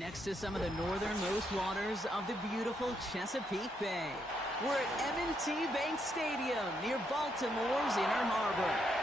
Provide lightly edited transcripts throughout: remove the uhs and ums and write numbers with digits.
next to some of the northernmost waters of the beautiful Chesapeake Bay. We're at M&T Bank Stadium near Baltimore's Inner Harbor.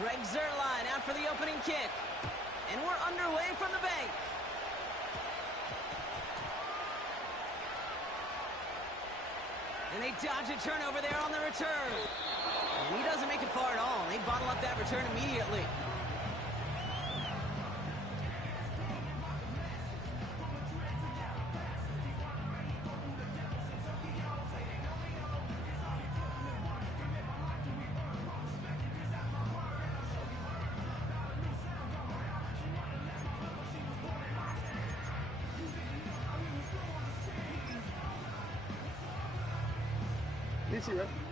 Greg Zerline out for the opening kick. And we're underway from the bank. And they dodge a turnover there on the return. And he doesn't make it far at all. They bottle up that return immediately.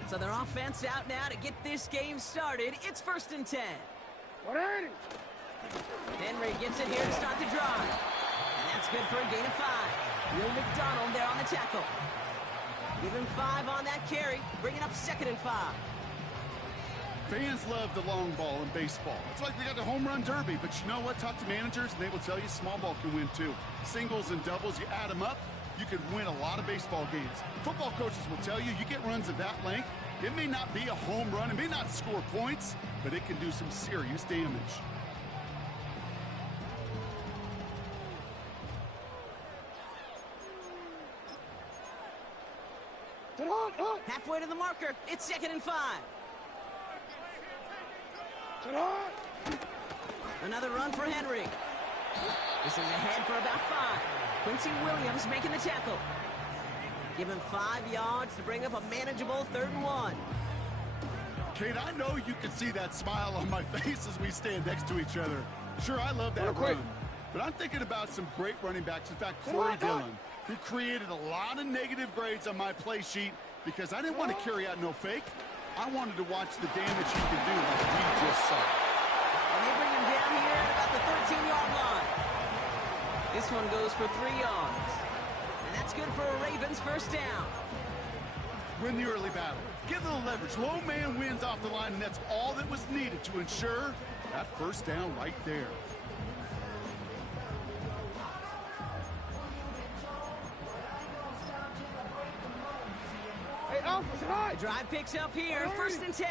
So their offense out now to get this game started. It's 1st and 10. 180. Henry gets it here to start the drive. And that's good for a gain of 5. Will McDonald there on the tackle. Give him 5 on that carry, bringing up 2nd and 5. Fans love the long ball in baseball. It's like they got the home run derby, but you know what? Talk to managers, and they will tell you small ball can win too. Singles and doubles, you add them up, you could win a lot of baseball games. Football coaches will tell you, you get runs of that length, it may not be a home run, it may not score points, but it can do some serious damage. Halfway to the marker, it's 2nd and 5. Another run for Henry. This is ahead for about 5. Quincy Williams making the tackle. Give him 5 yards to bring up a manageable 3rd and 1. Kate, I know you can see that smile on my face as we stand next to each other. Sure, I love that run, but I'm thinking about some great running backs. In fact, Corey Dillon, who created a lot of negative grades on my play sheet because I didn't want to carry out no fake. I wanted to watch the damage he could do like we just saw. And they bring him down here at about the 13-yard line. This one goes for 3 yards. And that's good for a Ravens 1st down. Win the early battle. Get a little leverage. Low man wins off the line, and that's all that was needed to ensure that 1st down right there. The drive picks up here, 1st and 10.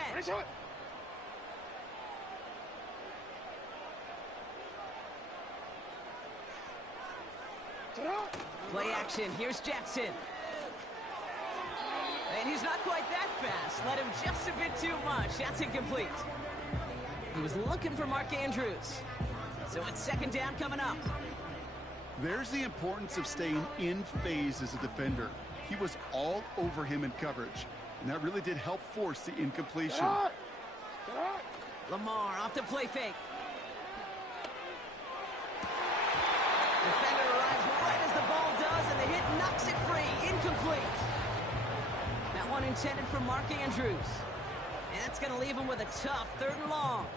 Play action, here's Jackson. And he's not quite that fast. Let him just a bit too much. That's incomplete. He was looking for Mark Andrews. So it's 2nd down coming up. There's the importance of staying in phase as a defender. He was all over him in coverage, and that really did help force the incompletion. Lamar off the play fake. Defender arrives right as the ball does, and the hit knocks it free. Incomplete. That one intended for Mark Andrews. And that's going to leave him with a tough 3rd and long.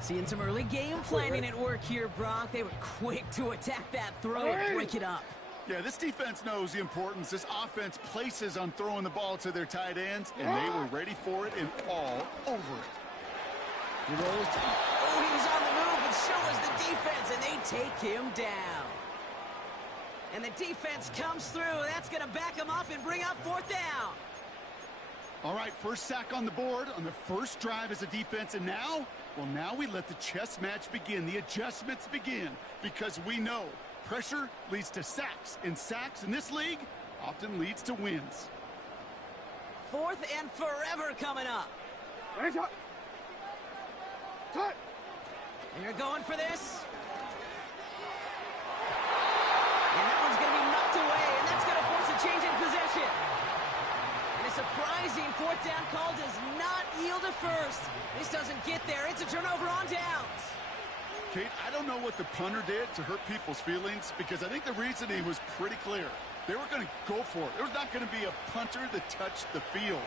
Seeing some early game planning at work here, Brock. They were quick to attack that throw and break it up. Yeah, this defense knows the importance this offense places on throwing the ball to their tight ends, and they were ready for it and all over it. He rolls. Oh, he was on the move, and so was the defense, and they take him down. And the defense comes through. That's going to back him up and bring up 4th down. All right, 1st sack on the board on the 1st drive as a defense, and now, well, now we let the chess match begin. The adjustments begin, because we know pressure leads to sacks, and sacks in this league often leads to wins. 4th and forever coming up. And you're going for this. And that one's going to be knocked away, and that's going to force a change in possession. And a surprising 4th down call does not yield a the first. This doesn't get there. It's a turnover on downs. Kate, I don't know what the punter did to hurt people's feelings because I think the reasoning was pretty clear. They were going to go for it. There was not going to be a punter that touched the field.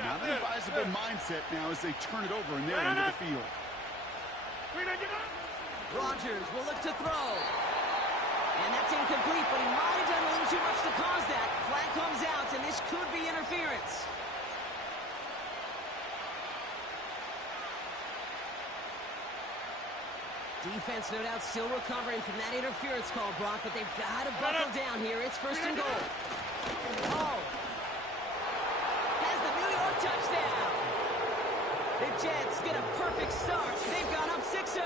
Not an advisable mindset now as they turn it over in their end of the field. Rodgers will look to throw. And that's incomplete, but he might have done a little too much to cause that. Flag comes out, and this could be interference. Defense, no doubt, still recovering from that interference call, Brock, but they've got to buckle down here. It's first and goal. Oh. Has the New York touchdown. The Jets get a perfect start. They've gone up 6-0.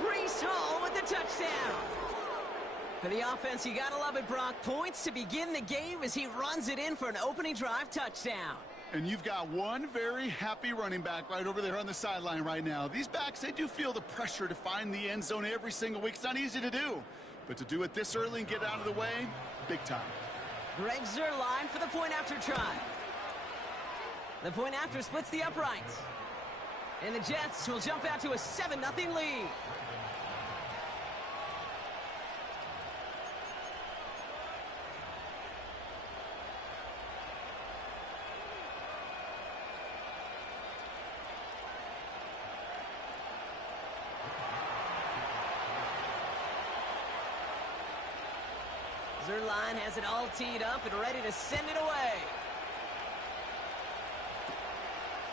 Breece Hall with the touchdown. For the offense, you got to love it, Brock. Points to begin the game as he runs it in for an opening drive touchdown. And you've got one very happy running back right over there on the sideline right now. These backs, they do feel the pressure to find the end zone every single week. It's not easy to do. But to do it this early and get out of the way, big time. Greg Zuerlein for the point after try. The point after splits the uprights. And the Jets will jump out to a 7-0 lead. Zuerlein has it all teed up and ready to send it away.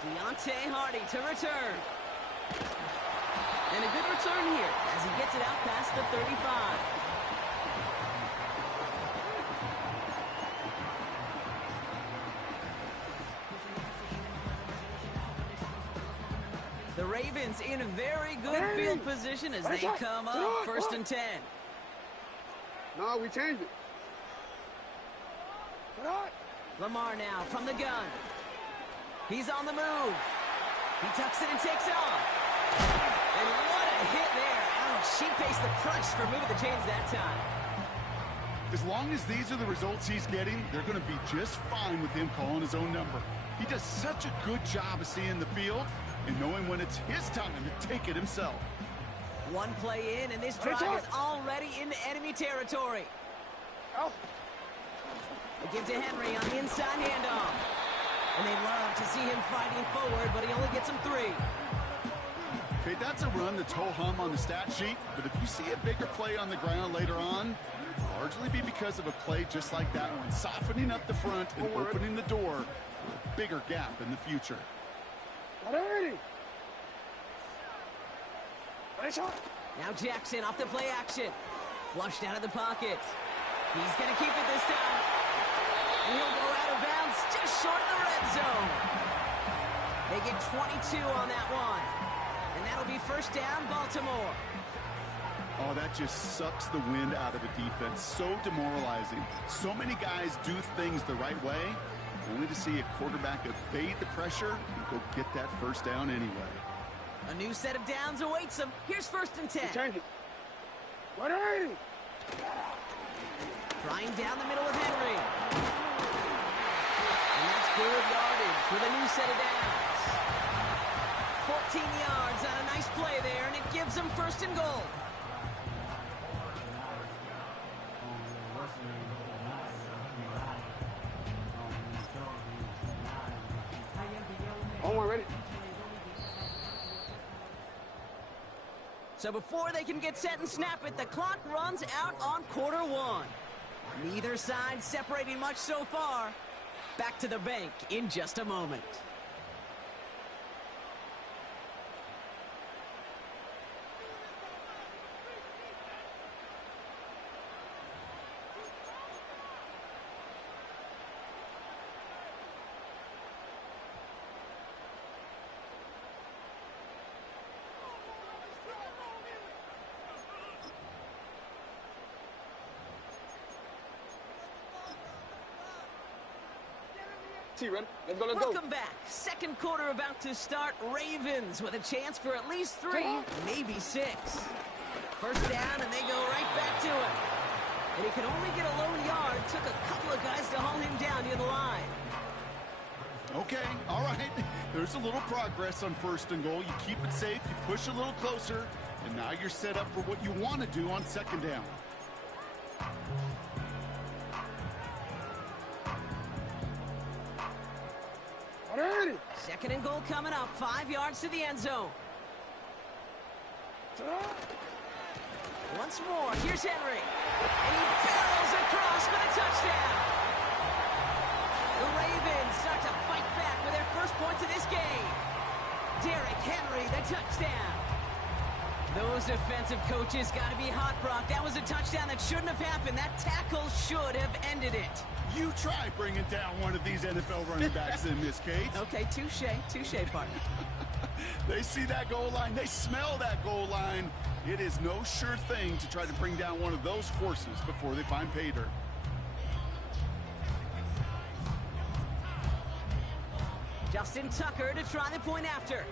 Deontay Hardy to return. And a good return here as he gets it out past the 35. The Ravens in very good field position as they come up first and 10. No, we changed it. Lamar now from the gun. He's on the move. He tucks it and takes off. And what a hit there. Ouch, she faced the crunch for moving the chains that time. As long as these are the results he's getting, they're going to be just fine with him calling his own number. He does such a good job of seeing the field and knowing when it's his time to take it himself. One play in, and this drive is already into enemy territory. They give to Henry on the inside handoff. And they love to see him fighting forward, but he only gets him 3. Okay, that's a run that's ho-hum on the stat sheet, but if you see a bigger play on the ground later on, it'll largely be because of a play just like that one, softening up the front and opening the door for a bigger gap in the future. Now Jackson off the play action. Flushed out of the pocket. He's going to keep it this time. And he'll go out of bounds just short of the red zone. They get 22 on that one. And that'll be first down, Baltimore. Oh, that just sucks the wind out of a defense. So demoralizing. So many guys do things the right way, only to see a quarterback evade the pressure and go get that first down anyway. A new set of downs awaits him. Here's first and 10. Trying down the middle with Henry. And that's good yardage with a new set of downs. 14 yards on a nice play there, and it gives them first and goal. Ready? So before they can get set and snap it, the clock runs out on quarter 1. Neither side separating much so far. Back to the bank in just a moment. Ready? Let's go, Welcome back. Second quarter about to start. Ravens with a chance for at least 3, maybe 6. First down, and they go right back to it. And he could only get a lone yard. Took a couple of guys to haul him down near the line. Okay, all right. There's a little progress on 1st and goal. You keep it safe, you push a little closer, and now you're set up for what you want to do on 2nd down. Alrighty. 2nd and goal coming up, 5 yards to the end zone. Once more, here's Henry. And he barrels across for the touchdown. The Ravens start to fight back with their first points of this game. Derrick Henry, the touchdown. Those defensive coaches got to be hot, Brock. That was a touchdown that shouldn't have happened. That tackle should have ended it. You try bringing down one of these NFL running backs in, Miss Kate. Okay, touche, partner. They see that goal line. They smell that goal line. It is no sure thing to try to bring down one of those horses before they find pay dirt. Justin Tucker to try the point after.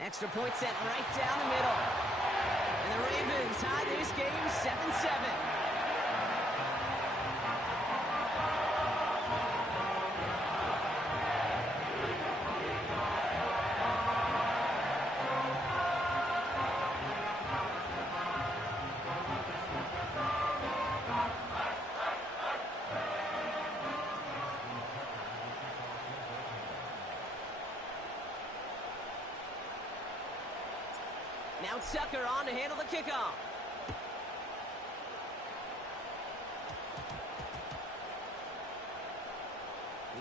Extra point sent right down the middle. And the Ravens tie this game 7-7. Now Tucker on to handle the kickoff.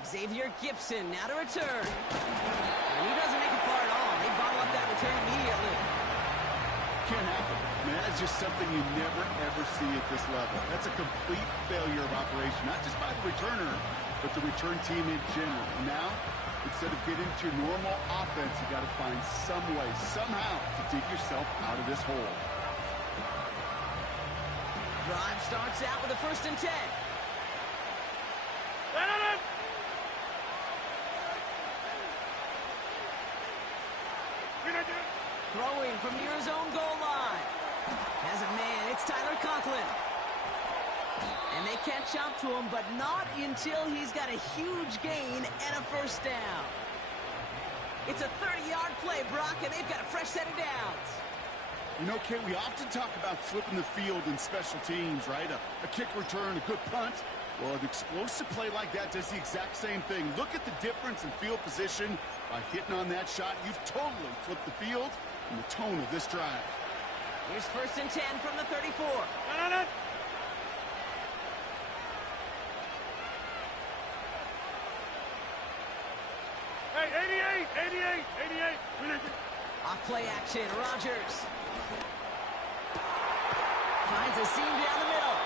Xavier Gibson now to return. And he doesn't make it far at all. They bottle up that return immediately. Can't happen. I mean, that's just something you never, ever see at this level. That's a complete failure of operation, not just by the returner, but the return team in general. And now, instead of getting to your normal offense, you got to find some way, somehow, to dig yourself out of this hole. Drive starts out with a 1st and 10. Throwing from near his own goal line. Has a man, it's Tyler Conklin. And they catch up to him, but not until he's got a huge gain and a 1st down. It's a 30-yard play, Brock, and they've got a fresh set of downs. You know, Kate, we often talk about flipping the field in special teams, right? A kick return, a good punt. Well, an explosive play like that does the exact same thing. Look at the difference in field position. By hitting on that shot, you've totally flipped the field and the tone of this drive. Here's 1st and 10 from the 34. Hey, 88. Off play action, Rodgers. Finds a seam down the middle.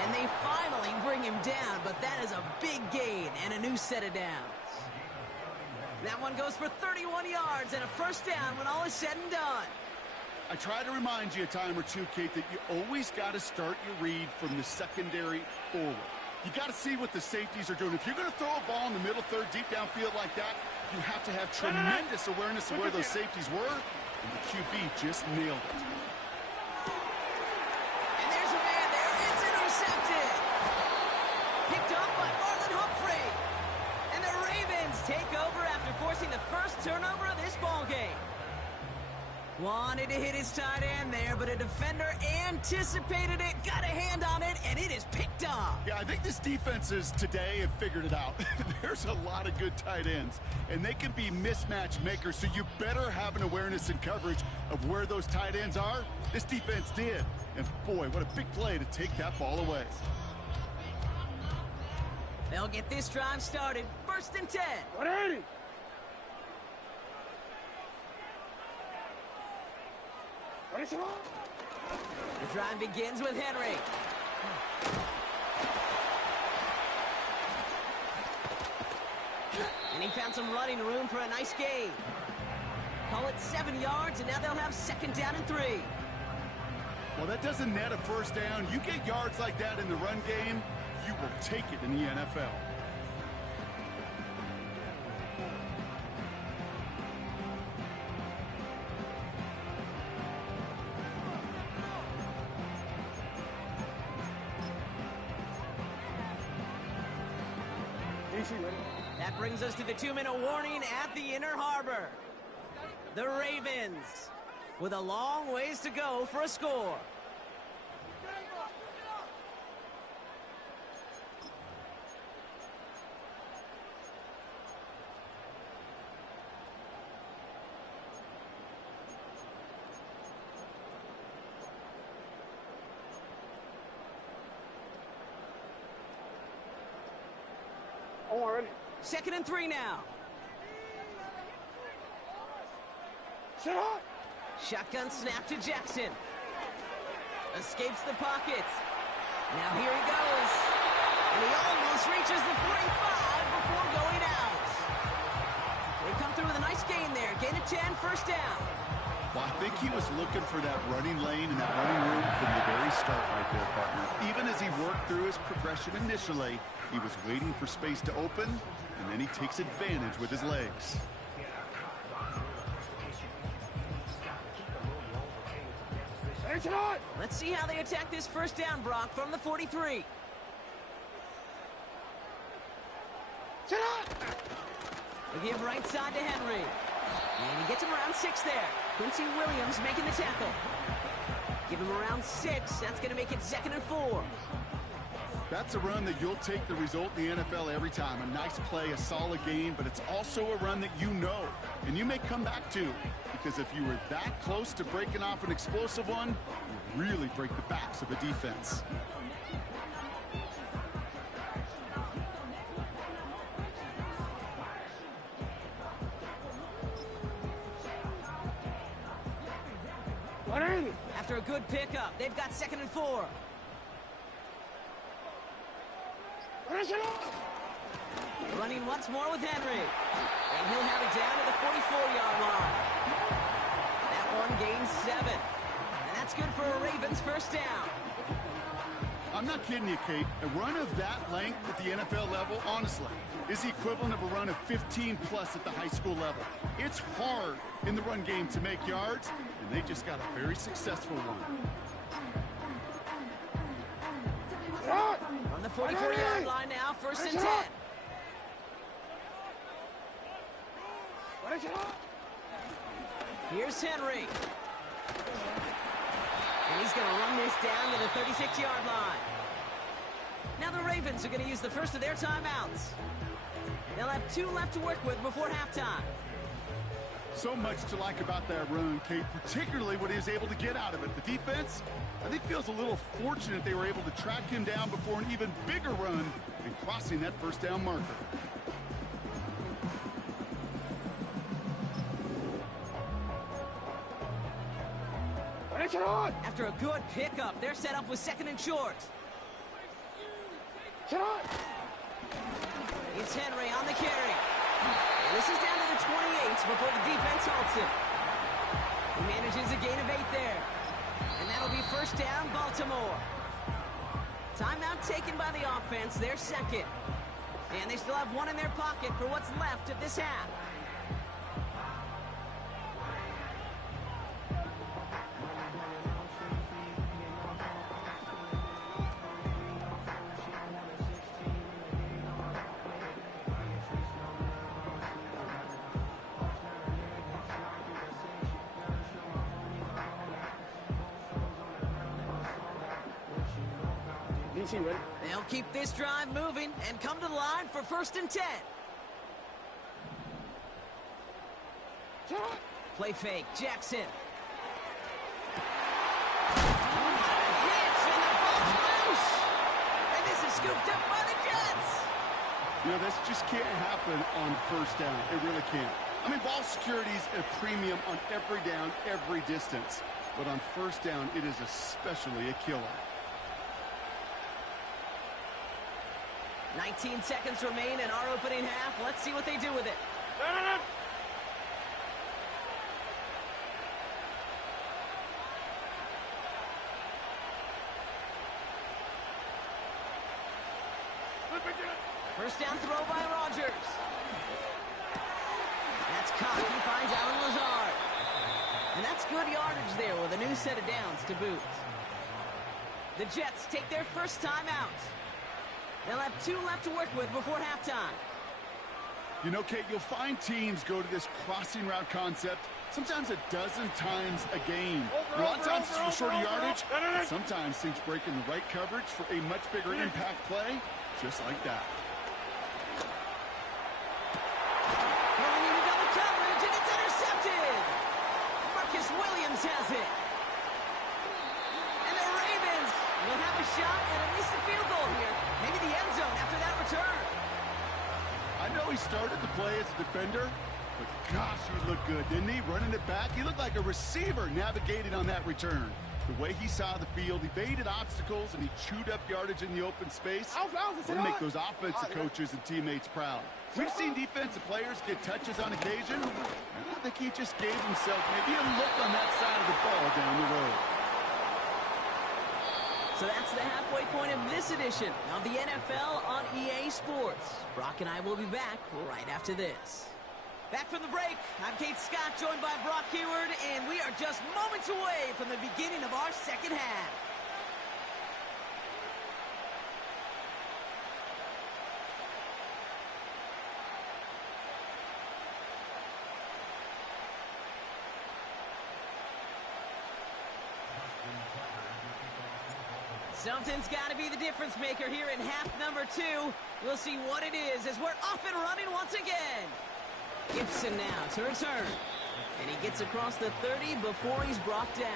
And they finally bring him down, but that is a big gain and a new set of downs. That one goes for 31 yards and a 1st down when all is said and done. I try to remind you a time or two, Kate, that you always got to start your read from the secondary forward. You got to see what the safeties are doing. If you're going to throw a ball in the middle third, deep downfield like that, you have to have tremendous awareness of where those safeties were, and the QB just nailed it. And there's a man there. It's intercepted. Picked up by Marlon Humphrey. And the Ravens take over after forcing the first turnover of this ballgame. Wanted to hit his tight end there, but a defender anticipated it, got a hand on it, and it is picked up. Yeah, I think this defenses today have figured it out. There's a lot of good tight ends, and they can be mismatch makers, so you better have an awareness and coverage of where those tight ends are. This defense did, and boy, what a big play to take that ball away. They'll get this drive started. 1st and 10. 180. The drive begins with Henry. And he found some running room for a nice gain. Call it 7 yards, and now they'll have 2nd down and 3. Well, that doesn't net a 1st down. You get yards like that in the run game, you will take it in the NFL. That brings us to the 2-minute warning at the Inner Harbor. The Ravens with a long ways to go for a score. Already. 2nd and 3 now. Sit hot. Shotgun snap to Jackson. Escapes the pocket. Now here he goes. And he almost reaches the 45 before going out. They come through with a nice gain there. Gain of 10, first down. Well, I think he was looking for that running lane and that running room from the very start right there, partner. Even as he worked through his progression initially, he was waiting for space to open, and then he takes advantage with his legs. Let's see how they attack this first down, Brock, from the 43. They give right side to Henry. And he gets him around 6 there. Quincy Williams making the tackle. Give him around 6. That's going to make it 2nd and 4. That's a run that you'll take the result in the NFL every time. A nice play, a solid game, but it's also a run that you know, and you may come back to. Because if you were that close to breaking off an explosive one, you really break the backs of a defense. After a good pickup, they've got 2nd and 4. Running once more with Henry. And he'll have it down to the 44-yard line. That one gains 7. And that's good for a Ravens first down. I'm not kidding you, Kate. A run of that length at the NFL level, honestly, is the equivalent of a run of 15-plus at the high school level. It's hard in the run game to make yards, and they just got a very successful one. On the 44-yard line now, 1st and 10. Here's Henry. And he's going to run this down to the 36-yard line. Now the Ravens are going to use the first of their timeouts. They'll have 2 left to work with before halftime. So much to like about that run, Kate, particularly what he was able to get out of it. The defense, I think, feels a little fortunate they were able to track him down before an even bigger run and crossing that first down marker. After a good pickup, they're set up with 2nd and short. It's Henry on the carry. And this is down to the 28 before the defense halts him. He manages a gain of 8 there. And that'll be first down, Baltimore. Timeout taken by the offense, their 2nd. And they still have 1 in their pocket for what's left of this half. They'll keep this drive moving and come to the line for 1st and 10. Play fake, Jackson. Hits and the ball's loose. And this is scooped up by the Jets. You know, this just can't happen on first down. It really can't. I mean, ball security is a premium on every down, every distance. But on first down, it is especially a killer. 19 seconds remain in our opening half. Let's see what they do with it. First down throw by Rodgers. That's caught. He finds Allen Lazard. And that's good yardage there with a new set of downs to boot. The Jets take their first time out. They'll have 2 left to work with before halftime. You know, Kate, you'll find teams go to this crossing route concept sometimes a dozen times a game. A lot of times it's for shorter yardage, but sometimes things break in the right coverage for a much bigger impact play, just like that. Throwing into double coverage, and it's intercepted. Marcus Williams has it. And the Ravens will have a shot at least a field goal here. Maybe the end zone after that return. I know he started the play as a defender, but gosh, he looked good, didn't he? Running it back, he looked like a receiver navigating on that return. The way he saw the field, he baited obstacles, and he chewed up yardage in the open space. It'll make those offensive coaches and teammates proud. We've seen defensive players get touches on occasion, and I think he just gave himself maybe a look on that side of the ball down the road. So that's the halfway point of this edition of the NFL on EA Sports. Brock and I will be back right after this. Back from the break, I'm Kate Scott, joined by Brock Heward, and we are just moments away from the beginning of our second half. Something's got to be the difference maker here in half number 2. We'll see what it is as we're off and running once again. Gibson now to return. And he gets across the 30 before he's brought down.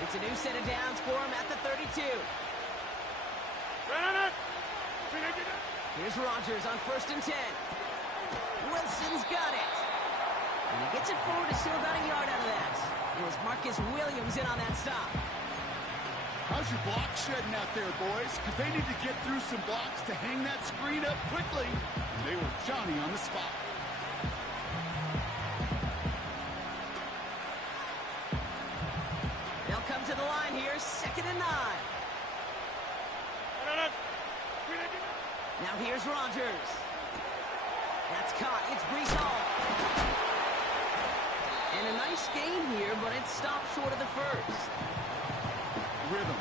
It's a new set of downs for him at the 32. Here's Rodgers on 1st and 10. Wilson's got it. And he gets it forward to still about a yard out of that. It was Marcus Williams in on that stop. How's your block shedding out there, boys? Because they need to get through some blocks to hang that screen up quickly. And they were Johnny on the spot. They'll come to the line here, 2nd and 9. Now here's Rodgers. That's caught. It's Brees Hall. And a nice game here, but it stopped short of the first. Rhythm.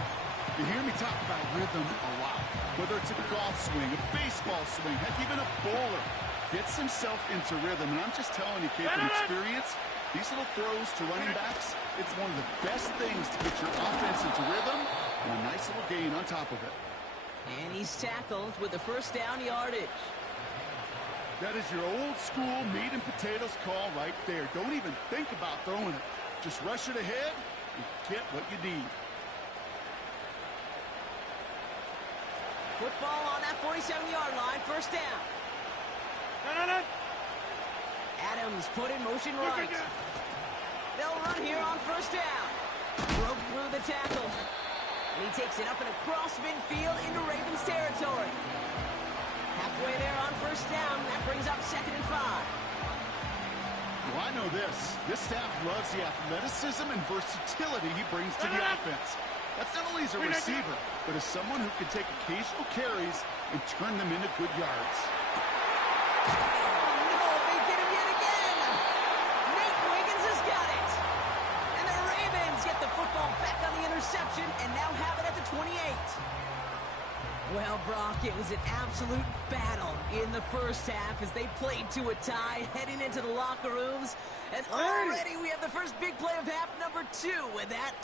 You hear me talk about rhythm a lot. Whether it's a golf swing, a baseball swing, heck, even a bowler gets himself into rhythm. And I'm just telling you, kid, from experience, these little throws to running backs, it's one of the best things to get your offense into rhythm and a nice little gain on top of it. And he's tackled with the first down yardage. That is your old school meat and potatoes call right there. Don't even think about throwing it. Just rush it ahead and get what you need. Football on that 47-yard line, first down. Adams put in motion right. They'll run here on first down. Broke through the tackle. And he takes it up and across midfield into Ravens territory. Halfway there on first down. That brings up 2nd and 5. Well, I know this. This staff loves the athleticism and versatility he brings to the offense. That's not only as a receiver, but as someone who can take occasional carries and turn them into good yards. Oh, no, they get him yet again. Nate Wiggins has got it. And the Ravens get the football back on the interception and now have it at the 28. Well, Brock, it was an absolute battle in the first half as they played to a tie heading into the locker rooms. And already we have the first big play of half number 2 with that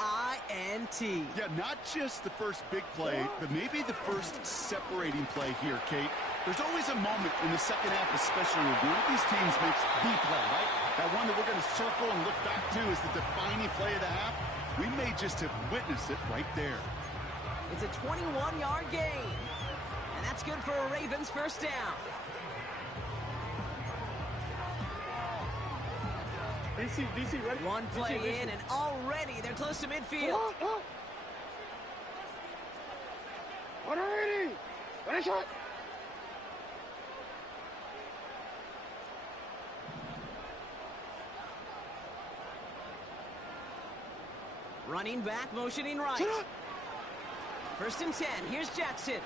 INT. Yeah, not just the first big play, but maybe the first separating play here, Kate. There's always a moment in the second half, especially when one of these teams makes the play, right? That one that we're going to circle and look back to as the defining play of the half. We may just have witnessed it right there. It's a 21-yard gain. And that's good for a Ravens first down. DC, ready? One play DC. in, and already they're close to midfield. Ready, shot. Running back, motioning right. First and 10. Here's Jackson.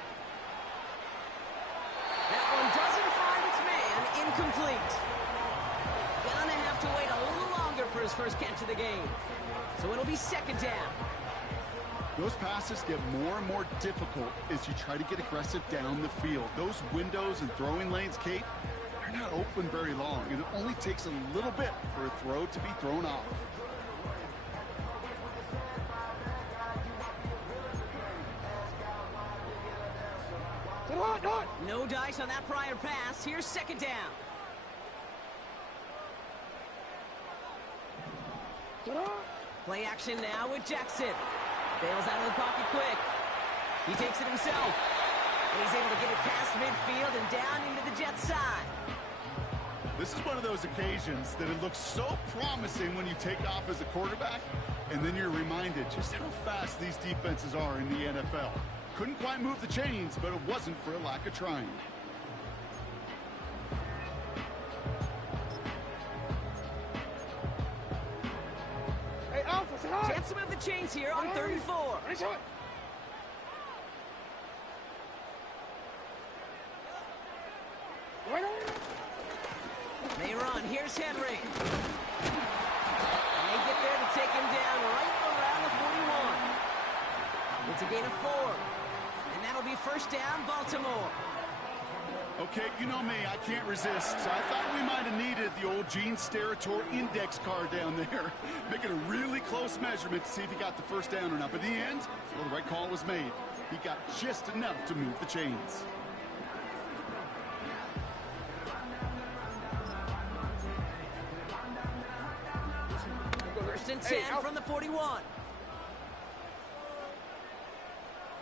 That one doesn't find its man. Incomplete. Gonna have to wait a little longer for his first catch of the game. So it'll be second down. Those passes get more and more difficult as you try to get aggressive down the field. Those windows and throwing lanes, Kate, they're not open very long, and it only takes a little bit for a throw to be thrown off. No dice on that prior pass. Here's second down. Play action now with Jackson. Bails out of the pocket quick. He takes it himself. And he's able to get it past midfield and down into the Jets' side. This is one of those occasions that it looks so promising when you take off as a quarterback, and then you're reminded just how fast these defenses are in the NFL. Couldn't quite move the chains, but it wasn't for a lack of trying. Hey, Alpha, say hi. Jets move the chains here on 3rd and 4. They run. Here's Henry. And they get there to take him down right around the 41. It's a gain of 4. And that'll be first down, Baltimore. Okay, you know me, I can't resist. I thought we might have needed the old Gene Steratore index card down there. Making a really close measurement to see if he got the first down or not. But in the end, well, the right call was made. He got just enough to move the chains. First and 10 from the 41.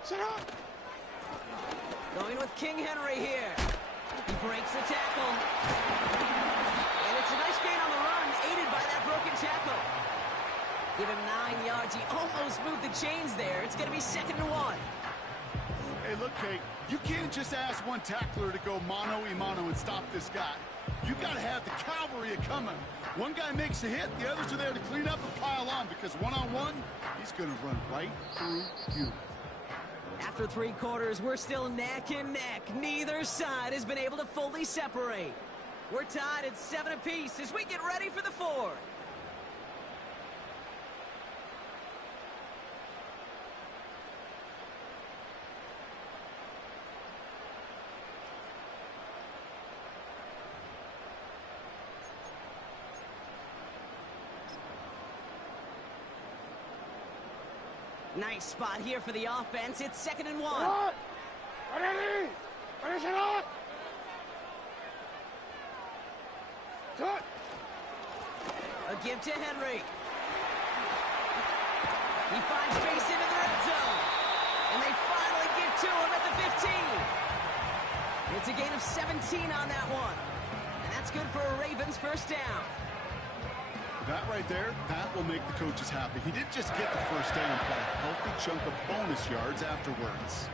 Shut up. Going with King Henry here. He breaks the tackle. And it's a nice gain on the run, aided by that broken tackle. Give him 9 yards. He almost moved the chains there. It's going to be 2nd and 1. Hey, look, Kate, you can't just ask one tackler to go mano-a-mano and stop this guy. You got to have the cavalry coming. One guy makes a hit, the others are there to clean up and pile on, because one-on-one, he's going to run right through you. After 3 quarters, we're still neck and neck. Neither side has been able to fully separate. We're tied at 7 apiece as we get ready for the 4th. Nice spot here for the offense. It's 2nd and 1. Ready? Finish it up. Cut. A give to Henry. He finds space into the red zone. And they finally get to him at the 15. It's a gain of 17 on that one. And that's good for a Ravens first down. That right there, that will make the coaches happy. He didn't just get the first down, but a healthy chunk of bonus yards afterwards.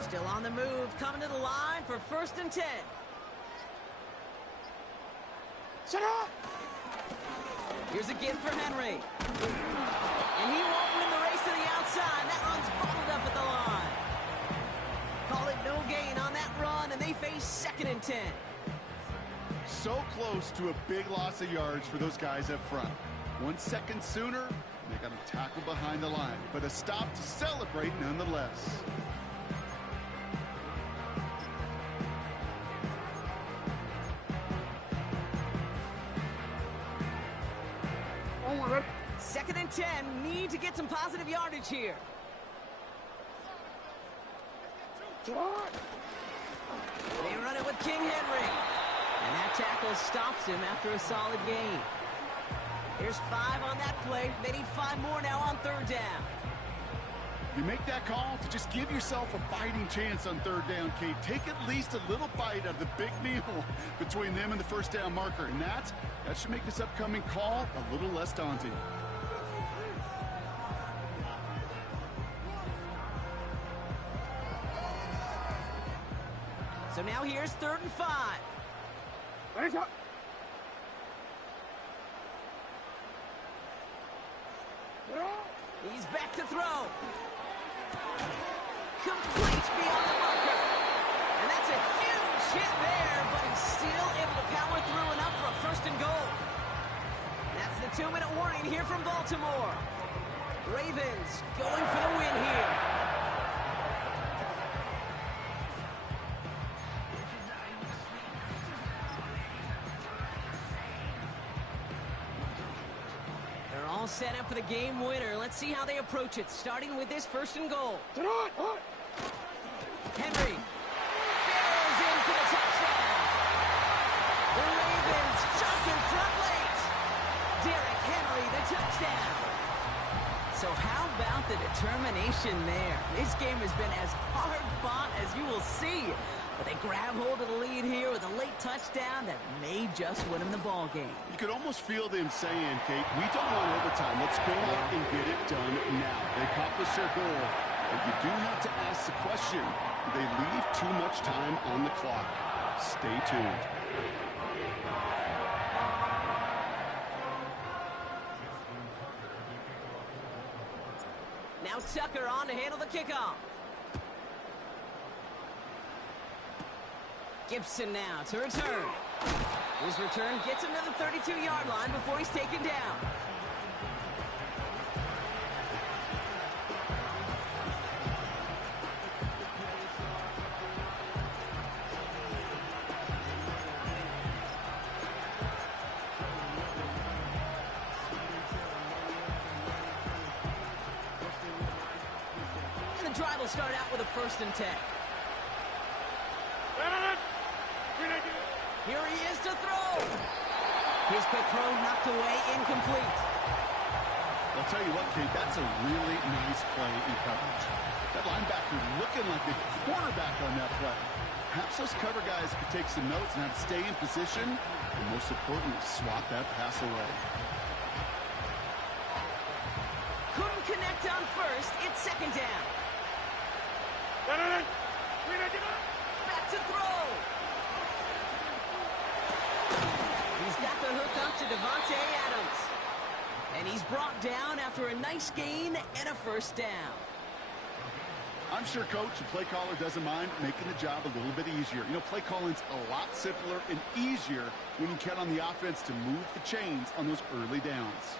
Still on the move, coming to the line for 1st and 10. Shut up. Here's a give for Henry. And he won't win the race to the outside. That run's bottled up at the line. Call it no gain on that run, and they face 2nd and 10. So close to a big loss of yards for those guys up front. 1 second sooner, they got a tackle behind the line, but a stop to celebrate nonetheless. Over. 2nd and 10. Need to get some positive yardage here. Shut up. They run it with King Henry. And that tackle stops him after a solid gain. Here's 5 on that play. They need 5 more now on 3rd down. You make that call to just give yourself a fighting chance on 3rd down, Kate. Take at least a little bite out of the big meal between them and the first down marker. And that should make this upcoming call a little less daunting. Now here's 3rd and 5. Ready, shot. He's back to throw. Complete beyond the marker. And that's a huge hit there, but he's still able to power through enough for a 1st and goal. That's the 2-minute warning here from Baltimore. Ravens going for the win here. They're all set up for the game winner. Let's see how they approach it, starting with this 1st and goal. Henry barrels in for the touchdown. The Ravens jump in front late. Derrick Henry, the touchdown. So how about the determination there? This game has been as hard-fought as you will see. But they grab hold of the lead here with a late touchdown that may just win them the ball game. You could almost feel them saying, Kate, we don't want overtime. Let's go out and get it done now. They accomplished their goal. But you do have to ask the question, do they leave too much time on the clock? Stay tuned. Now Tucker on to handle the kickoff. Gibson now to return. His return gets him to the 32-yard line before he's taken down. And the drive will start out with a 1st and 10. Here he is to throw. His quick throw knocked away, incomplete. I'll tell you what, Kate, that's a really nice play in coverage. That linebacker looking like the quarterback on that play. Perhaps those cover guys could take some notes and have to stay in position, and most importantly, swat that pass away. Couldn't connect on 1st. It's 2nd down. Back to throw. He's got the hook up to Devontae Adams. And he's brought down after a nice gain and a 1st down. I'm sure coach and play caller doesn't mind making the job a little bit easier. You know, play calling's a lot simpler and easier when you count on the offense to move the chains on those early downs.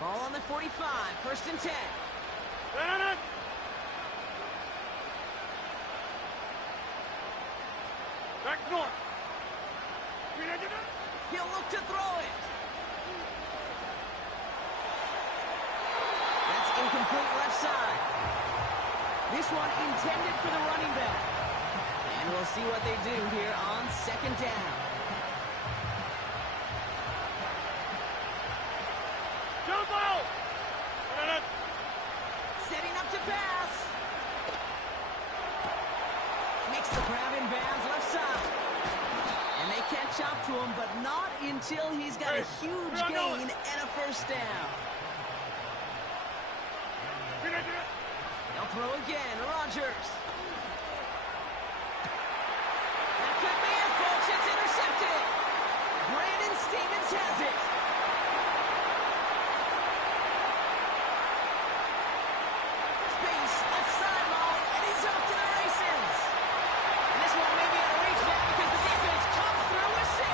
Ball on the 45, 1st and 10. Back north. He'll look to throw it. That's incomplete left side. This one intended for the running back. And we'll see what they do here on 2nd down. Setting up to pass. Makes the grab in bounds left side. And they catch up to him, but not until he's got a huge gain and a 1st down. They'll throw again. Rodgers. That could be it, folks. It's intercepted. Brandon Stevens has it. Space left sideline, and he's off to the races. And this one may be out of reach now because the defense comes through with 6.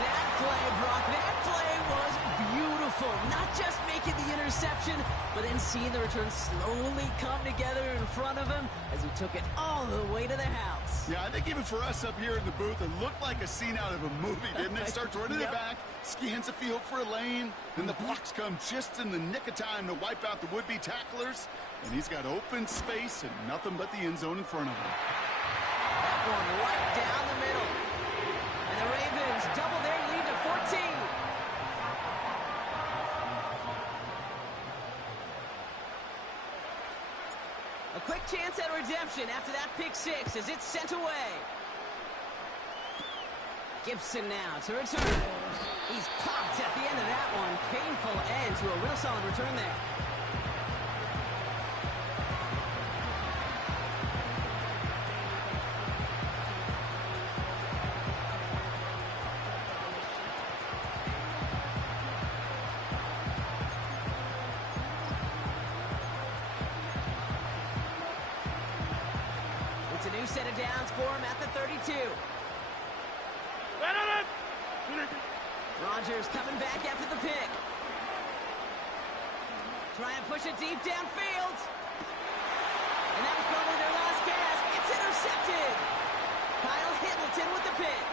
That play, Brock, that play was beautiful. Not just making the interception, but then seeing the return slowly come together in front of him as he took it all the way to the house. Yeah, I think even for us up here in the booth, it looked like a scene out of a movie, didn't it? Starts running it back, scans the field for a lane, then the blocks come just in the nick of time to wipe out the would-be tacklers, and he's got open space and nothing but the end zone in front of him. That one right down the middle. And the Ravens double their lead to 14. A quick chance at redemption after that pick 6 as it's sent away. Gibson now to return. He's popped at the end of that one. Painful end to a real solid return there. for him at the 32. Rodgers coming back after the pick. Try and push it deep downfield. And that was probably their last gasp. It's intercepted. Kyle Hamilton with the pick.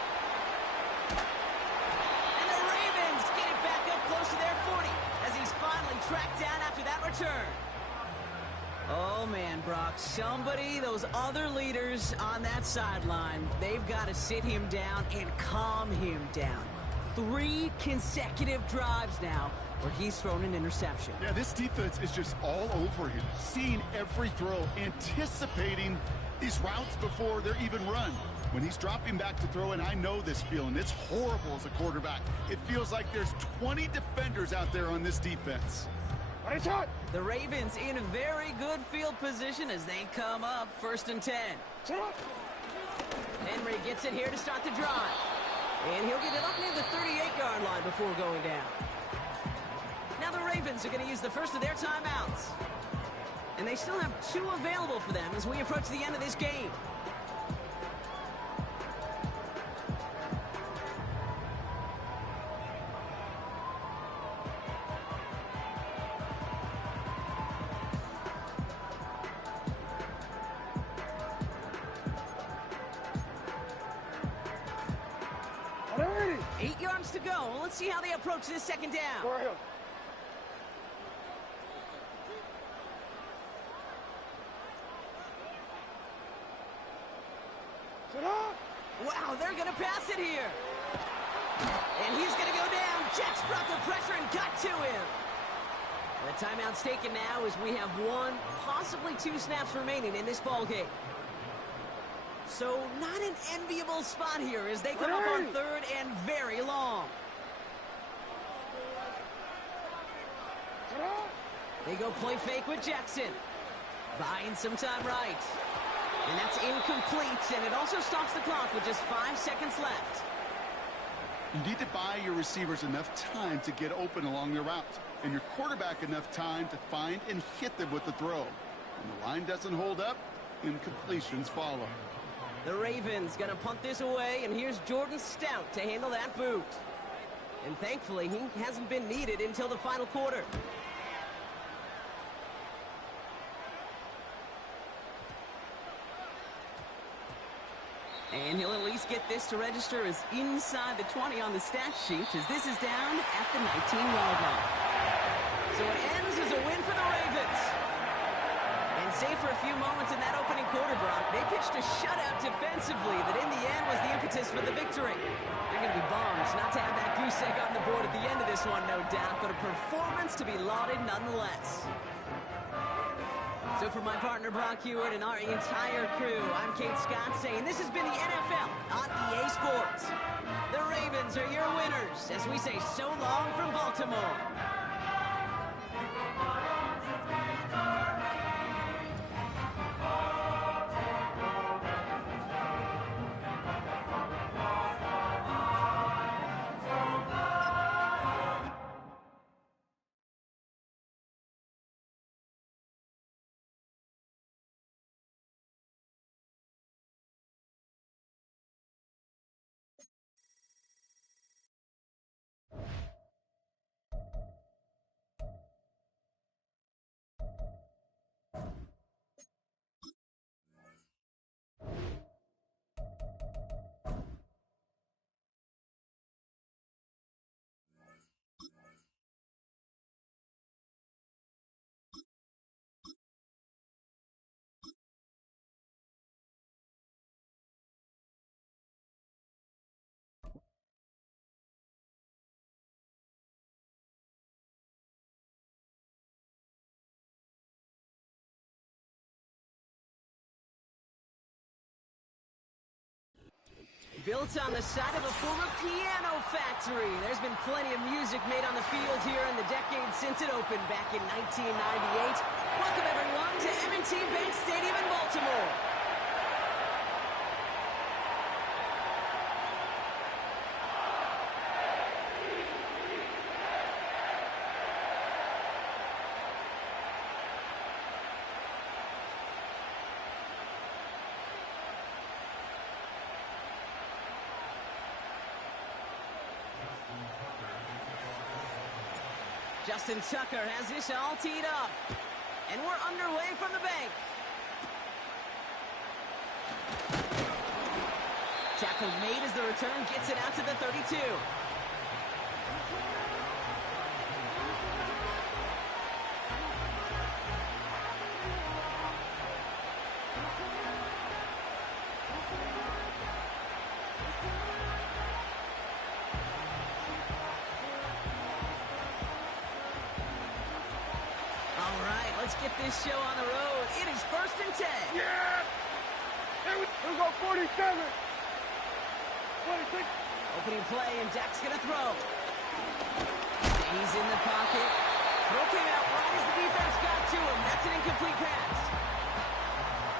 And the Ravens get it back up close to their 40 as he's finally tracked down after that return. Oh, man, Brock, somebody, those other leaders on that sideline, they've got to sit him down and calm him down. 3 consecutive drives now where he's thrown an interception. Yeah, this defense is just all over him, seeing every throw, anticipating these routes before they're even run. When he's dropping back to throw, and I know this feeling, it's horrible as a quarterback. It feels like there's 20 defenders out there on this defense. The Ravens in a very good field position as they come up 1st and 10. Henry gets it here to start the drive. And he'll get it up near the 38-yard line before going down. Now the Ravens are going to use the first of their timeouts. And they still have 2 available for them as we approach the end of this game. Alrighty. 8 yards to go. Let's see how they approach this second down. Go ahead. Sit up. Wow, they're going to pass it here. And he's going to go down. Jets brought the pressure and got to him. The timeout's taken now as we have 1, possibly 2 snaps remaining in this ball game. So not an enviable spot here as they come up on 3rd and very long. Sit up. They go play fake with Jackson. Buying some time right. And that's incomplete, and it also stops the clock with just 5 seconds left. You need to buy your receivers enough time to get open along their route, and your quarterback enough time to find and hit them with the throw. When the line doesn't hold up, incompletions follow. The Ravens going to punt this away, and here's Jordan Stout to handle that boot. And thankfully, he hasn't been needed until the final quarter. And he'll at least get this to register as inside the 20 on the stat sheet, as this is down at the 19-yard line. So it ends as a win for the Ravens. And save for a few moments in that opening quarter, Brock, they pitched a shutout defensively that in the end was the impetus for the victory. They're going to be bummed not to have that goose egg on the board at the end of this one, no doubt, but a performance to be lauded nonetheless. So for my partner, Brock Hewitt, and our entire crew, I'm Kate Scott saying this has been the NFL on EA Sports. The Ravens are your winners as we say so long from Baltimore. Built on the side of a former piano factory. There's been plenty of music made on the field here in the decades since it opened back in 1998. Welcome, everyone, to M&T Bank Stadium in Baltimore. Justin Tucker has this all teed up. And we're underway from the bank. Tackle made as the return gets it out to the 32. All right, let's get this show on the road. It is 1st and 10. Yeah! Here we go, 47. 26. Opening play, and Dak's going to throw. He's in the pocket. Throw came out right as the defense got to him. That's an incomplete pass.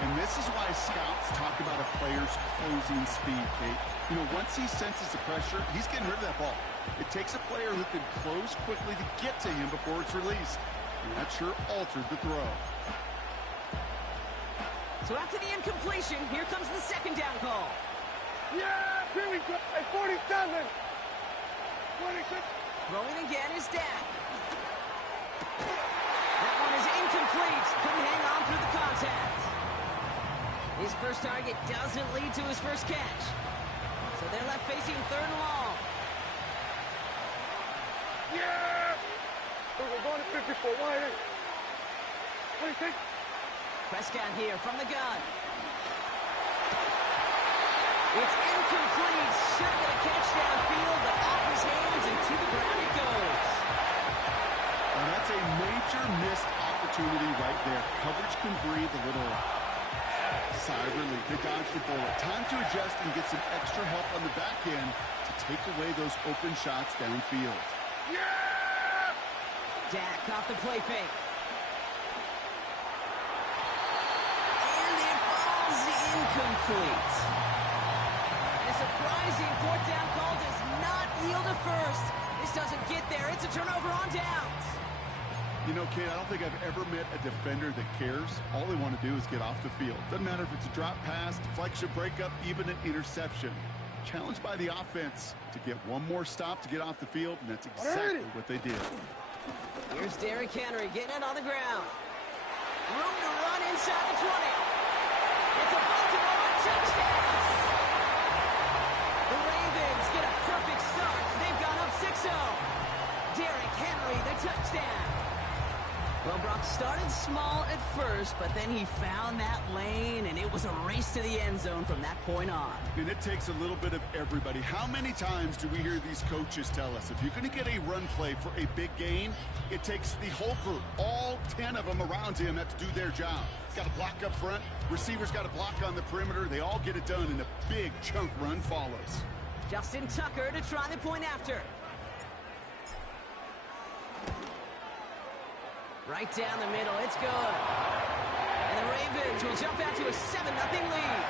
And this is why scouts talk about a player's closing speed, Kate. You know, once he senses the pressure, he's getting rid of that ball. It takes a player who can close quickly to get to him before it's released. And that sure altered the throw. So after the incompletion, here comes the 2nd down call. Yeah! Here we go. At 47. 26. Throwing again is Dak. That one is incomplete. Couldn't hang on through the contact. His first target doesn't lead to his first catch. So they're left facing 3rd and long. Yeah! We're going to 54. 26. Prescott here from the gun. It's incomplete. Should have been a catch downfield, but off his hands and to the ground it goes. Well, that's a major missed opportunity right there. Coverage can breathe a little sigh of relief. They dodged the bullet. Time to adjust and get some extra help on the back end to take away those open shots downfield. Yeah! Dak off the play fake. And it falls incomplete. A surprising 4th down call does not yield a first. This doesn't get there. It's a turnover on downs. You know, Kate, I don't think I've ever met a defender that cares. All they want to do is get off the field. Doesn't matter if it's a drop pass, deflection, breakup, even an interception. Challenged by the offense to get one more stop to get off the field, and that's exactly what they did. Here's Derrick Henry getting it on the ground. Room to run inside the 20. It's a Baltimore touchdown. The Ravens get a perfect start. They've gone up 6-0. Derrick Henry, the touchdown. Well, Brock started small at first, but then he found that lane, and it was a race to the end zone from that point on. And it takes a little bit of everybody. How many times do we hear these coaches tell us, if you're going to get a run play for a big gain, it takes the whole group, all 10 of them around him have to do their job. Got to block up front. Receivers got to block on the perimeter. They all get it done, and a big chunk run follows. Justin Tucker to try the point after. Right down the middle, it's good. And the Ravens will jump out to a 7-0 lead.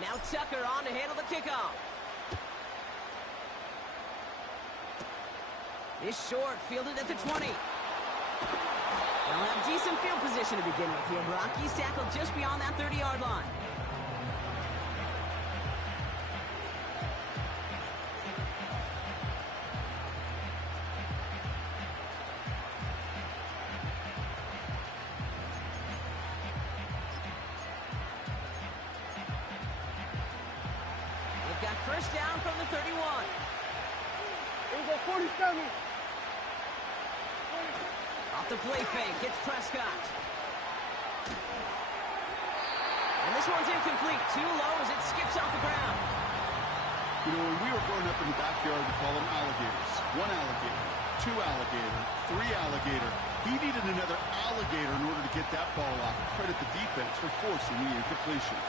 Now Tucker on to handle the kickoff. This short, fielded at the 20. They'll have decent field position to begin with here. Rockies tackled just beyond that 30-yard line. Got first down from the 31. Here we go, 47. Off the play fake, hits Prescott. And this one's incomplete. Too low as it skips off the ground. You know, when we were growing up in the backyard, we call them alligators. 1 alligator, 2 alligator, 3 alligator. He needed another alligator in order to get that ball off. Credit the defense for forcing the incompletion.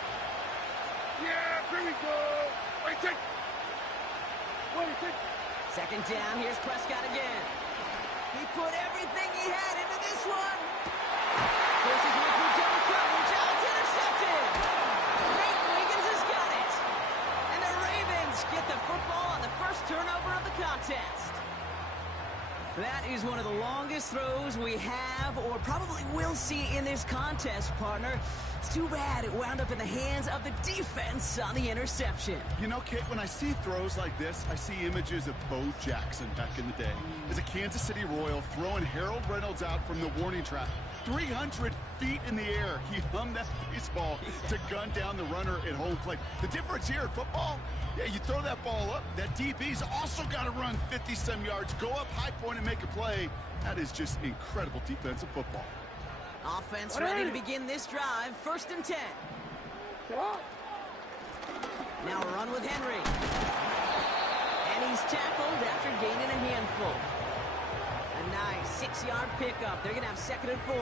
Yeah, here we go. 26. 26. Second down, here's Prescott again. He put everything he had into this one. Forces one through double coverage. Oh, it's intercepted. Nate Wiggins has got it. And the Ravens get the football on the first turnover of the contest. That is one of the longest throws we have or probably will see in this contest, partner. It's too bad it wound up in the hands of the defense on the interception. You know, Kate, when I see throws like this, I see images of Bo Jackson back in the day. As a Kansas City Royal throwing Harold Reynolds out from the warning track. 300 feet in the air, he hummed that baseball to gun down the runner at home plate. The difference here in football, yeah, you throw that ball up, that DB's also got to run 50-some yards, go up high point and make a play. That is just incredible defensive football. Offense ready to begin this drive. 1st and 10. Now a run with Henry. And he's tackled after gaining a handful. A nice 6-yard pickup. They're going to have 2nd and 4.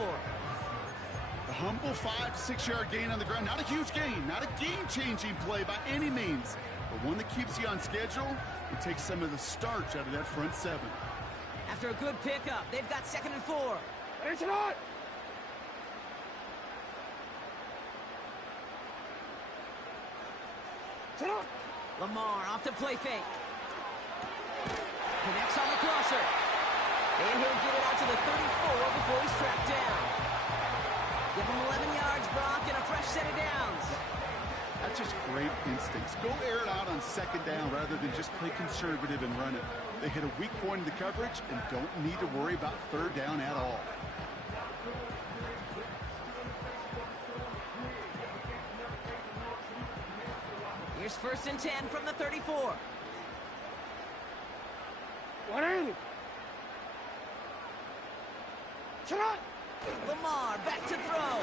A humble 5 to 6 yard gain on the ground. Not a huge gain, not a game-changing play by any means, but one that keeps you on schedule and takes some of the starch out of that front 7. After a good pickup, they've got 2nd and 4. It's not. Lamar off the play fake. Connects on the crosser. And he'll get it out to the 34 before he's tracked down. Give him 11 yards, Brock, and a fresh set of downs. That's just great instincts. Go air it out on 2nd down rather than just play conservative and run it. They hit a weak point in the coverage and don't need to worry about 3rd down at all. Here's 1st and 10 from the 34. 180. Shot. Lamar back to throw.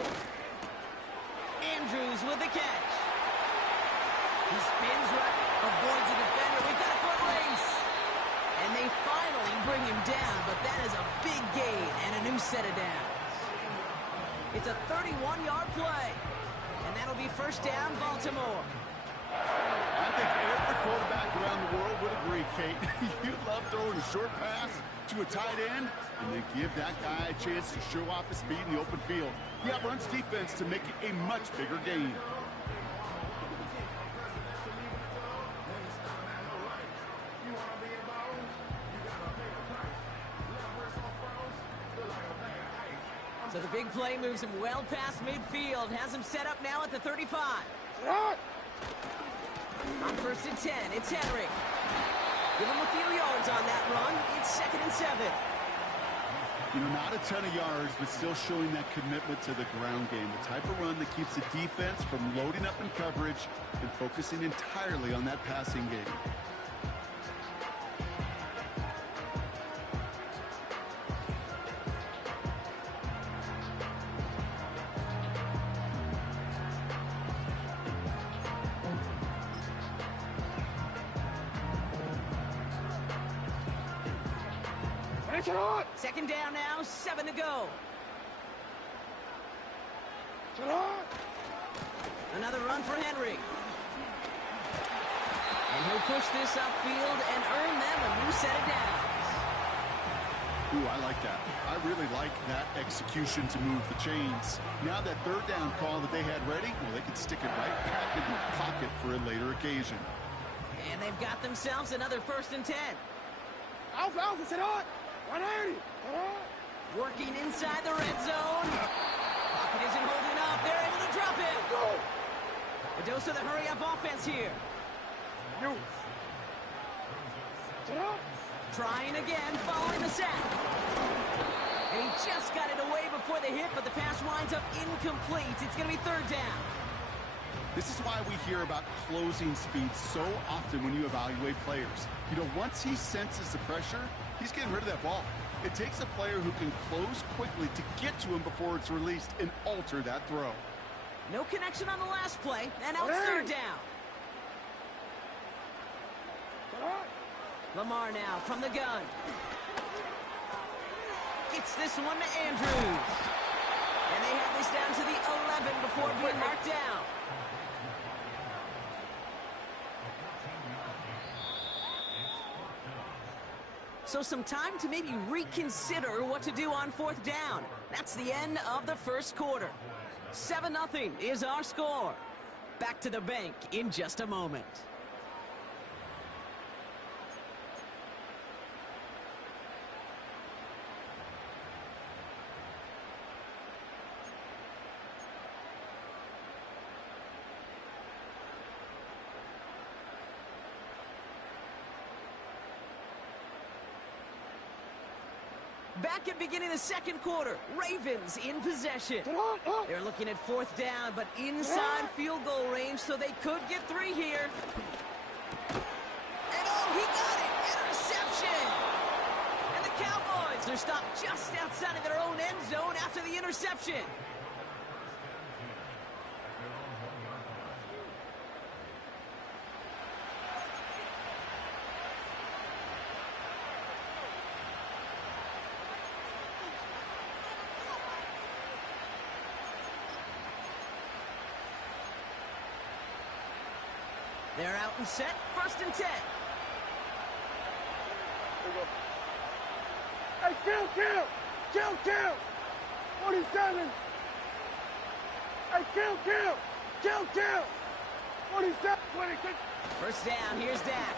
Andrews with the catch. He spins right, avoids a defender. We've got a foot race. And they finally bring him down, but that is a big gain and a new set of downs. It's a 31-yard play. And that'll be 1st down, Baltimore. I think every quarterback around the world would agree, Kate. You love throwing a short pass to a tight end and then give that guy a chance to show off his speed in the open field. He outruns defense to make it a much bigger gain. So the big play moves him well past midfield. Has him set up now at the 35. Shot. On 1st and 10, it's Henry. Give him a few yards on that run. It's 2nd and 7. You know, not a ton of yards, but still showing that commitment to the ground game. The type of run that keeps the defense from loading up in coverage and focusing entirely on that passing game. Shot. 2nd down now, 7 to go. Shot. Another run for Henry. And he'll push this upfield and earn them a new set of downs. Ooh, I like that. I really like that execution to move the chains. Now that 3rd down call that they had ready, well, they could stick it right back in the pocket for a later occasion. And they've got themselves another 1st and 10. Alpha, shot. 180. Working inside the red zone. Pocket isn't holding up. They're able to drop it. A dose of the hurry-up offense here. You. Shot. Trying again, following the sack. And he just got it away before the hit, but the pass winds up incomplete. It's going to be 3rd down. This is why we hear about closing speed so often when you evaluate players. You know, once he senses the pressure, he's getting rid of that ball. It takes a player who can close quickly to get to him before it's released and alter that throw. No connection on the last play, and now it's 3rd down. Lamar now from the gun. Gets this one to Andrews. And they have this down to the 11 before being marked down. So some time to maybe reconsider what to do on fourth down. That's the end of the first quarter. 7-0 is our score. Back to the bank in just a moment. Back at beginning of the second quarter, Ravens in possession. They're looking at fourth down, but inside field goal range, so they could get 3 here. And oh, he got it! Interception! And the Cowboys are stopped just outside of their own end zone after the interception. They're out and set, 1st and 10. There we go. Hey, kill! 47. Hey, kill! 47. 26. First down, here's Dak.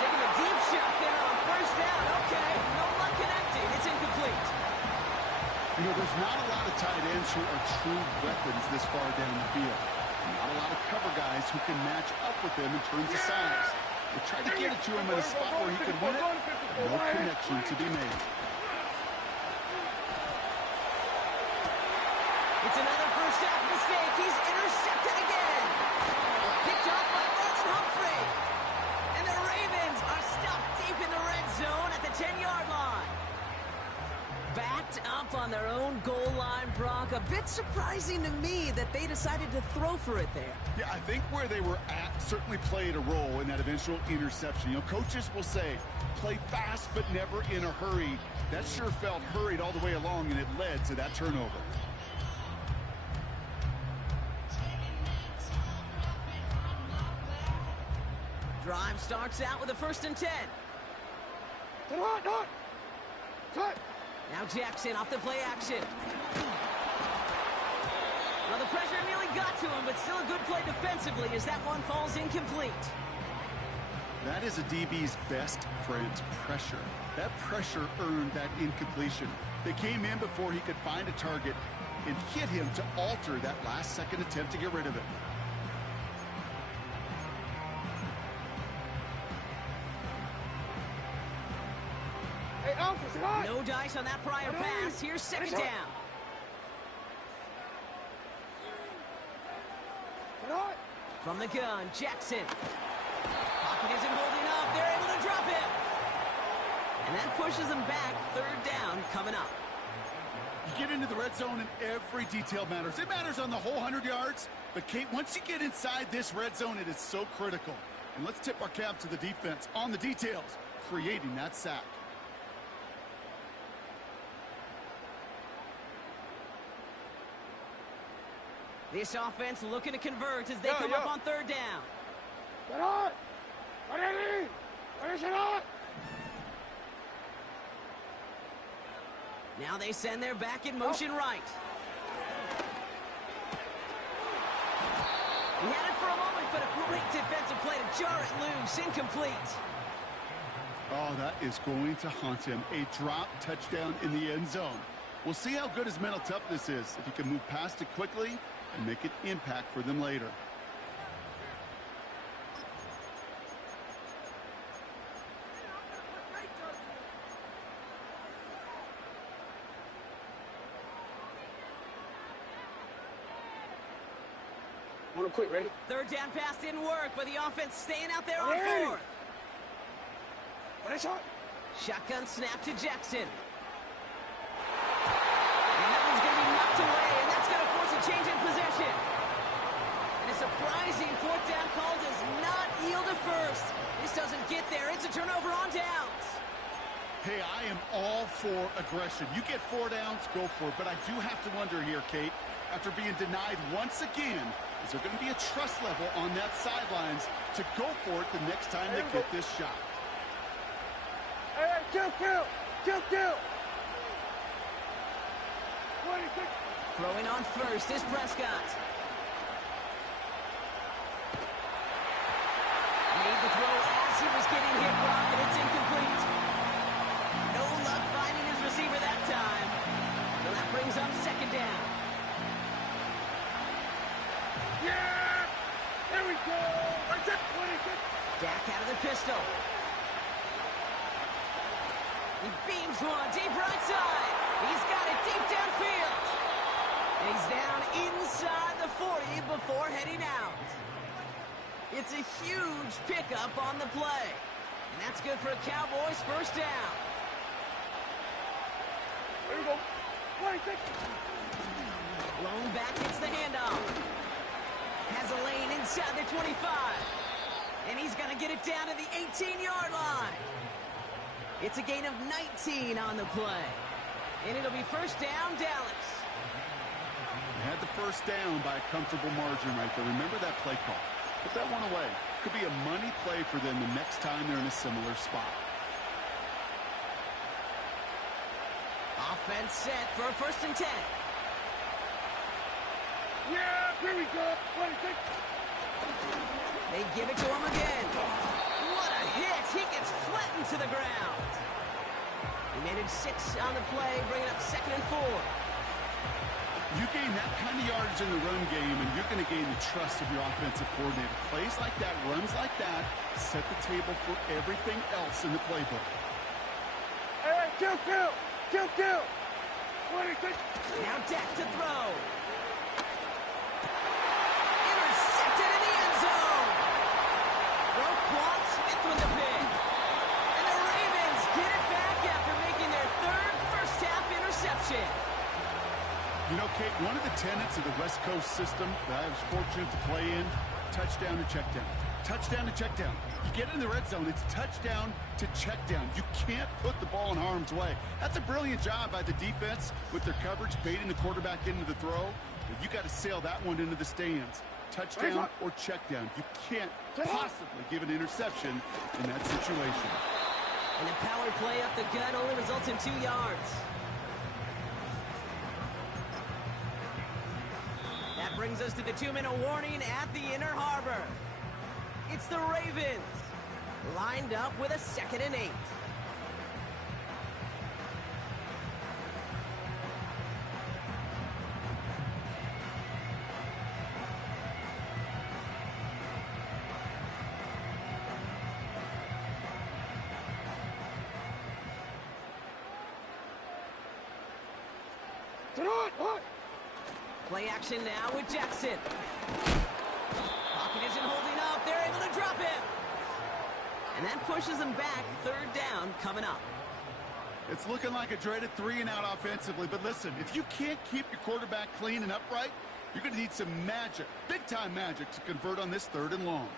Taking a deep shot there on first down. Okay, no luck connecting. It's incomplete. You know, there's not a lot of tight ends who are true weapons this far down the field. Not a lot of cover guys who can match up with them in terms of size. They tried to get it to him in a spot where he could win it. No connection to be made. It's another first half mistake. He's intercepted again. Picked off by Marlon Humphrey. And the Ravens are stopped deep in the red zone at the 10-yard line. Backed up on their own goal line, Brock. A bit surprising to me that they decided to throw for it there. Yeah, I think where they were at certainly played a role in that eventual interception. You know, coaches will say, play fast but never in a hurry. That sure felt hurried all the way along, and it led to that turnover. Drive starts out with a 1st and 10. Now Jackson off the play action. Well, the pressure nearly got to him, but still a good play defensively as that one falls incomplete. That is a DB's best friend, pressure. That pressure earned that incompletion. They came in before he could find a target and hit him to alter that last-second attempt to get rid of it. No dice on that prior pass. Here's 2nd down. From the gun, Jackson. Pocket isn't holding up. They're able to drop him. And that pushes them back. 3rd down coming up. You get into the red zone and every detail matters. It matters on the whole 100 yards. But, Kate, once you get inside this red zone, it is so critical. And let's tip our cap to the defense on the details, creating that sack. This offense looking to convert as they come up on 3rd down. Now they send their back in motion right. He had it for a moment, but a great defensive play to jar it loose. Incomplete. Oh, that is going to haunt him. A drop touchdown in the end zone. We'll see how good his mental toughness is if he can move past it quickly and make an impact for them later. Want to quit, ready? 3rd down pass didn't work, but the offense staying out there on 4th. Shotgun snap to Jackson. And that one's going to be knocked away, and that's going to force a change in possession. And a surprising 4th down call does not yield a 1st. This doesn't get there. It's a turnover on downs. Hey, I am all for aggression. You get 4 downs, go for it. But I do have to wonder here, Kate, after being denied once again. Is there going to be a trust level on that sidelines to go for it the next time they get this shot? Hey, kill! 26. Throwing on first is Prescott. Made the throw as he was getting hit, Brock, and it's incomplete. No luck finding his receiver that time. So that brings up second down. Yeah! There we go! That's it! 26. Dak out of the pistol. He beams one deep right side. He's got it deep downfield. And he's down inside the 40 before heading out. It's a huge pickup on the play. And that's good for a Cowboys first down. There we go. 26. Blown back hits the handoff. Has a lane inside the 25. And he's going to get it down to the 18-yard line. It's a gain of 19 on the play. And it'll be first down, Dallas. They had the first down by a comfortable margin right there. Remember that play call. Put that one away. Could be a money play for them the next time they're in a similar spot. Offense set for a first and 10. Yeah, here we go. 26. They give it to him again. What a hit. He gets flattened to the ground. He made it 6 on the play, bringing up second and 4. You gain that kind of yardage in the run game, and you're going to gain the trust of your offensive coordinator. Plays like that, runs like that, set the table for everything else in the playbook. Hey, kill! 26. Now Dak to throw. Intercepted in the end zone. Roquan Smith with the pick. And the Ravens get it back after making their third first-half interception. You know, Kate, one of the tenets of the West Coast system that I was fortunate to play in, touchdown to check down. Touchdown to check down. You get in the red zone, it's touchdown to check down. You can't put the ball in harm's way. That's a brilliant job by the defense with their coverage, baiting the quarterback into the throw. But you got to sail that one into the stands. Touchdown or check down. You can't possibly give an interception in that situation. And a power play up the gut only results in 2 yards. That brings us to the 2-minute warning at the Inner Harbor. It's the Ravens, lined up with a 2nd and 8. Play action now with Jackson. Pocket isn't holding up. They're able to drop him. And that pushes them back. 3rd down coming up. It's looking like a dreaded 3-and-out offensively. But listen, if you can't keep your quarterback clean and upright, you're going to need some magic, big-time magic, to convert on this 3rd and long.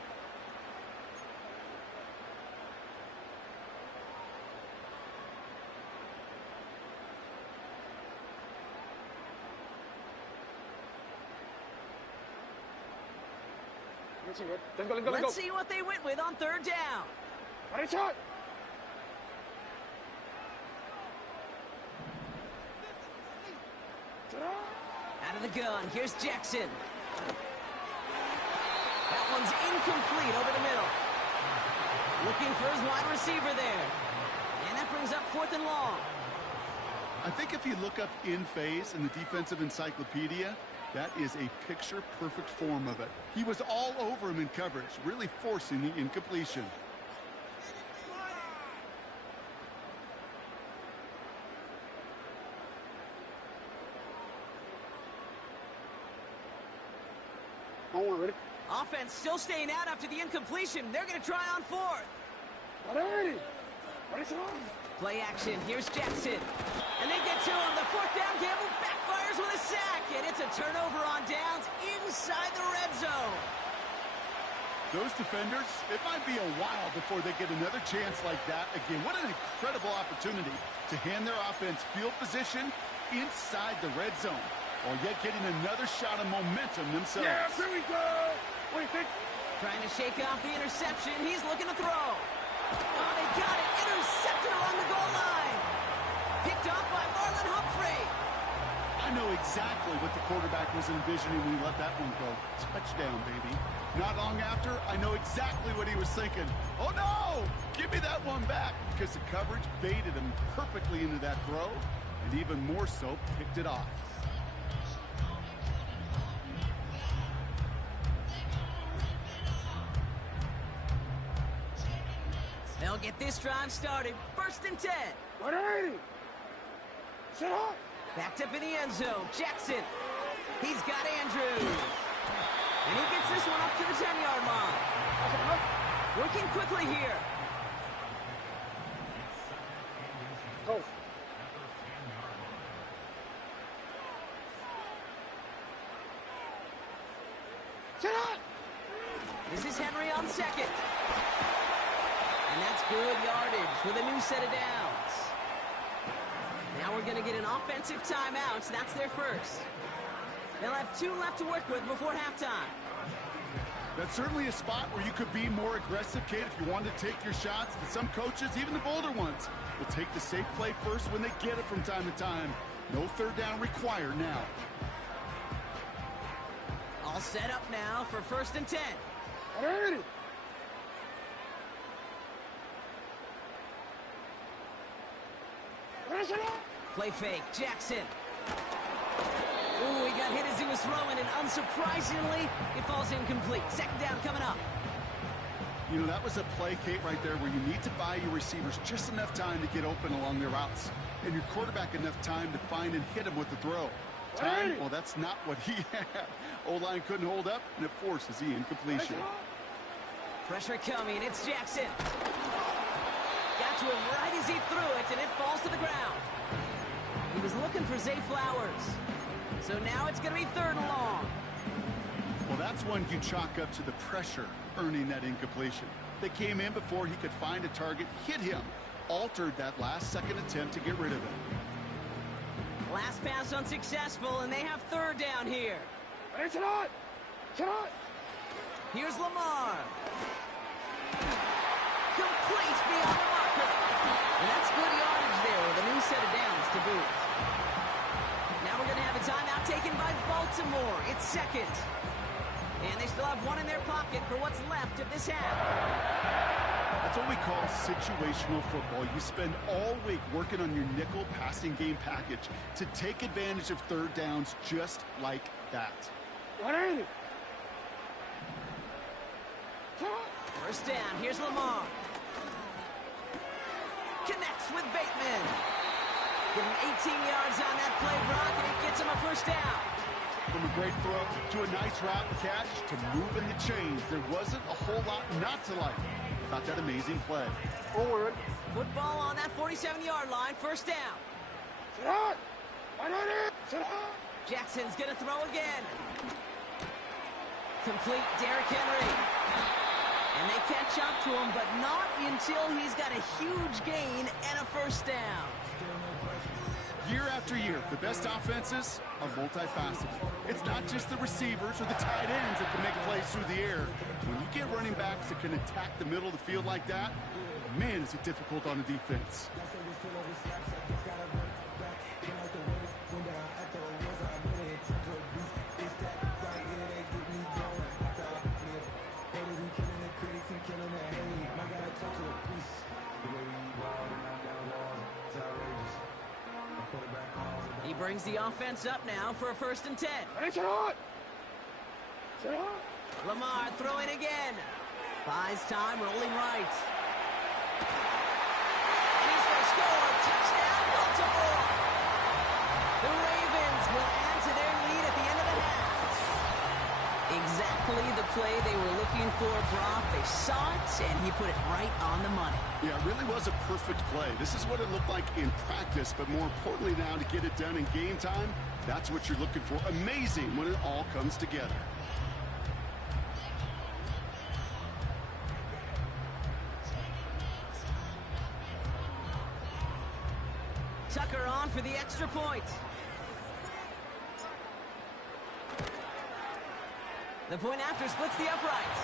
Let's see what they went with on 3rd down. Ready, shot. Out of the gun, here's Jackson. That one's incomplete over the middle. Looking for his wide receiver there. And that brings up 4th and long. I think if you look up in phase in the defensive encyclopedia, that is a picture-perfect form of it. He was all over him in coverage, really forcing the incompletion. Ready? Offense still staying out after the incompletion. They're going to try on 4th. Ready, shot. Play action. Here's Jackson. And they get to him. The 4th down gamble backfires with a sack. And it's a turnover on downs inside the red zone. Those defenders, it might be a while before they get another chance like that again. What an incredible opportunity to hand their offense field position inside the red zone. or yet getting another shot of momentum themselves. Yeah, here we go. What do you think? Trying to shake off the interception. He's looking to throw. Oh, they got it. Intercepted along the goal line. Picked off by Marlon Humphrey. I know exactly what the quarterback was envisioning when he let that one go. Touchdown, baby. Not long after, I know exactly what he was thinking. Oh, no! Give me that one back, because the coverage baited him perfectly into that throw, and even more so, picked it off. They'll get this drive started. 1st and 10. 180. Set up. Backed up in the end zone. Jackson. He's got Andrews. And he gets this one up to the 10-yard line. Working quickly here. Go. Set up. This is Henry on 2nd. And that's good yardage with a new set of downs. Now we're going to get an offensive timeout. So that's their first. They'll have 2 left to work with before halftime. That's certainly a spot where you could be more aggressive, Kate, if you wanted to take your shots. But some coaches, even the bolder ones, will take the safe play first when they get it from time to time. No 3rd down required now. All set up now for 1st and 10. 180. Play fake. Jackson. Ooh, he got hit as he was throwing, and unsurprisingly, it falls incomplete. 2nd down coming up. You know, that was a play, Kate, right there where you need to buy your receivers just enough time to get open along their routes, and your quarterback enough time to find and hit him with the throw. Time, well, that's not what he had. O-line couldn't hold up, and it forces the incompletion. Pressure coming. It's Jackson. Got to him right as he threw it, and it falls to the ground. He was looking for Zay Flowers. So now it's going to be 3rd and long. Well, that's one you chalk up to the pressure earning that incompletion. They came in before he could find a target, hit him, altered that last-second attempt to get rid of it. Last pass unsuccessful, and they have 3rd down here. It's not. Here's Lamar. Complete beyond the marker. And that's good yardage there with a new set of downs to boot. Now we're going to have a timeout taken by Baltimore. It's 2nd. And they still have 1 in their pocket for what's left of this half. That's what we call situational football. You spend all week working on your nickel passing game package to take advantage of 3rd downs just like that. 180. 1st down. Here's Lamar. Connects with Bateman. Getting 18 yards on that play, Brock, and it gets him a 1st down. From a great throw to a nice route and catch to moving the chains, there wasn't a whole lot not to like about that amazing play. Forward. Football on that 47-yard line. 1st down. Set up. 180. Set up. Jackson's going to throw again. Complete. Derrick Henry. And they catch up to him, but not until he's got a huge gain and a 1st down. Year after year, the best offenses are multifaceted. It's not just the receivers or the tight ends that can make plays through the air. When you get running backs that can attack the middle of the field like that, man, is it difficult on the defense. He brings the offense up now for a 1st and 10. Set up. Lamar throwing again. Buys time, rolling right. And he's going to score. Touchdown, Baltimore. The Ravens will add to their lead at the end of the half. Exactly the play they were looking for, Brock. They saw it, and he put it right on the money. Yeah, it really was a perfect play. This is what it looked like in practice, but more importantly now to get it done in game time, that's what you're looking for. Amazing when it all comes together. Tucker on for the extra point. The point after splits the uprights.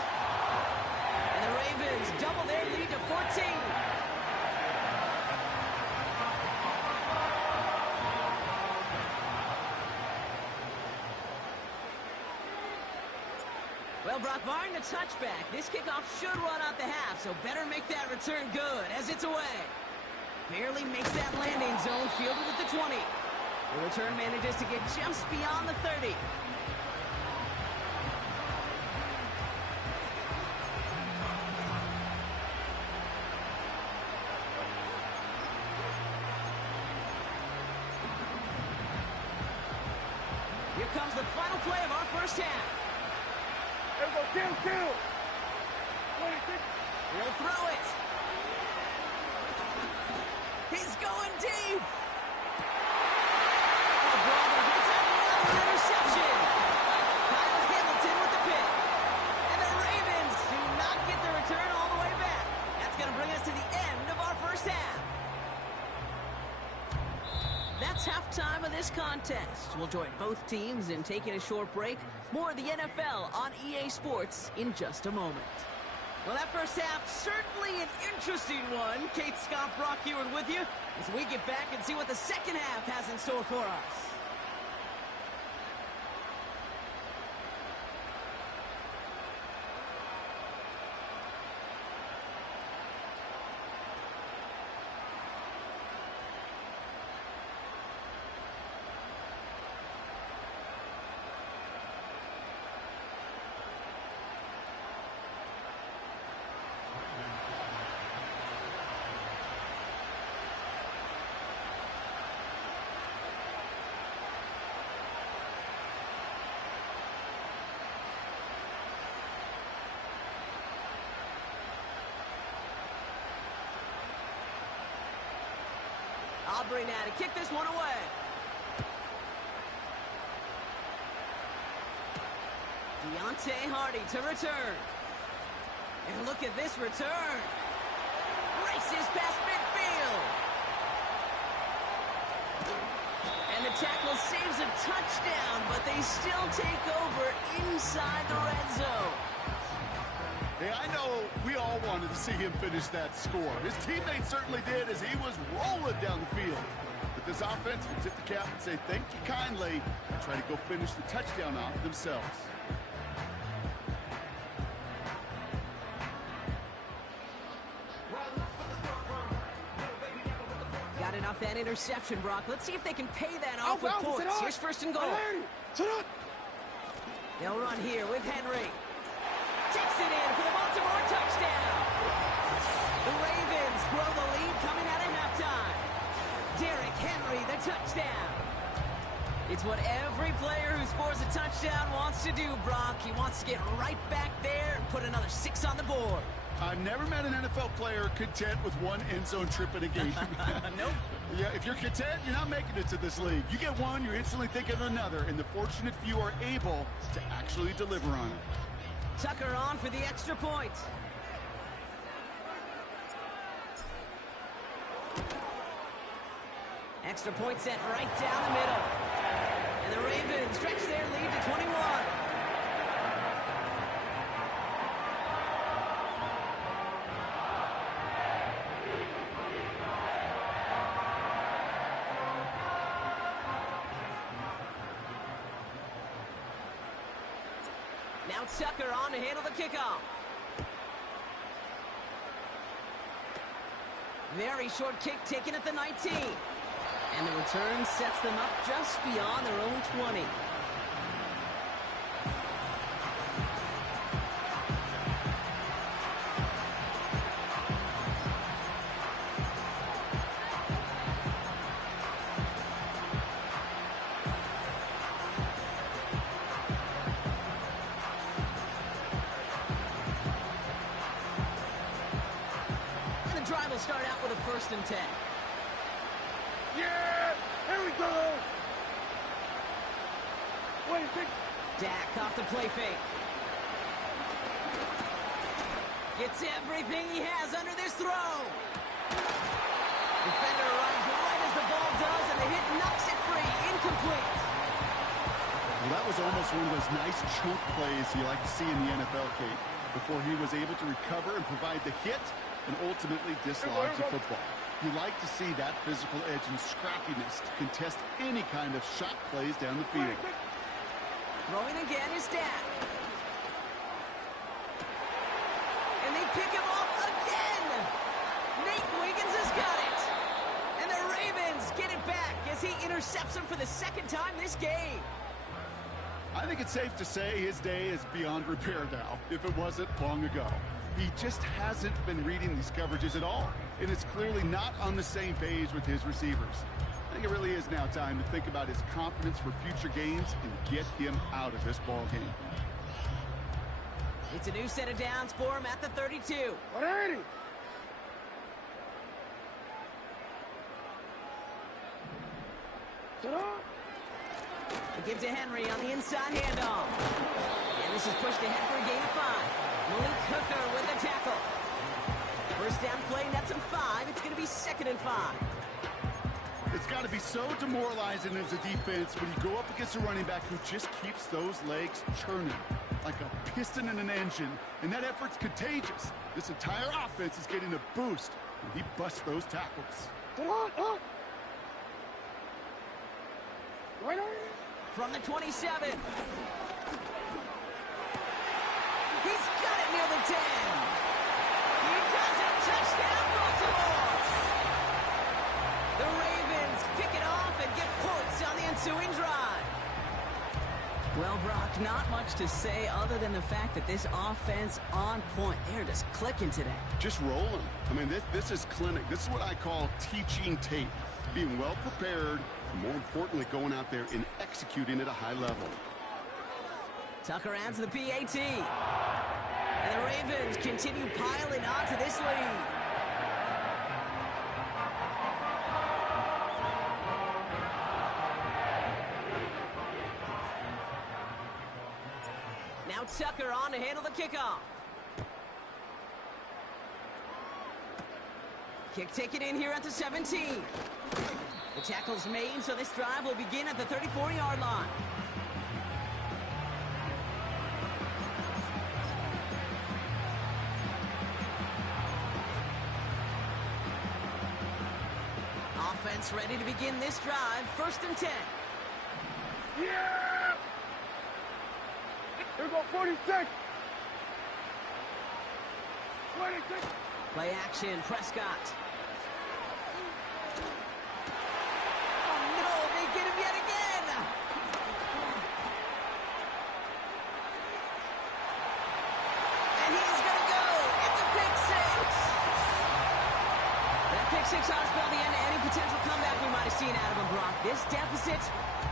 And the Ravens double their lead to 14. Well, Brock, barring the touchback, this kickoff should run out the half, so better make that return good as it's away. Barely makes that landing zone, fielded at the 20. The return manages to get just beyond the 30. Here comes the final play of our first half. There we go, kill. 26. He'll throw it. He's going deep. Oh, brother, it's another interception. Kyle Hamilton with the pick. And the Ravens do not get the return all the way back. That's going to bring us to the end of our first half. That's halftime of this contest. We'll join both teams in taking a short break. More of the NFL on EA Sports in just a moment. Well, that first half, certainly an interesting one. Kate, Scott, Brock Ewing with you as we get back and see what the second half has in store for us. Aubrey now to kick this one away. Deontay Hardy to return. And look at this return. Races past midfield. And the tackle saves a touchdown, but they still take over inside the red zone. Hey, I know we all wanted to see him finish that score. His teammates certainly did as he was rolling down the field. But this offense will tip the cap and say thank you kindly and try to go finish the touchdown off themselves. Got it off that interception, Brock. Let's see if they can pay that off with points. Here's first and goal. They'll run here with Henry. Takes it in for the Baltimore touchdown. The Ravens grow the lead coming out of halftime. Derrick Henry, the touchdown. It's what every player who scores a touchdown wants to do, Brock. He wants to get right back there and put another 6 on the board. I've never met an NFL player content with one end zone trip in a game. Nope. Yeah, if you're content, you're not making it to this league. You get one, you're instantly thinking of another, and the fortunate few are able to actually deliver on it. Tucker on for the extra point. Extra point set right down the middle. And the Ravens stretch their lead to 21. Now Tucker on to handle the kickoff. Very short kick taken at the 19. And the return sets them up just beyond their own 20. Drive will start out with a 1st and 10. Yeah! Here we go! 26. Dak off the play fake. Gets everything he has under this throw. Defender runs right as the ball does, and the hit knocks it free. Incomplete. Well, that was almost one of those nice chunk plays you like to see in the NFL, Kate, before he was able to recover and provide the hit and ultimately dislodge the football. You like to see that physical edge and scrappiness to contest any kind of shot plays down the field. Throwing again is Dak. And they pick him off again. Nate Wiggins has got it. And the Ravens get it back as he intercepts him for the second time this game. I think it's safe to say his day is beyond repair now, if it wasn't long ago. He just hasn't been reading these coverages at all, and it's clearly not on the same page with his receivers. I think it really is now time to think about his confidence for future games and get him out of this ball game. It's a new set of downs for him at the 32. 180. Sit up. They give to Henry on the inside handoff. And this is pushed ahead for a gain of 5. Malik Hooker with the tackle. First down play, nets him 5. It's going to be 2nd and 5. It's got to be so demoralizing as a defense when you go up against a running back who just keeps those legs churning like a piston in an engine, and that effort's contagious. This entire offense is getting a boost when he busts those tackles. From the 27. He's got it near the 10. He does it. Touchdown, Baltimore. The Ravens pick it off and get points on the ensuing drive. Well, Brock, not much to say other than the fact that this offense on point. They're just clicking today. Just rolling. I mean, this is clinic. This is what I call teaching tape. Being well prepared, and more importantly, going out there and executing at a high level. Tucker adds the PAT. And the Ravens continue piling on to this lead. Now Tucker on to handle the kickoff. Kick taken in here at the 17. The tackle's made, so this drive will begin at the 34-yard line. Offense ready to begin this drive. 1st and 10. Yeah! Here we go, 46. 26. Play action, Prescott. Oh no, they get him yet again. And he's gonna go. It's a pick 6. That pick 6 ought to spell the end to any potential comeback we might have seen out of him, Brock. This deficit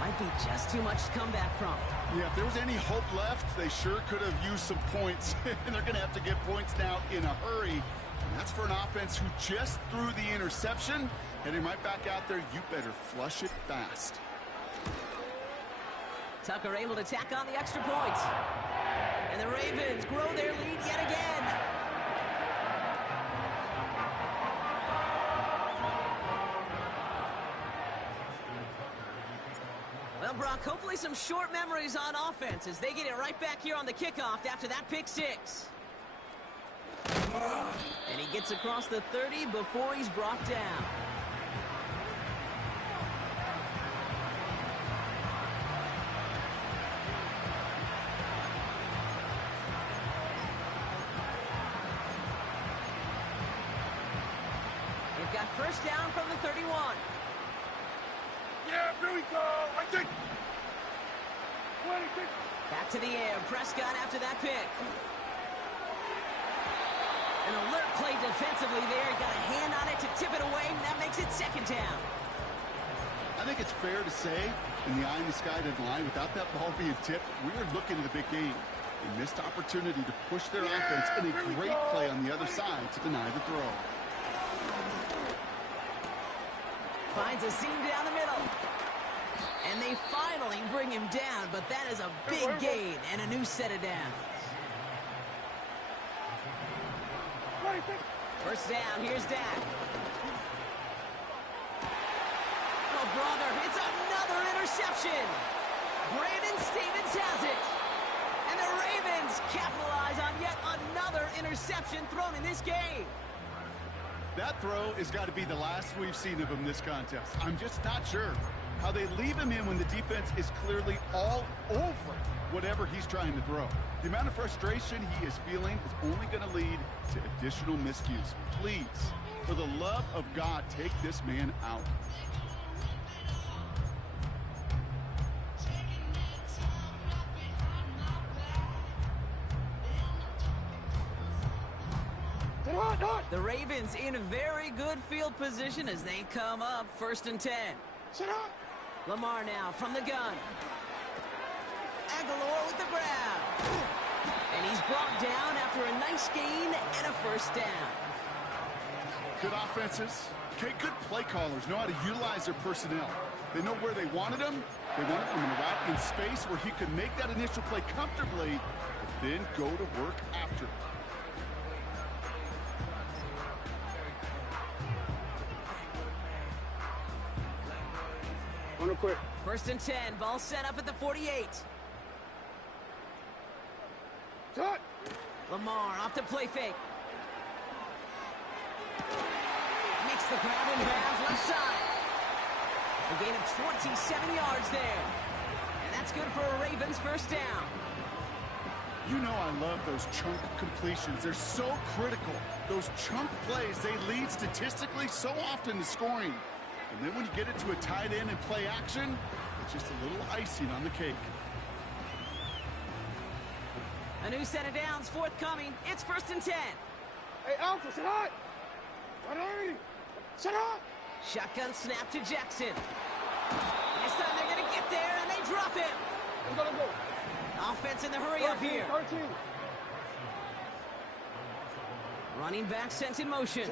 might be just too much to come back from. Yeah, if there was any hope left, they sure could have used some points. And they're going to have to get points now in a hurry. And that's for an offense who just threw the interception. Heading right back out there, you better flush it fast. Tucker able to tack on the extra point. And the Ravens grow their lead yet again. Well, Brock, hopefully some short memories on offense as they get it right back here on the kickoff after that pick 6. And he gets across the 30 before he's brought down. They've got first down from the 31. Yeah, here we go. I think. 26. Back to the air. Prescott after that pick. An alert play defensively there. Got a hand on it to tip it away, and that makes it 2nd down. I think it's fair to say, in the eye in the sky deadline, without that ball being tipped, we were looking at a big game. A missed opportunity to push their offense and a great play on the other side to deny the throw. Finds a seam down the middle. And they finally bring him down, but that is a big gain and a new set of downs. First down, here's Dak. Oh, brother, it's another interception. Brandon Stevens has it. And the Ravens capitalize on yet another interception thrown in this game. That throw has got to be the last we've seen of him this contest. I'm just not sure how they leave him in when the defense is clearly all over whatever he's trying to throw. The amount of frustration he is feeling is only going to lead to additional miscues. Please, for the love of God, take this man out. The Ravens in very good field position as they come up 1st and 10. Lamar now from the gun. Aguilar with the grab. And he's brought down after a nice gain and a 1st down. Good offenses. Okay, good play callers know how to utilize their personnel. They know where they wanted him. They wanted him in a route in space where he could make that initial play comfortably, but then go to work after. Real quick. 1st and 10. Ball set up at the 48. Touch. Lamar off the play fake. Makes the grab in bounds left side. A gain of 27 yards there. And that's good for a Ravens 1st down. You know I love those chunk completions. They're so critical. Those chunk plays, they lead statistically so often to scoring. And then when you get it to a tight end and play action, it's just a little icing on the cake. A new set of downs forthcoming. It's 1st and 10. Hey, Alpha, sit hot. Ready? Sit hot. Shotgun snap to Jackson. This time they're going to get there, and they drop it. I'm going to go. Offense in the hurry up here. 13. Running back sent in motion.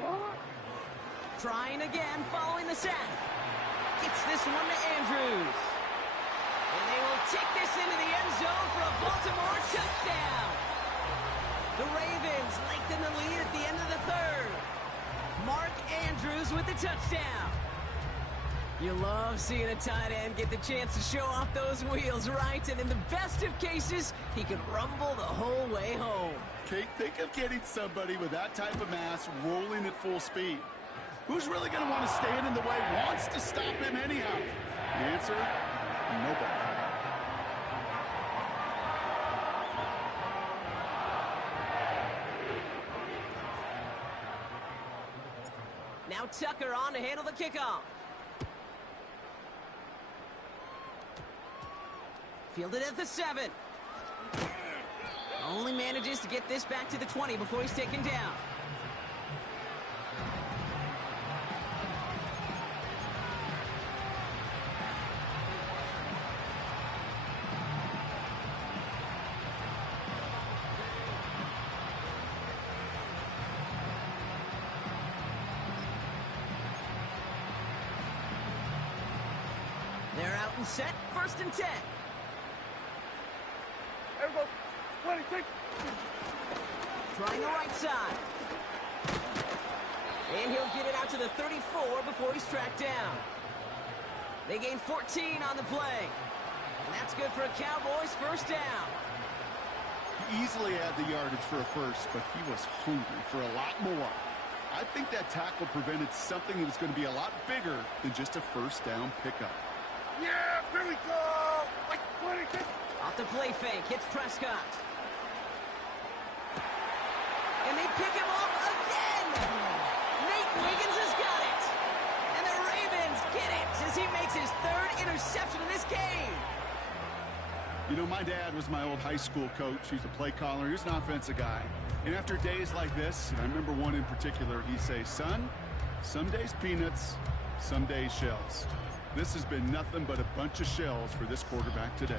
Trying again, following the sack. Gets this one to Andrews. And they will take this into the end zone for a Baltimore touchdown. The Ravens lengthen the lead at the end of the 3rd. Mark Andrews with the touchdown. You love seeing a tight end get the chance to show off those wheels, right? And in the best of cases, he could rumble the whole way home. Kate, think of getting somebody with that type of mass rolling at full speed. Who's really going to want to stand in the way, wants to stop him anyhow? The answer, nobody. Now Tucker on to handle the kickoff. Fielded at the 7. Only manages to get this back to the 20 before he's taken down. They're out and set. 1st and 10. There we go. 26. Trying the right side. And he'll get it out to the 34 before he's tracked down. They gain 14 on the play. And that's good for a Cowboys 1st down. He easily had the yardage for a 1st, but he was hungry for a lot more. I think that tackle prevented something that was going to be a lot bigger than just a 1st down pickup. Yeah, here we go. Like 26. Off the play fake, hits Prescott. And they pick him off again. Nate Wiggins has got it. And the Ravens get it as he makes his 3rd interception in this game. You know, my dad was my old high school coach. He's a play caller. He was an offensive guy. And after days like this, and I remember one in particular, he'd say, son, some days peanuts, some days shells. This has been nothing but a bunch of shells for this quarterback today.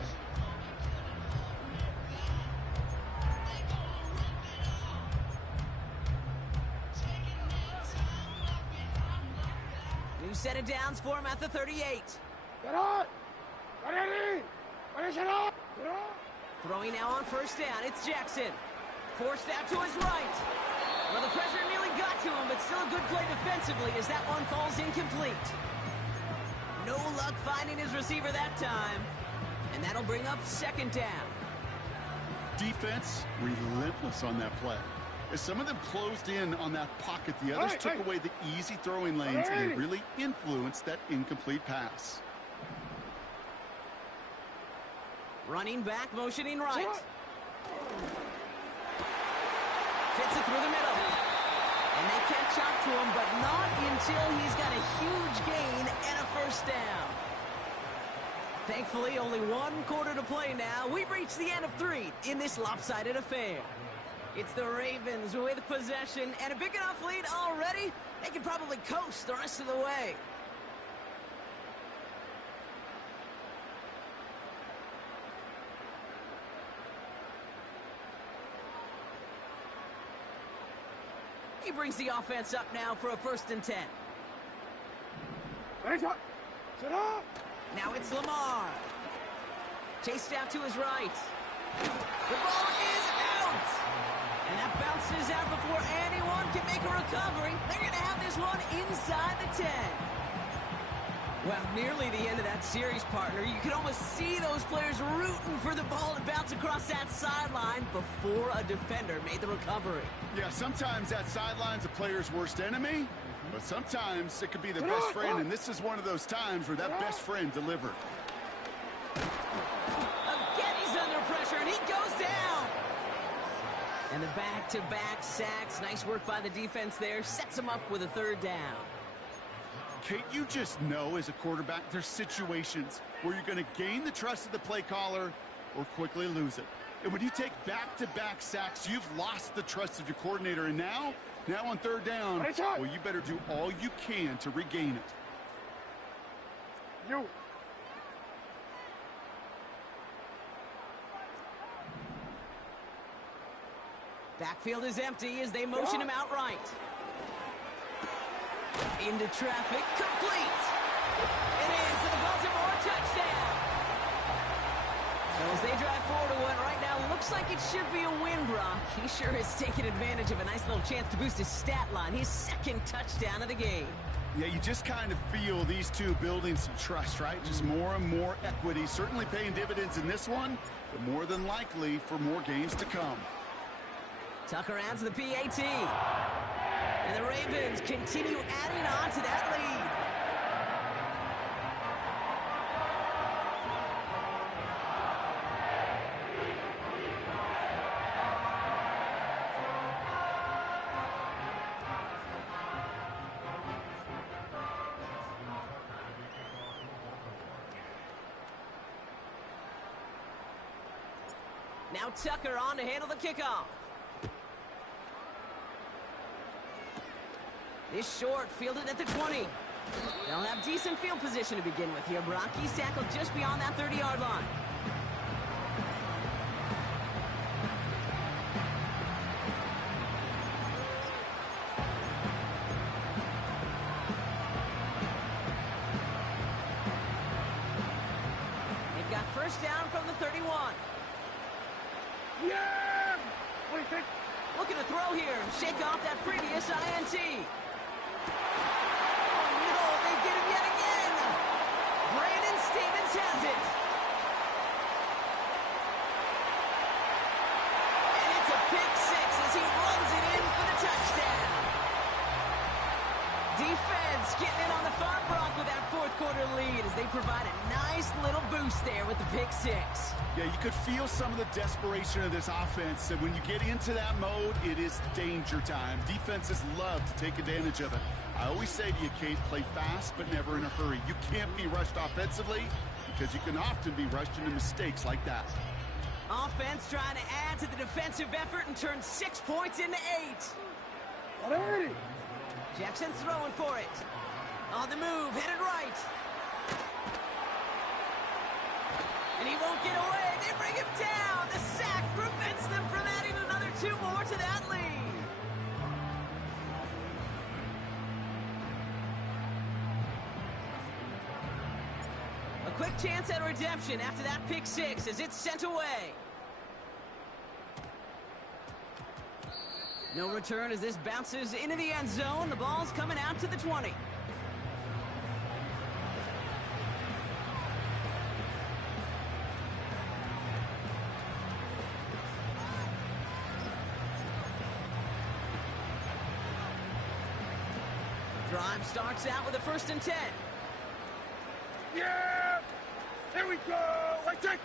New set of downs for him at the 38. Get on. Ready? Ready, get on. Get on. Throwing now on 1st down, it's Jackson. Forced out to his right. Well, the pressure nearly got to him, but still a good play defensively as that one falls incomplete. No luck finding his receiver that time. And that'll bring up second down. Defense, relentless on that play. As some of them closed in on that pocket, the others took away the easy throwing lanes and really influenced that incomplete pass. Running back, motioning right. Fits it through the middle. And they catch up to him, but not until he's got a huge gain and a first down. Thankfully, only one quarter to play now. We've reached the end of 3 in this lopsided affair. It's the Ravens with possession and a big enough lead already. They can probably coast the rest of the way. He brings the offense up now for a 1st and 10. Now it's Lamar. Chased out to his right. The ball is out. And that bounces out before anyone can make a recovery. They're going to have this one inside the 10. Well, nearly the end of that series, partner. You can almost see those players rooting for the ball to bounce across that sideline before a defender made the recovery. Yeah, sometimes that sideline's a player's worst enemy, but sometimes it could be their best friend, and this is one of those times where that best friend delivered. Again, he's under pressure, and he goes down. And the back-to-back sacks. Nice work by the defense there. Sets him up with a 3rd down. Kate, you just know as a quarterback there's situations where you're going to gain the trust of the play caller or quickly lose it. And when you take back-to-back sacks, you've lost the trust of your coordinator. And now on 3rd down, well, you better do all you can to regain it. Backfield is empty as they motion him outright. Into traffic, complete. It is for the Baltimore touchdown. So as they drive forward to one right now, looks like it should be a win, Brock. He sure has taken advantage of a nice little chance to boost his stat line. His 2nd touchdown of the game. Yeah, you just kind of feel these two building some trust, right? Just more and more equity. Certainly paying dividends in this one, but more than likely for more games to come. Tucker adds the PAT. And the Ravens continue adding on to that lead. Now Tucker on to handle the kickoff. This short, fielded at the 20. They'll have decent field position to begin with here, Brock. He's tackled just beyond that 30-yard line. They've got 1st down from the 31. Yeah! What do you think? Looking to throw here and shake off that previous INT. Has it. And it's a pick 6 as he runs it in for the touchdown. Defense getting in on the far block with that 4th quarter lead as they provide a nice little boost there with the pick 6. Yeah, you could feel some of the desperation of this offense, and when you get into that mode, it is danger time. Defenses love to take advantage of it. I always say to you, Kate, play fast but never in a hurry. You can't be rushed offensively because you can often be rushed into mistakes like that. Offense trying to add to the defensive effort and turn 6 points into 8. Jackson's throwing for it. On the move, headed right. And he won't get away. They bring him down. The sack prevents them from adding another 2 more to that lead. A quick chance at redemption after that pick 6 as it's sent away. No return as this bounces into the end zone. The ball's coming out to the 20. Drive starts out with a 1st and 10. Yeah! There we go! I take.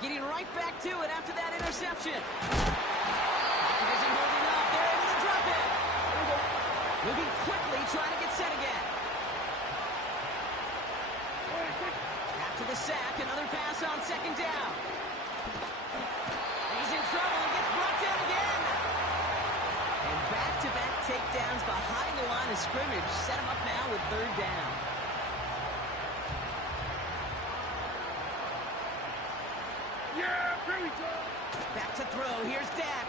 Getting right back to it after that interception. Packers are holding up. They're able to drop it. Moving quickly, trying to get set again. After the sack, another pass on 2nd down. He's in trouble and gets brought down again. And back-to-back takedowns behind the line of scrimmage set him up now with 3rd down. Yeah, here we go. Back to throw. Here's Dak.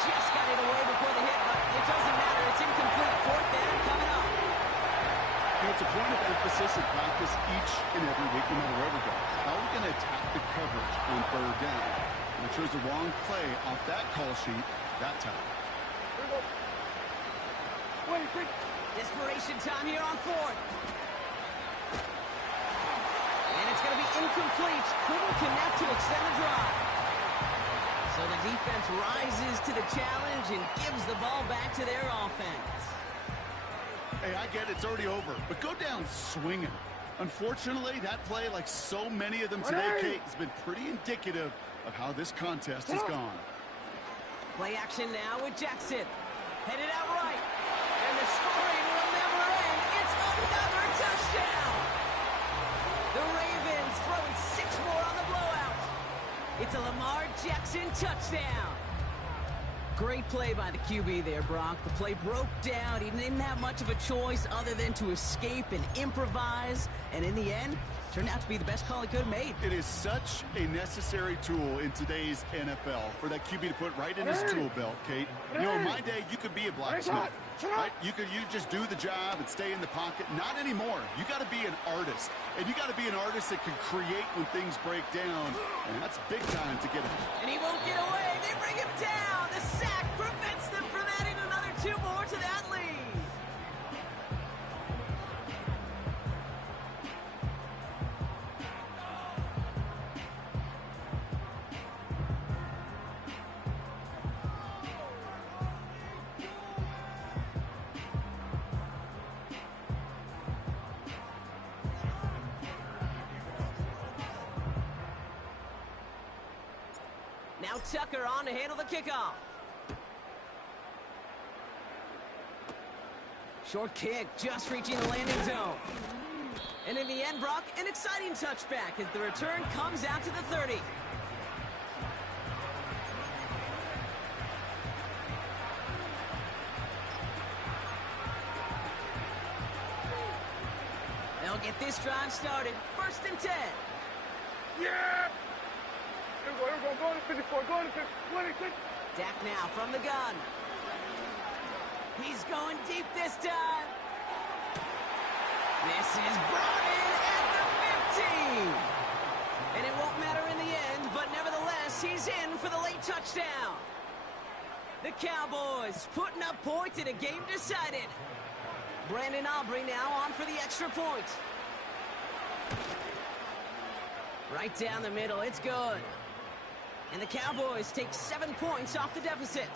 Just got it away before the hit, but it doesn't matter. It's incomplete. 4th down coming up. It's a point of emphasis in practice each and every week, no matter where we go. How are we going to attack the coverage on 3rd down? And I chose the wrong play off that call sheet that time. Here we go. Wait, quick. Desperation time here on 4th. And it's going to be incomplete. Couldn't connect to extend the drive. So the defense rises to the challenge and gives the ball back to their offense. Hey, I get it's already over, but go down swinging. Unfortunately, that play, like so many of them today, Kate, has been pretty indicative of how this contest has gone. Play action now with Jackson. Headed out right. And the scoring will never end. It's another touchdown. The Ravens throwing 6 more on the blowout. It's a Lamar Jackson touchdown. Great play by the QB there, Brock. The play broke down. He didn't have much of a choice other than to escape and improvise. And in the end, turned out to be the best call he could have made. It is such a necessary tool in today's NFL for that QB to put right in his tool belt, Kate. You know, in my day, you could be a blacksmith, right? You just do the job and stay in the pocket. Not anymore. You got to be an artist, and you got to be an artist that can create when things break down, and that's big time to get him. And he won't get away. They bring him down. The sack prevents them from adding another 2 more to that lead. Now Tucker on to handle the kickoff. Short kick, just reaching the landing zone. And in the end, Brock, an exciting touchback as the return comes out to the 30. They'll get this drive started. 1st and 10. Yeah! Here we go, go to 54, go to 50, 26. Dak now from the gun. He's going deep this time. This is brought in at the 15. And it won't matter in the end, but nevertheless, he's in for the late touchdown. The Cowboys putting up points in a game decided. Brandon Aubrey now on for the extra point. Right down the middle, it's good. And the Cowboys take 7 points off the deficit.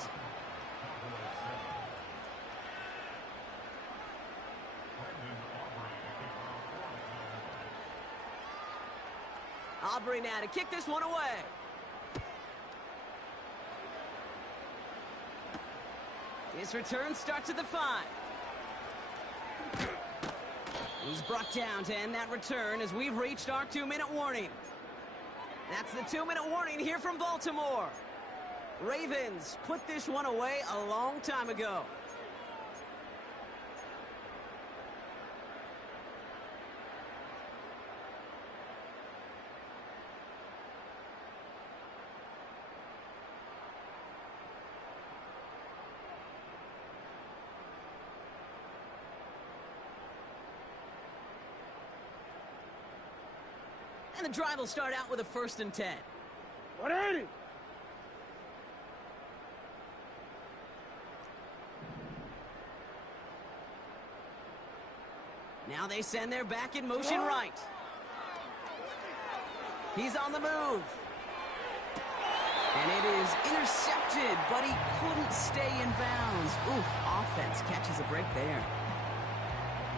Aubrey now to kick this one away. His return starts at the 5. He's brought down to end that return as we've reached our 2-minute warning. That's the 2-minute warning here from Baltimore. Ravens put this one away a long time ago. And the drive will start out with a 1st and 10. 180. Now they send their back in motion right. He's on the move. And it is intercepted, but he couldn't stay in bounds. Ooh, offense catches a break there.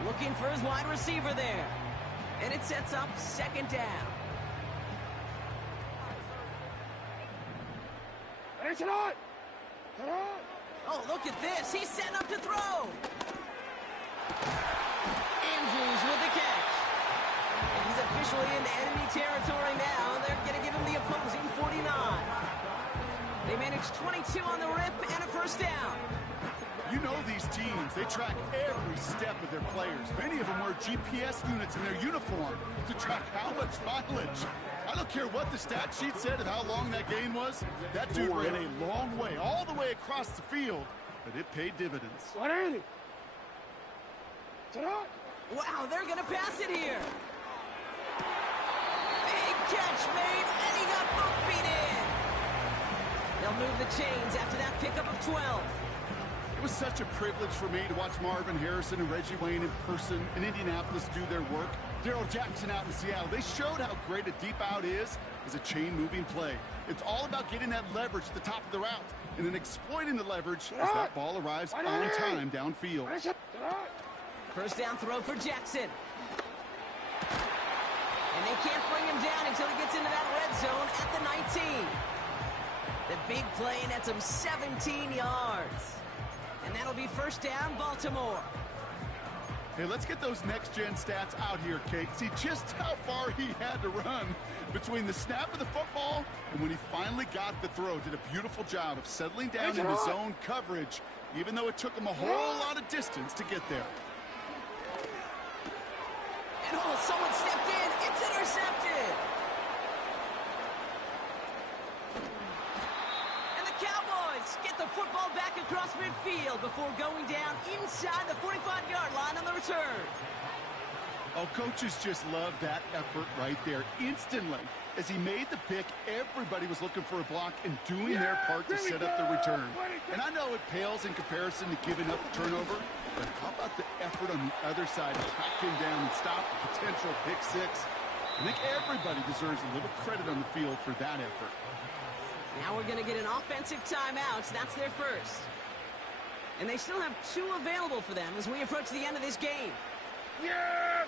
Looking for his wide receiver there. And it sets up second down. Oh, look at this. He's set up to throw. Andrews with the catch. And he's officially into enemy territory now. They're going to give him the opposing 49. They managed 22 on the rip and a first down. You know these teams, they track every step of their players. Many of them wear GPS units in their uniform to track how much mileage. I don't care what the stat sheet said of how long that gain was. That dude ran a long way, all the way across the field, but it paid dividends. Wow, they're going to pass it here. Big catch made, and he got both feet in. They'll move the chains after that pickup of 12. It was such a privilege for me to watch Marvin Harrison and Reggie Wayne in person in Indianapolis do their work. Darryl Jackson out in Seattle. They showed how great a deep out is as a chain-moving play. It's all about getting that leverage at the top of the route and then exploiting the leverage as that ball arrives on time downfield. First down throw for Jackson. And they can't bring him down until he gets into that red zone at the 19. The big play nets him 17 yards. And that'll be first down, Baltimore. Hey, let's get those next-gen stats out here, Kate. See just how far he had to run between the snap of the football and when he finally got the throw. Did a beautiful job of settling down into zone coverage, even though it took him a whole lot of distance to get there. And oh, someone stepped in. It's intercepted. Get the football back across midfield before going down inside the 45-yard line on the return. Oh, coaches just love that effort right there. Instantly, as he made the pick, everybody was looking for a block and doing their part to set up the return. And I know it pales in comparison to giving up the turnover, but how about the effort on the other side to track him down and stop the potential pick six? I think everybody deserves a little credit on the field for that effort. Now we're going to get an offensive timeout. That's their first. And they still have 2 available for them as we approach the end of this game. Yeah!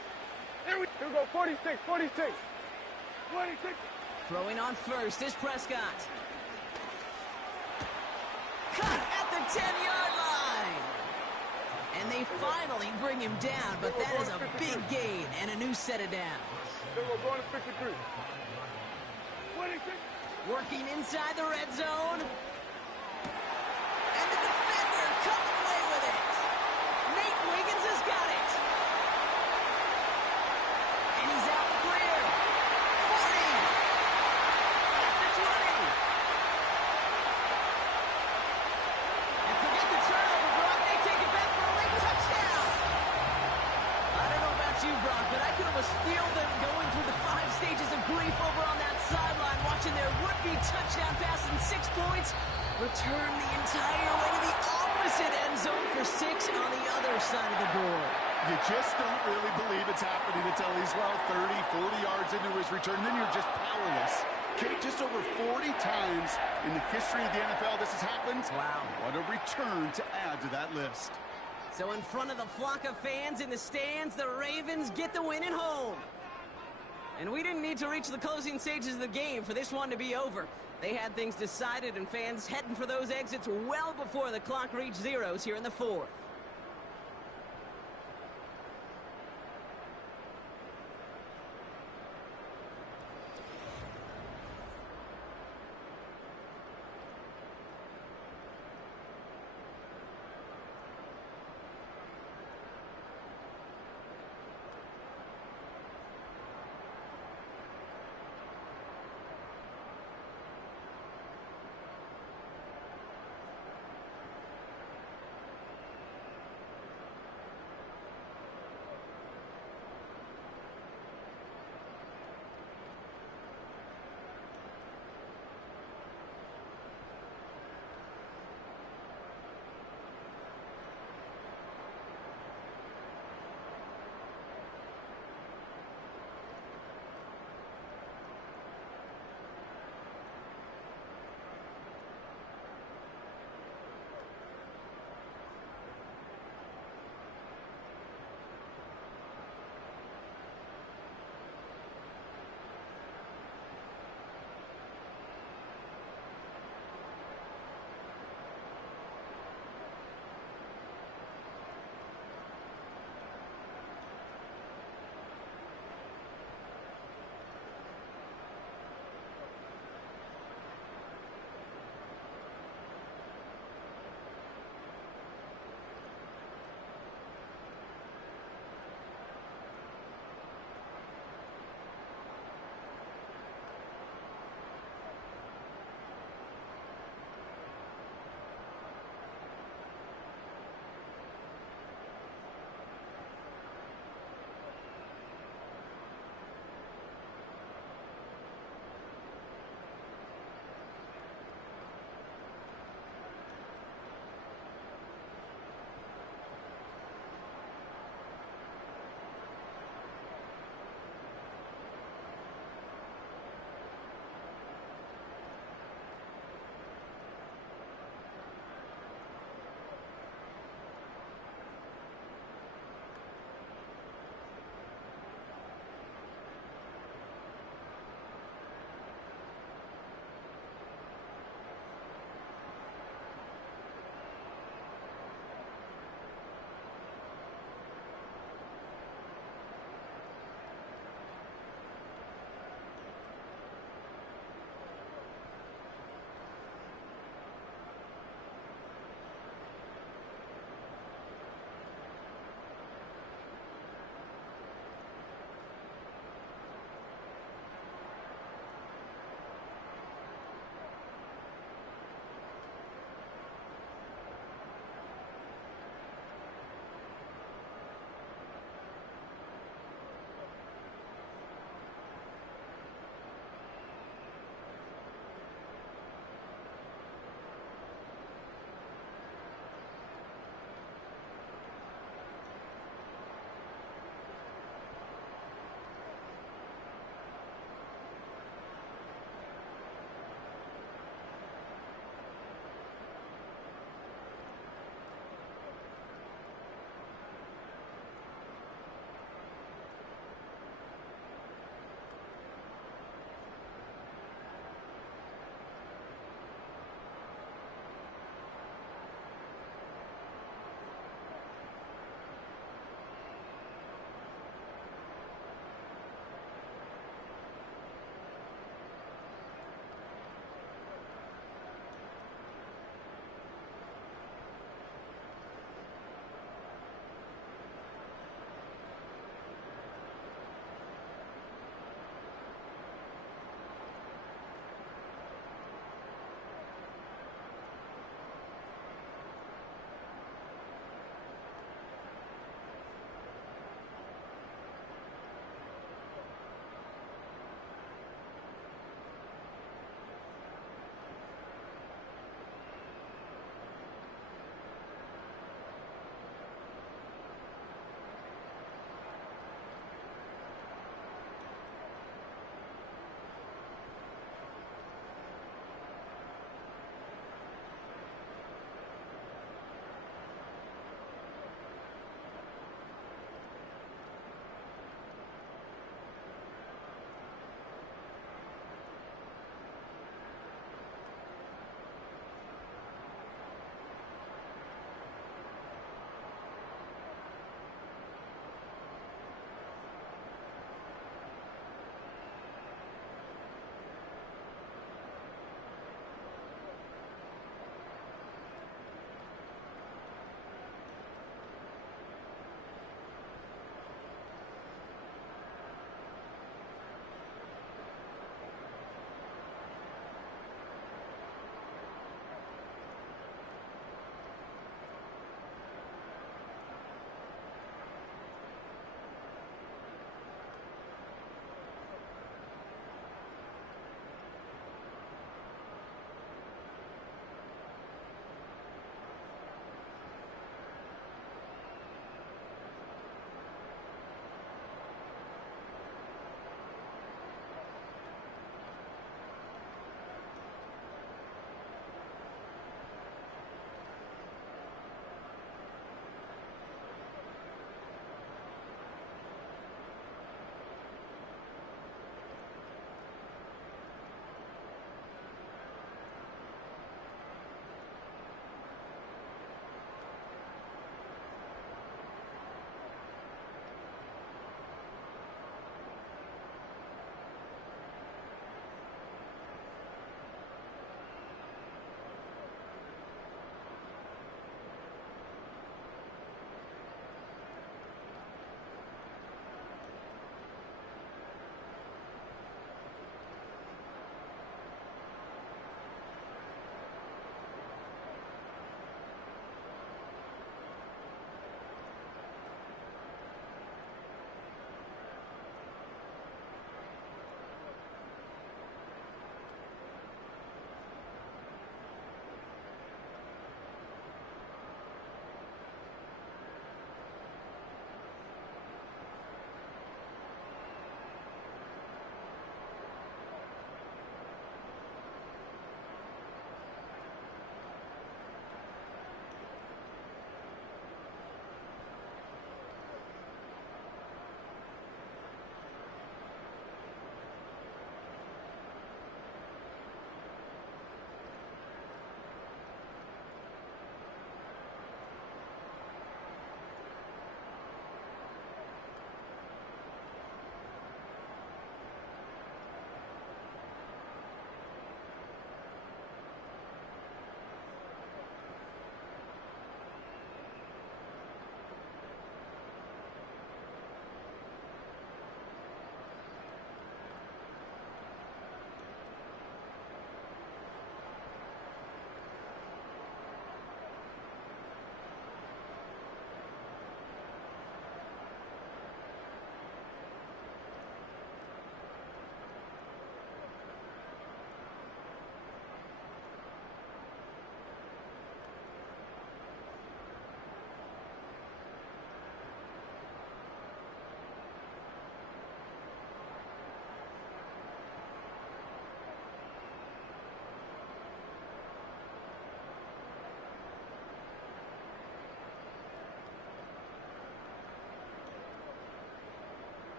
Here we go, 46, 46. 46. Throwing on first is Prescott. Cut at the 10-yard line. And they finally bring him down, but that is a big gain and a new set of downs. Here we go, going to 53. 26. Working inside the red zone. And the defender coming away with it. Nate Wiggins has got it. And he's out clear. 40. At the 20. And forget the turnover, Brock. They take it back for a late touchdown. I don't know about you, Brock, but I could almost feel them going through the 5 stages of grief over on that sideline, watching their would-be touchdown pass in 6 points return the entire way to the opposite end zone for 6 on the other side of the board. You just don't really believe it's happening until he's, well, 30, 40 yards into his return. Then you're just powerless. Okay, just over 40 times in the history of the NFL this has happened. Wow. What a return to add to that list. So in front of the flock of fans in the stands, the Ravens get the win at home. And we didn't need to reach the closing stages of the game for this one to be over. They had things decided and fans heading for those exits well before the clock reached zeros here in the 4th.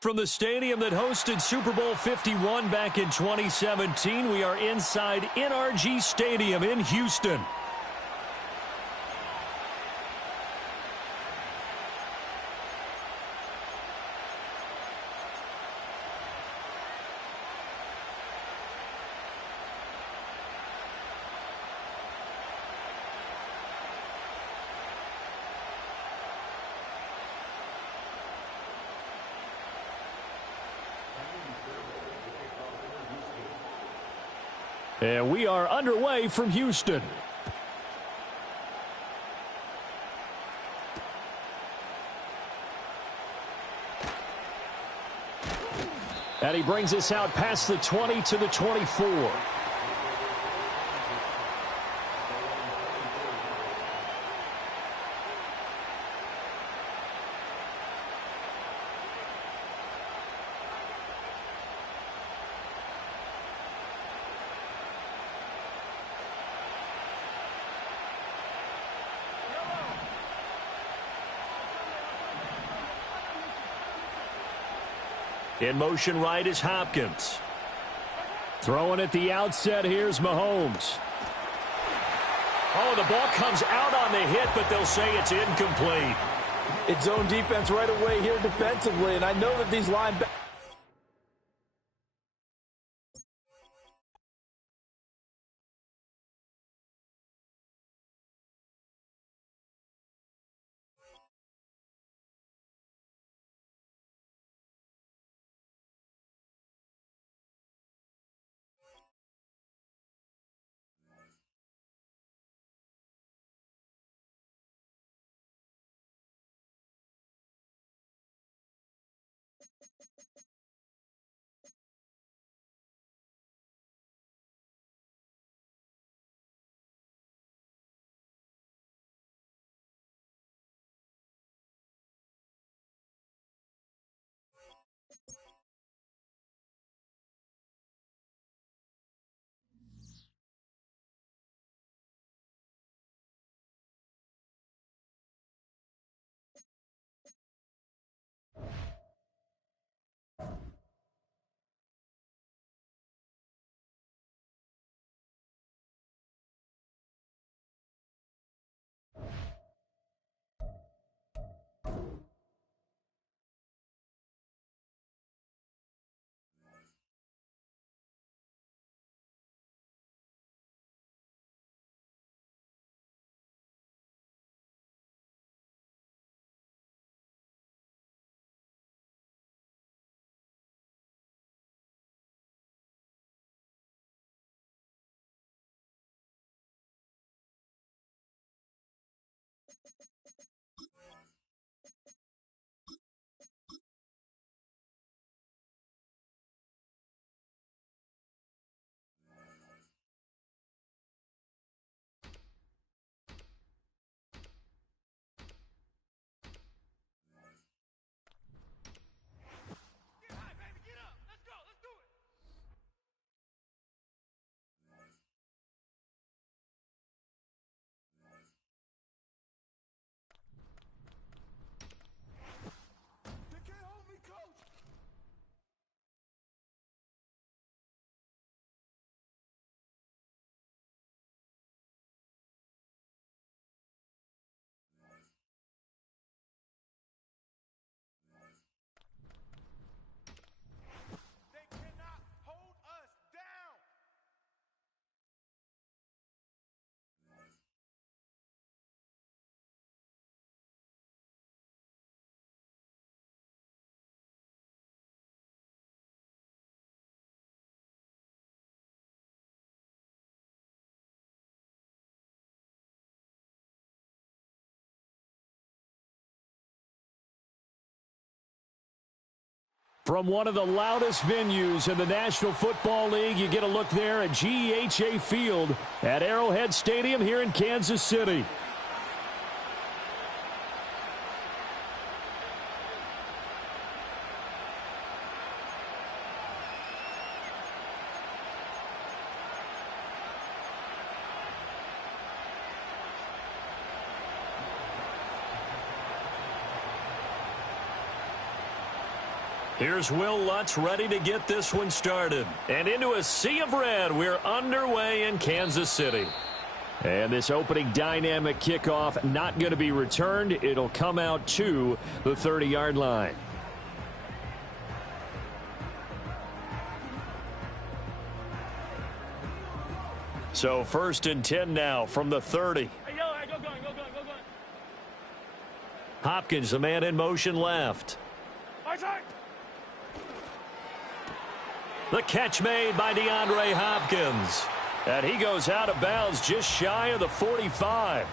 From the stadium that hosted Super Bowl 51 back in 2017, we are inside NRG Stadium in Houston. And we are underway from Houston. And he brings us out past the 20 to the 24. In motion right is Hopkins. Throwing at the outset, here's Mahomes. Oh, the ball comes out on the hit, but they'll say it's incomplete. It's zone defense right away here defensively, and I know that these linebackers... From one of the loudest venues in the National Football League, you get a look there at GEHA Field at Arrowhead Stadium here in Kansas City. Here's Will Lutz ready to get this one started. And into a sea of red, we're underway in Kansas City. And this opening dynamic kickoff not going to be returned. It'll come out to the 30-yard line. So 1st and 10 now from the 30. Hey, go going. Hopkins, the man in motion left. The catch made by DeAndre Hopkins. And he goes out of bounds just shy of the 45.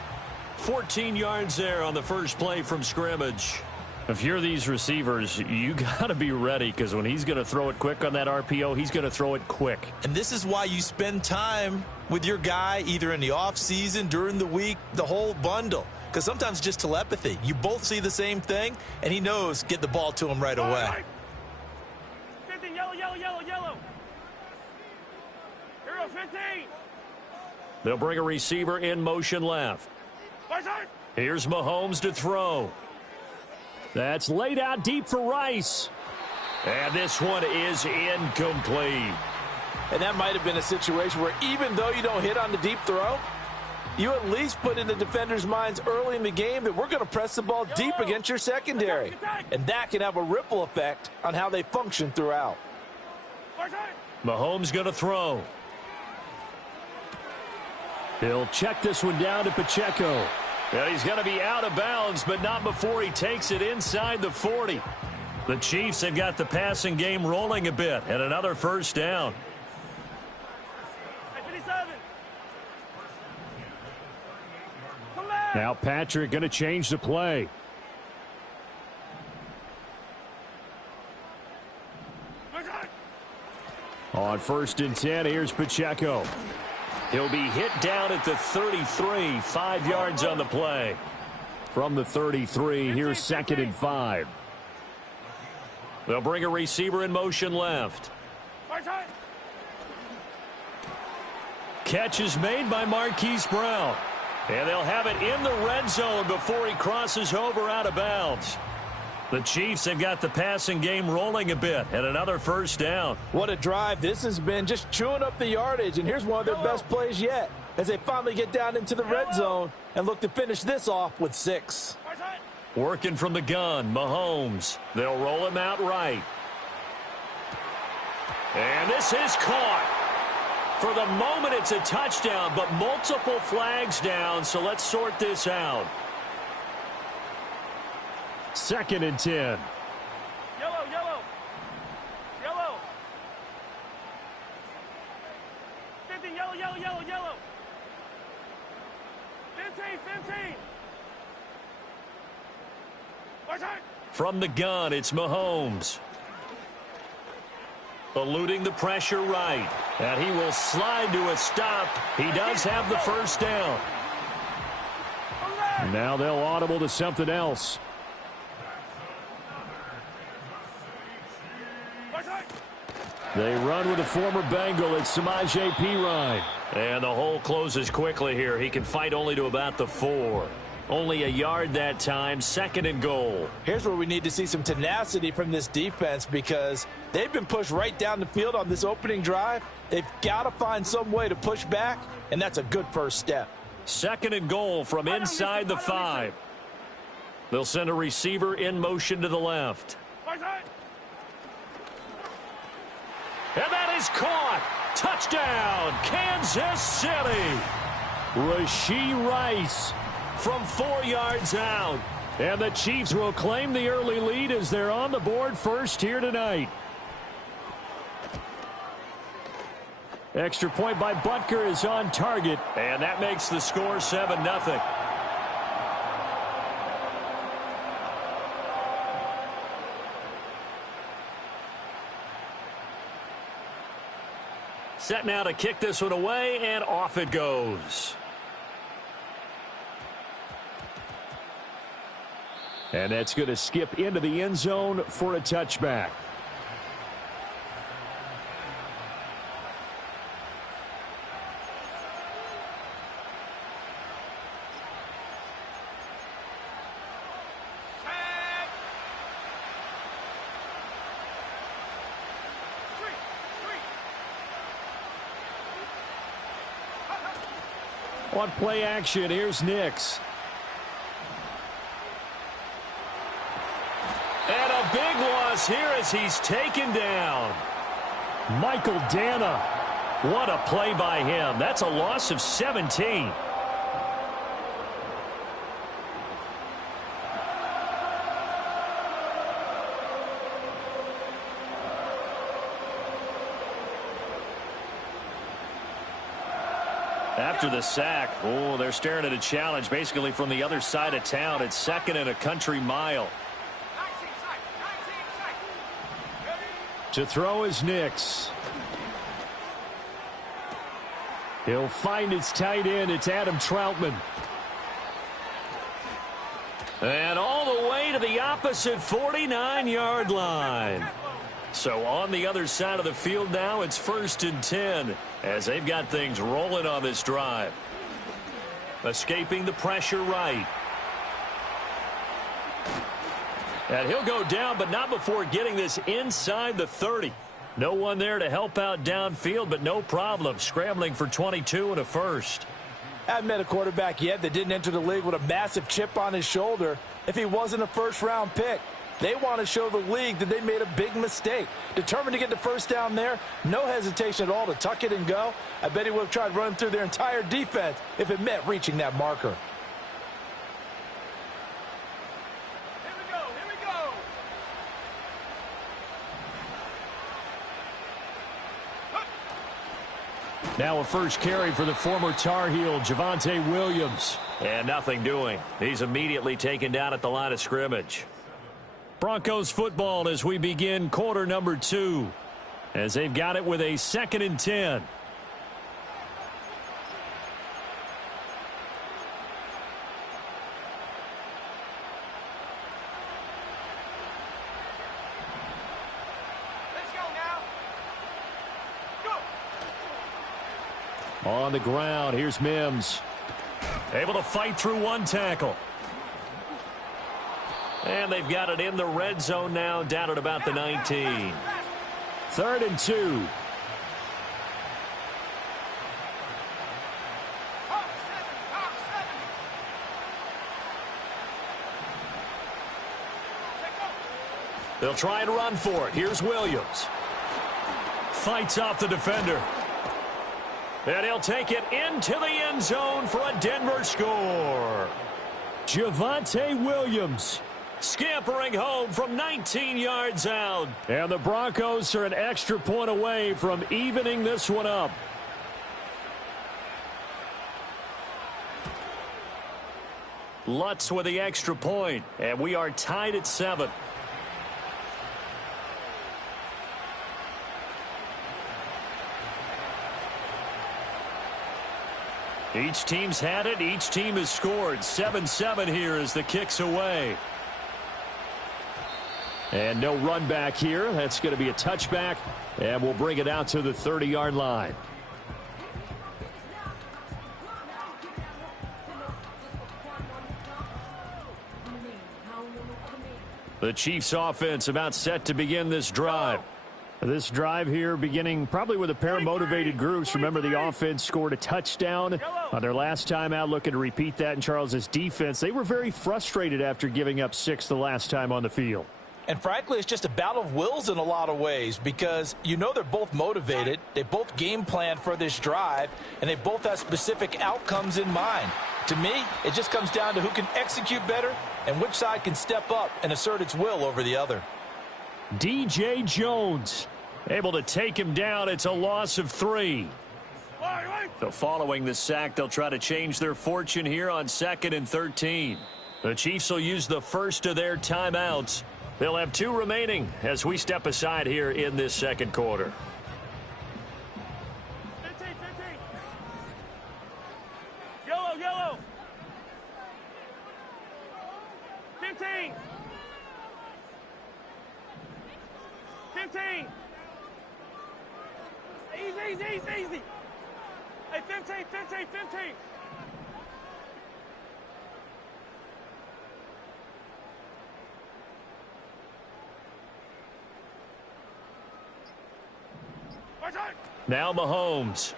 14 yards there on the first play from scrimmage. If you're these receivers, you got to be ready, because when he's going to throw it quick on that RPO, he's going to throw it quick. And this is why you spend time with your guy either in the offseason, during the week, the whole bundle. Because sometimes just telepathy. You both see the same thing, and he knows get the ball to him right away. 15, yellow. Hero 15. They'll bring a receiver in motion left. Here's Mahomes to throw. That's laid out deep for Rice. And this one is incomplete. And that might have been a situation where even though you don't hit on the deep throw, you at least put in the defenders' minds early in the game that we're going to press the ball deep against your secondary. And that can have a ripple effect on how they function throughout. Mahomes going to throw. He'll check this one down to Pacheco. And he's going to be out of bounds, but not before he takes it inside the 40. The Chiefs have got the passing game rolling a bit, and another first down. 57. Now Patrick going to change the play. On 1st and 10, here's Pacheco. He'll be hit down at the 33, 5 yards on the play. From the 33, here's 2nd and 5. They'll bring a receiver in motion left. Catch is made by Marquise Brown. And they'll have it in the red zone before he crosses over out of bounds. The Chiefs have got the passing game rolling a bit, and another first down. What a drive this has been, just chewing up the yardage. And here's one of their best plays yet as they finally get down into the red zone and look to finish this off with 6. Working from the gun, Mahomes. They'll roll him out right. And this is caught. For the moment, it's a touchdown, but multiple flags down, so let's sort this out. 2nd and 10. Yellow. 50, yellow. 15. From the gun, it's Mahomes. Eluding the pressure right. And he will slide to a stop. He does have the first down. Now they'll audible to something else. They run with a former Bengal. It's Samaje Perine. And the hole closes quickly here. He can fight only to about the 4. Only a yard that time. 2nd and goal. Here's where we need to see some tenacity from this defense, because they've been pushed right down the field on this opening drive. They've got to find some way to push back, and that's a good first step. 2nd and goal from inside the 5. They'll send a receiver in motion to the left. And that is caught. Touchdown, Kansas City. Rashee Rice from 4 yards out. And the Chiefs will claim the early lead as they're on the board first here tonight. Extra point by Butker is on target. And that makes the score 7-0. Set now to kick this one away, and off it goes. And that's going to skip into the end zone for a touchback. On play action, here's Nix. And a big loss here as he's taken down. Michael Dana. What a play by him. That's a loss of 17. After the sack, they're staring at a challenge basically from the other side of town. It's second and a country mile. To throw is Nix. He'll find his tight end. It's Adam Troutman. And all the way to the opposite 49-yard line. So on the other side of the field now, it's 1st and 10 as they've got things rolling on this drive. Escaping the pressure right. And he'll go down, but not before getting this inside the 30. No one there to help out downfield, but no problem. Scrambling for 22 and a first. I haven't met a quarterback yet that didn't enter the league with a massive chip on his shoulder if he wasn't a first-round pick. They want to show the league that they made a big mistake. Determined to get the first down there, no hesitation at all to tuck it and go. I bet he would have tried running through their entire defense if it meant reaching that marker. Here we go, here we go. Now a first carry for the former Tar Heel, Javonte Williams. And nothing doing. He's immediately taken down at the line of scrimmage. Broncos football as we begin quarter number 2. As they've got it with a 2nd and 10. Let's go now. Go. On the ground, here's Mims. Able to fight through one tackle. And they've got it in the red zone now, down at about the 19. 3rd and 2. They'll try and run for it. Here's Williams. Fights off the defender. And he'll take it into the end zone for a Denver score. Javonte Williams Scampering home from 19 yards out. And the Broncos are an extra point away from evening this one up. Lutz with the extra point, and we are tied at 7. Each team's had it. Each team has scored. 7-7 here as the kick's away. And no run back here. That's going to be a touchback, and we'll bring it out to the 30-yard line. The Chiefs offense about set to begin this drive. This drive here beginning probably with a pair of motivated groups. Remember, the offense scored a touchdown on their last time out, looking to repeat that in Charles's defense. They were very frustrated after giving up 6 the last time on the field. And frankly, it's just a battle of wills in a lot of ways because you know they're both motivated. They both game plan for this drive, and they both have specific outcomes in mind. To me, it just comes down to who can execute better and which side can step up and assert its will over the other. DJ Jones able to take him down. It's a loss of 3. So following the sack, they'll try to change their fortune here on 2nd and 13. The Chiefs will use the first of their timeouts. They'll have 2 remaining as we step aside here in this second quarter. 15, 15. Yellow, yellow. 15. 15. Easy, easy, easy, easy. Hey, 15, 15, 15. Now Mahomes.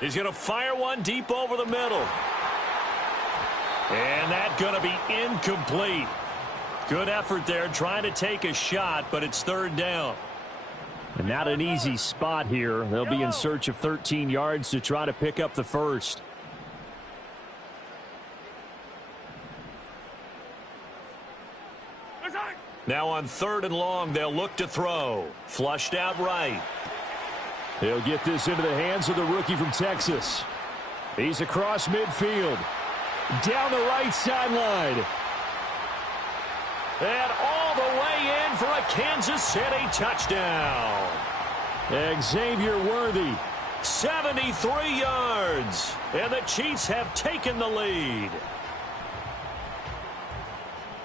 He's going to fire one deep over the middle. And that's going to be incomplete. Good effort there trying to take a shot, but it's third down. And not an easy spot here. They'll be in search of 13 yards to try to pick up the first. Now on 3rd and long, they'll look to throw. Flushed out right. He'll get this into the hands of the rookie from Texas. He's across midfield. Down the right sideline. And all the way in for a Kansas City touchdown. Xavier Worthy. 73 yards. And the Chiefs have taken the lead.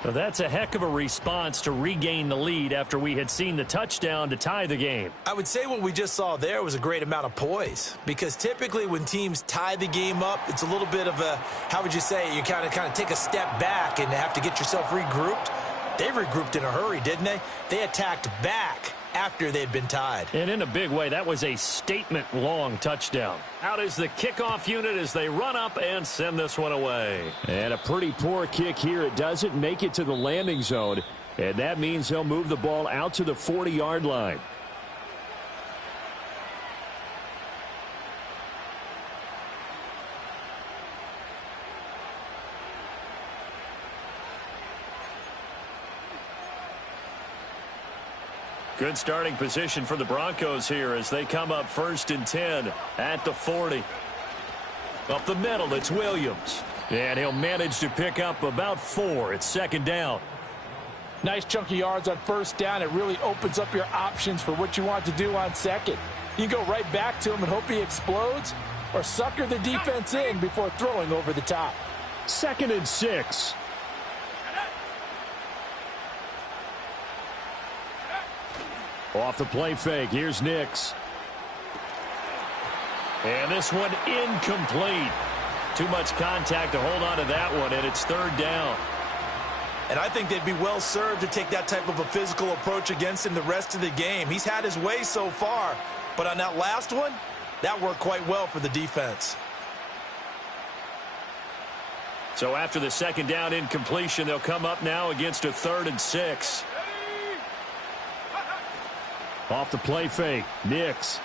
Well, that's a heck of a response to regain the lead after we had seen the touchdown to tie the game. I would say what we just saw there was a great amount of poise, because typically when teams tie the game up, it's a little bit of a, how would you say, you kind of take a step back and have to get yourself regrouped. They regrouped in a hurry, didn't they? They attacked back after they'd been tied. And in a big way, that was a statement-long touchdown. Out is the kickoff unit as they run up and send this one away. And a pretty poor kick here. It doesn't make it to the landing zone, and that means they'll move the ball out to the 40-yard line. Good starting position for the Broncos here as they come up 1st and 10 at the 40. Up the middle, it's Williams. And he'll manage to pick up about 4. It's 2nd down. Nice chunky yards on 1st down. It really opens up your options for what you want to do on 2nd. You can go right back to him and hope he explodes, or sucker the defense in before throwing over the top. 2nd and 6. Off the play fake, here's Nix. And this one incomplete. Too much contact to hold on to that one, and it's 3rd down. And I think they'd be well served to take that type of a physical approach against him the rest of the game. He's had his way so far, but on that last one, that worked quite well for the defense. So after the 2nd down incompletion, they'll come up now against a 3rd and 6. Off the play fake, Nix.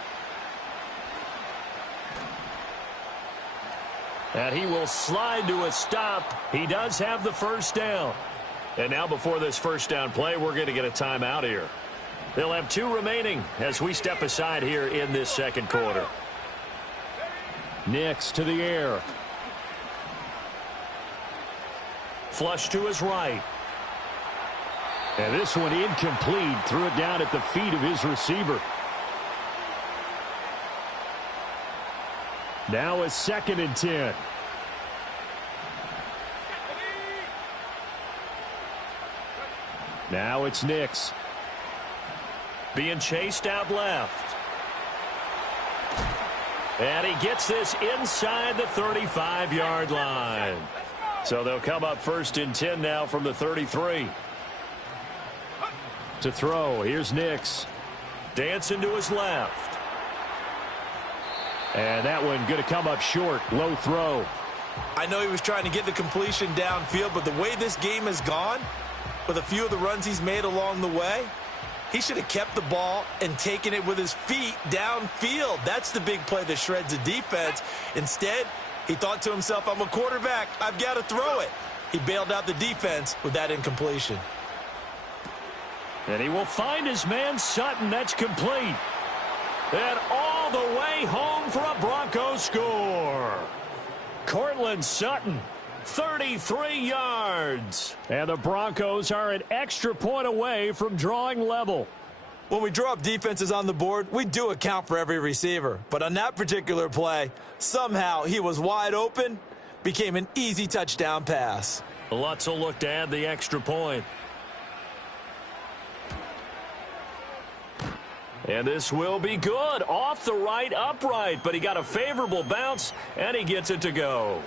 And he will slide to a stop. He does have the 1st down. And now before this 1st down play, we're going to get a timeout here. They'll have 2 remaining as we step aside here in this 2nd quarter. Nix to the air. Flush to his right. And this one incomplete. Threw it down at the feet of his receiver. Now it's 2nd and 10. Now it's Nix. Being chased out left. And he gets this inside the 35-yard line. So they'll come up 1st and 10 now from the 33. To throw, here's Nix. Dancing to his left. And that one going to come up short. Low throw. I know he was trying to get the completion downfield, but the way this game has gone, with a few of the runs he's made along the way, he should have kept the ball and taken it with his feet downfield. That's the big play that shreds the defense. Instead, he thought to himself, I'm a quarterback. I've got to throw it. He bailed out the defense with that incompletion. And he will find his man Sutton. That's complete. And all the way home for a Broncos score. Cortland Sutton, 33 yards. And the Broncos are an extra point away from drawing level. When we draw up defenses on the board, we do account for every receiver. But on that particular play, somehow he was wide open, became an easy touchdown pass. Lutz will look to add the extra point. And this will be good. Off the right upright, but he got a favorable bounce, and he gets it to go.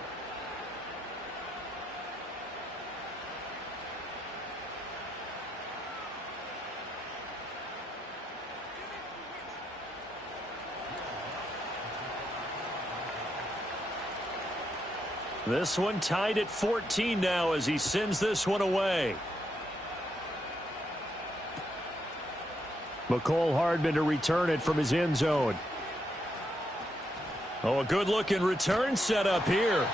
This one tied at 14 now as he sends this one away. McCole Hardman to return it from his end zone. Oh, a good-looking return set up here.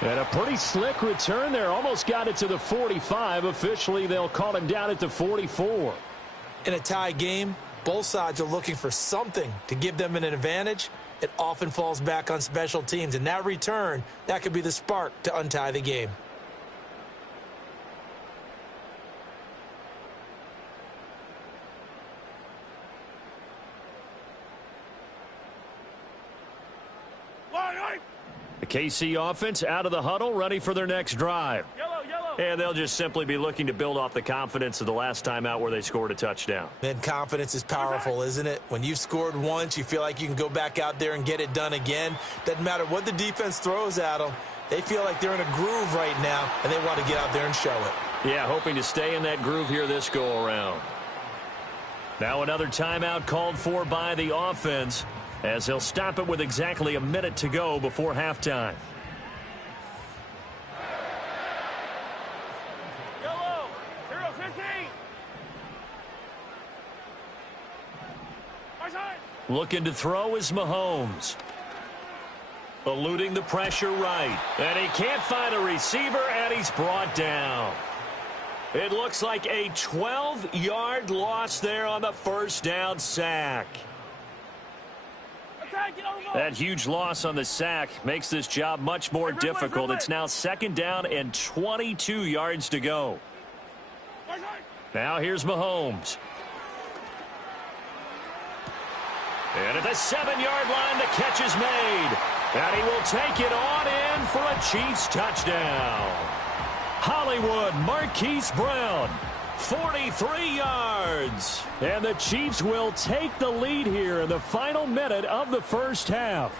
And a pretty slick return there. Almost got it to the 45. Officially, they'll call him down at the 44. In a tie game, both sides are looking for something to give them an advantage. It often falls back on special teams. And that return, that could be the spark to untie the game. The KC offense out of the huddle, ready for their next drive. And they'll just simply be looking to build off the confidence of the last time out where they scored a touchdown. Man, confidence is powerful, isn't it? When you've scored once, you feel like you can go back out there and get it done again. Doesn't matter what the defense throws at them. They feel like they're in a groove right now, and they want to get out there and show it. Yeah, hoping to stay in that groove here this go-around. Now another timeout called for by the offense, as they'll stop it with exactly a minute to go before halftime. Yellow, 0-15. Looking to throw is Mahomes. Eluding the pressure right. And he can't find a receiver, and he's brought down. It looks like a 12-yard loss there on the first down sack. That huge loss on the sack makes this job much more difficult. It's now second down and 22 yards to go. Now here's Mahomes. And at the 7-yard line, the catch is made. And he will take it on in for a Chiefs touchdown. Hollywood Marquise Brown, 43 yards. And the Chiefs will take the lead here in the final minute of the first half.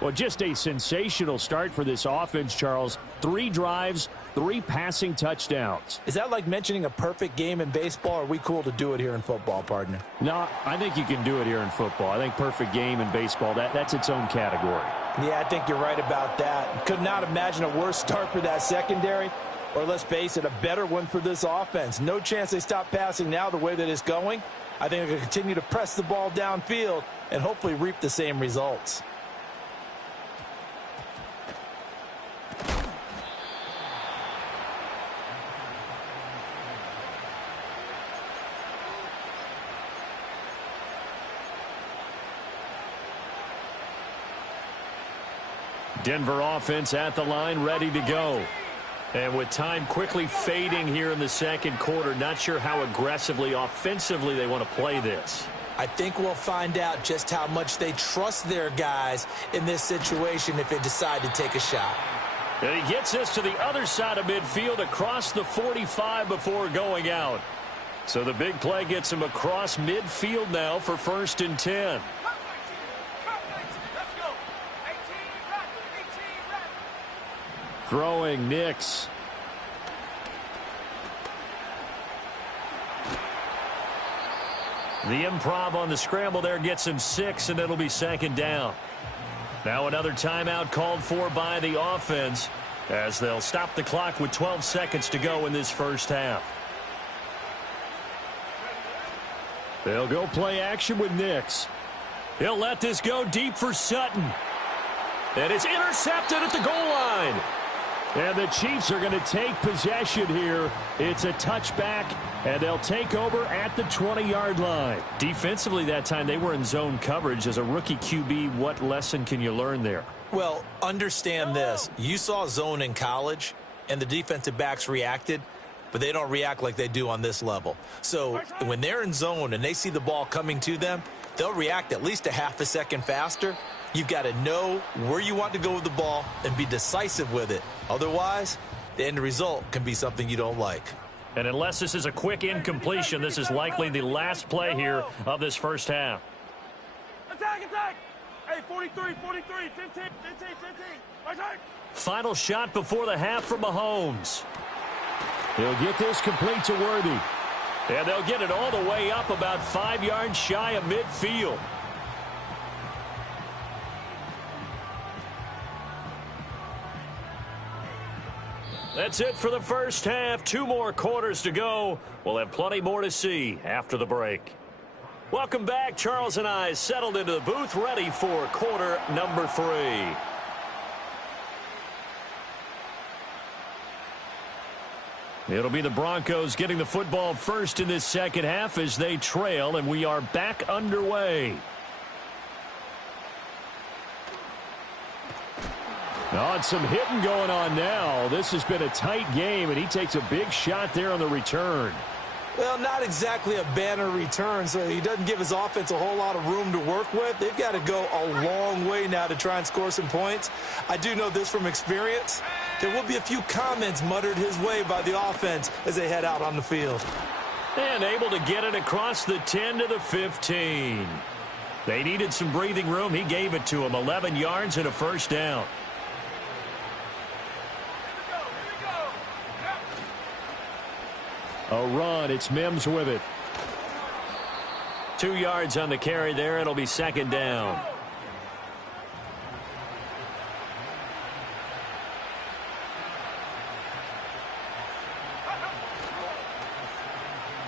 Well, just a sensational start for this offense, Charles. 3 drives, 3 passing touchdowns. Is that like mentioning a perfect game in baseball, or are we cool to do it here in football, partner? No, I think you can do it here in football. I think perfect game in baseball, that's its own category. Yeah, I think you're right about that. Could not imagine a worse start for that secondary, or let's face it, a better one for this offense. No chance they stop passing now the way that it's going. I think they're going to continue to press the ball downfield and hopefully reap the same results. Denver offense at the line, ready to go. And with time quickly fading here in the second quarter, not sure how aggressively, offensively they want to play this. I think we'll find out just how much they trust their guys in this situation if they decide to take a shot. And he gets us to the other side of midfield across the 45 before going out. So the big play gets him across midfield now for 1st and 10. Throwing Nix. The improv on the scramble there gets him 6, and it'll be 2nd down. Now another timeout called for by the offense as they'll stop the clock with 12 seconds to go in this first half. They'll go play action with Nix. He'll let this go deep for Sutton. And it's intercepted at the goal line. And the Chiefs are going to take possession here. It's a touchback, and they'll take over at the 20-yard line. Defensively that time, they were in zone coverage. As a rookie QB, what lesson can you learn there? Well, understand this. You saw zone in college, and the defensive backs reacted, but they don't react like they do on this level. So when they're in zone and they see the ball coming to them, they'll react at least a half a second faster. You've got to know where you want to go with the ball and be decisive with it. Otherwise, the end result can be something you don't like. And unless this is a quick incompletion, this is likely the last play here of this first half. Attack, attack! Hey, 43, 43, 15, 15, 15. Attack! Final shot before the half for Mahomes. He'll get this complete to Worthy. And they'll get it all the way up about 5 yards shy of midfield. That's it for the first half. 2 more quarters to go. We'll have plenty more to see after the break. Welcome back. Charles and I settled into the booth, ready for quarter number 3. It'll be the Broncos getting the football first in this second half as they trail, and we are back underway. Oh, and some hitting going on now. This has been a tight game, and he takes a big shot there on the return. Well, not exactly a banner return, so he doesn't give his offense a whole lot of room to work with. They've got to go a long way now to try and score some points. I do know this from experience. There will be a few comments muttered his way by the offense as they head out on the field. And able to get it across the 10 to the 15. They needed some breathing room. He gave it to them. 11 yards and a first down. A run. It's Mims with it. 2 yards on the carry there. It'll be second down.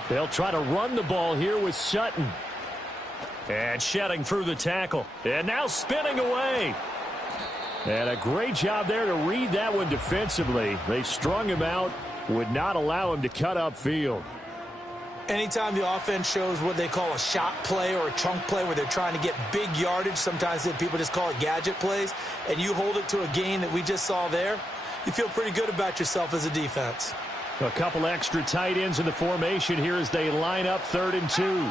They'll try to run the ball here with Sutton. And shedding through the tackle. And now spinning away. And a great job there to read that one defensively. They strung him out. Would not allow him to cut upfield. Anytime the offense shows what they call a shot play or a chunk play where they're trying to get big yardage, sometimes people just call it gadget plays, and you hold it to a gain that we just saw there, you feel pretty good about yourself as a defense. A couple extra tight ends in the formation here as they line up 3rd and 2.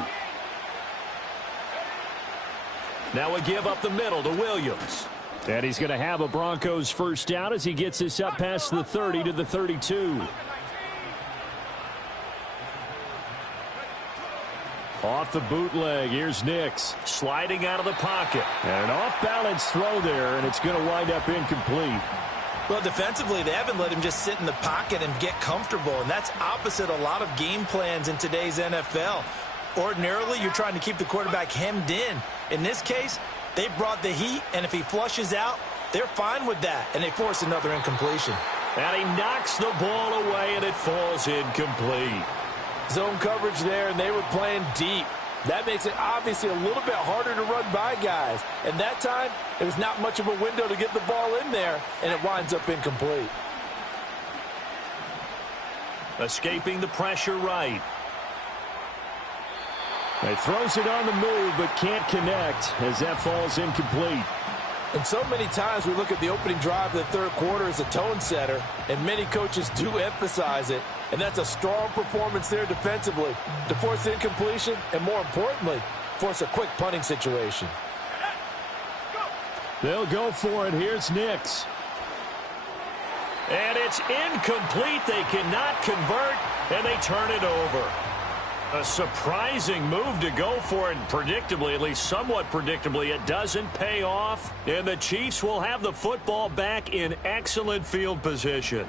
Now we give up the middle to Williams. And he's going to have a Broncos first down as he gets this up past the 30 to the 32. Off the bootleg, here's Nix. Sliding out of the pocket. And an off-balance throw there, and it's going to wind up incomplete. Well, defensively, they haven't let him just sit in the pocket and get comfortable, and that's opposite a lot of game plans in today's NFL. Ordinarily, you're trying to keep the quarterback hemmed in. In this case, they brought the heat, and if he flushes out, they're fine with that, and they force another incompletion. And he knocks the ball away, and it falls incomplete. Zone coverage there, and they were playing deep. That makes it obviously a little bit harder to run by guys. And that time, it was not much of a window to get the ball in there, and it winds up incomplete. Escaping the pressure right. He throws it on the move, but can't connect as that falls incomplete. And so many times we look at the opening drive of the third quarter as a tone setter, and many coaches do emphasize it. And that's a strong performance there defensively to force the incompletion and, more importantly, force a quick punting situation. They'll go for it. Here's Nix. And it's incomplete. They cannot convert, and they turn it over. A surprising move to go for it, and predictably, at least somewhat predictably, it doesn't pay off. And the Chiefs will have the football back in excellent field position.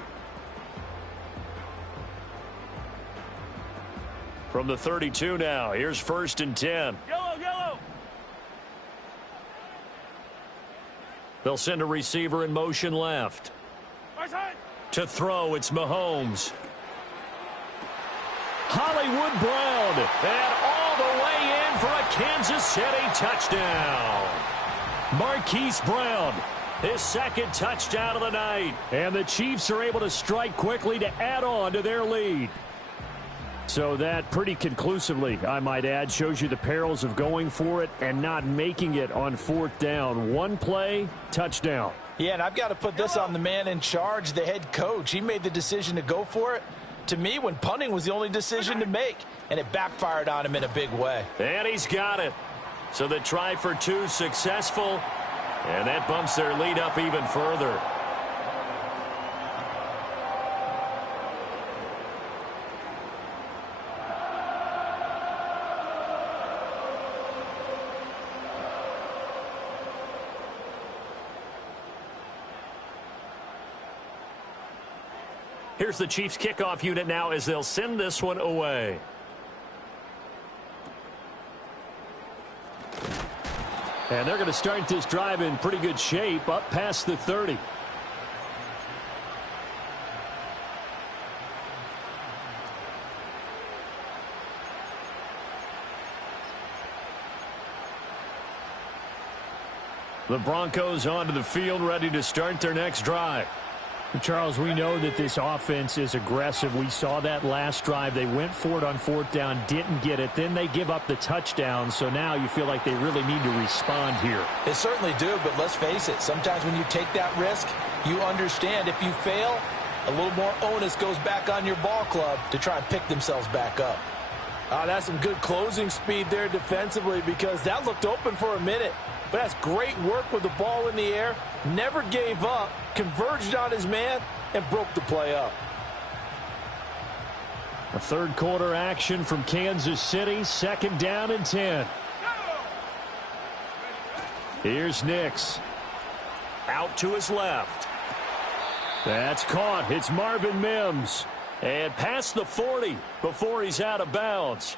From the 32 now, here's 1st and 10. Yellow. They'll send a receiver in motion left. Right side. To throw, it's Mahomes. Hollywood Brown. And all the way in for a Kansas City touchdown. Marquise Brown. His second touchdown of the night. And the Chiefs are able to strike quickly to add on to their lead. So that pretty conclusively, I might add, shows you the perils of going for it and not making it on 4th down. One play, touchdown. Yeah, and I've got to put this on the man in charge, the head coach. He made the decision to go for it. To me, when punting was the only decision to make, and it backfired on him in a big way. And he's got it. So the try for 2 successful, and that bumps their lead up even further. Here's the Chiefs kickoff unit now as they'll send this one away. And they're going to start this drive in pretty good shape up past the 30. The Broncos onto the field, ready to start their next drive. Charles, we know that this offense is aggressive. We saw that last drive. They went for it on fourth down, didn't get it. Then they give up the touchdown. So now you feel like they really need to respond here. They certainly do, but let's face it. Sometimes when you take that risk, you understand if you fail, a little more onus goes back on your ball club to try and pick themselves back up. That's some good closing speed there defensively because that looked open for a minute. But that's great work with the ball in the air. Never gave up, converged on his man, and broke the play up. A third quarter action from Kansas City. Second down and 10. Here's Nix. Out to his left. That's caught. It's Marvin Mims. And past the 40 before he's out of bounds.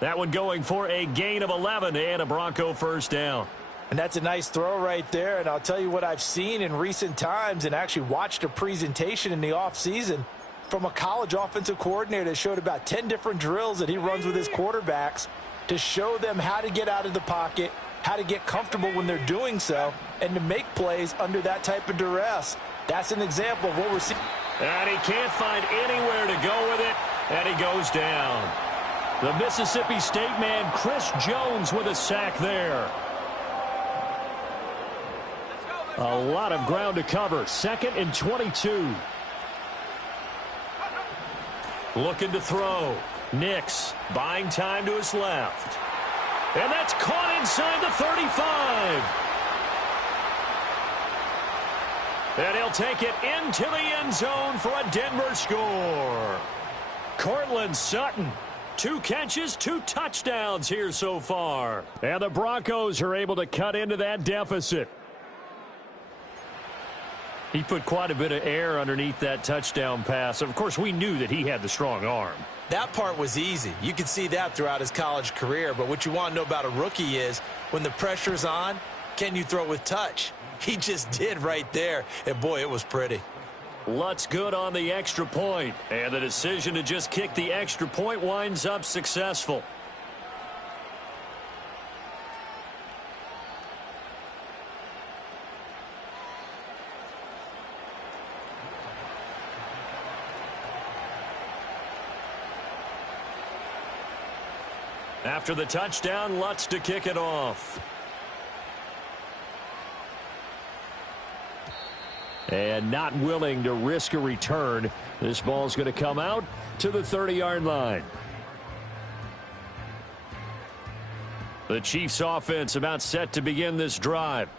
That one going for a gain of 11 and a Bronco first down. And that's a nice throw right there. And I'll tell you what I've seen in recent times and actually watched a presentation in the offseason from a college offensive coordinator that showed about 10 different drills that he runs with his quarterbacks to show them how to get out of the pocket, how to get comfortable when they're doing so, and to make plays under that type of duress. That's an example of what we're seeing. And he can't find anywhere to go with it, and he goes down. The Mississippi State man, Chris Jones, with a sack there. A lot of ground to cover. 2nd and 22. Looking to throw. Nix buying time to his left. And that's caught inside the 35. And he'll take it into the end zone for a Denver score. Cortland Sutton. 2 catches, 2 touchdowns here so far. And the Broncos are able to cut into that deficit. He put quite a bit of air underneath that touchdown pass. Of course, we knew that he had the strong arm. That part was easy. You could see that throughout his college career. But what you want to know about a rookie is when the pressure's on, can you throw with touch? He just did right there. And, boy, it was pretty. Lutz good on the extra point. And the decision to just kick the extra point winds up successful. After the touchdown, Lutz to kick it off. And not willing to risk a return. This ball's going to come out to the 30-yard line. The Chiefs offense about set to begin this drive.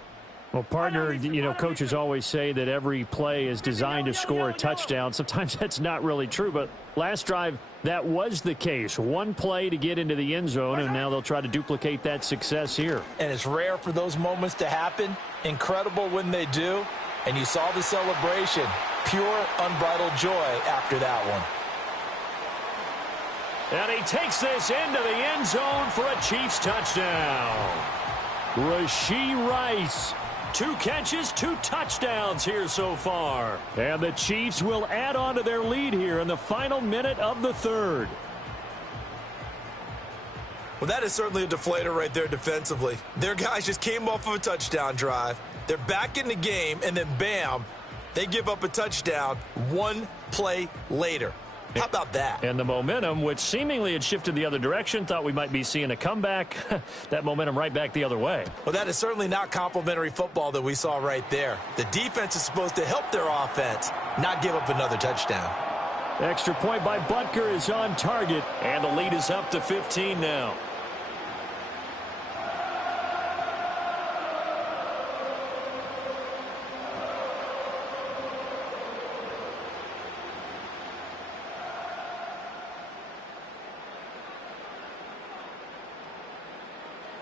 Well, partner, you know, coaches always say that every play is designed to score a touchdown. Sometimes that's not really true, but last drive, that was the case. One play to get into the end zone, and now they'll try to duplicate that success here. And it's rare for those moments to happen. Incredible when they do. And you saw the celebration. Pure, unbridled joy after that one. And he takes this into the end zone for a Chiefs touchdown. Rashee Rice. 2 catches, 2 touchdowns here so far. And the Chiefs will add on to their lead here in the final minute of the third. Well, that is certainly a deflator right there defensively. Their guys just came off of a touchdown drive. They're back in the game, and then bam, they give up a touchdown 1 play later. How about that? And the momentum, which seemingly had shifted the other direction, thought we might be seeing a comeback. That momentum right back the other way. Well, that is certainly not complimentary football that we saw right there. The defense is supposed to help their offense, not give up another touchdown. Extra point by Butker is on target, and the lead is up to 15 now.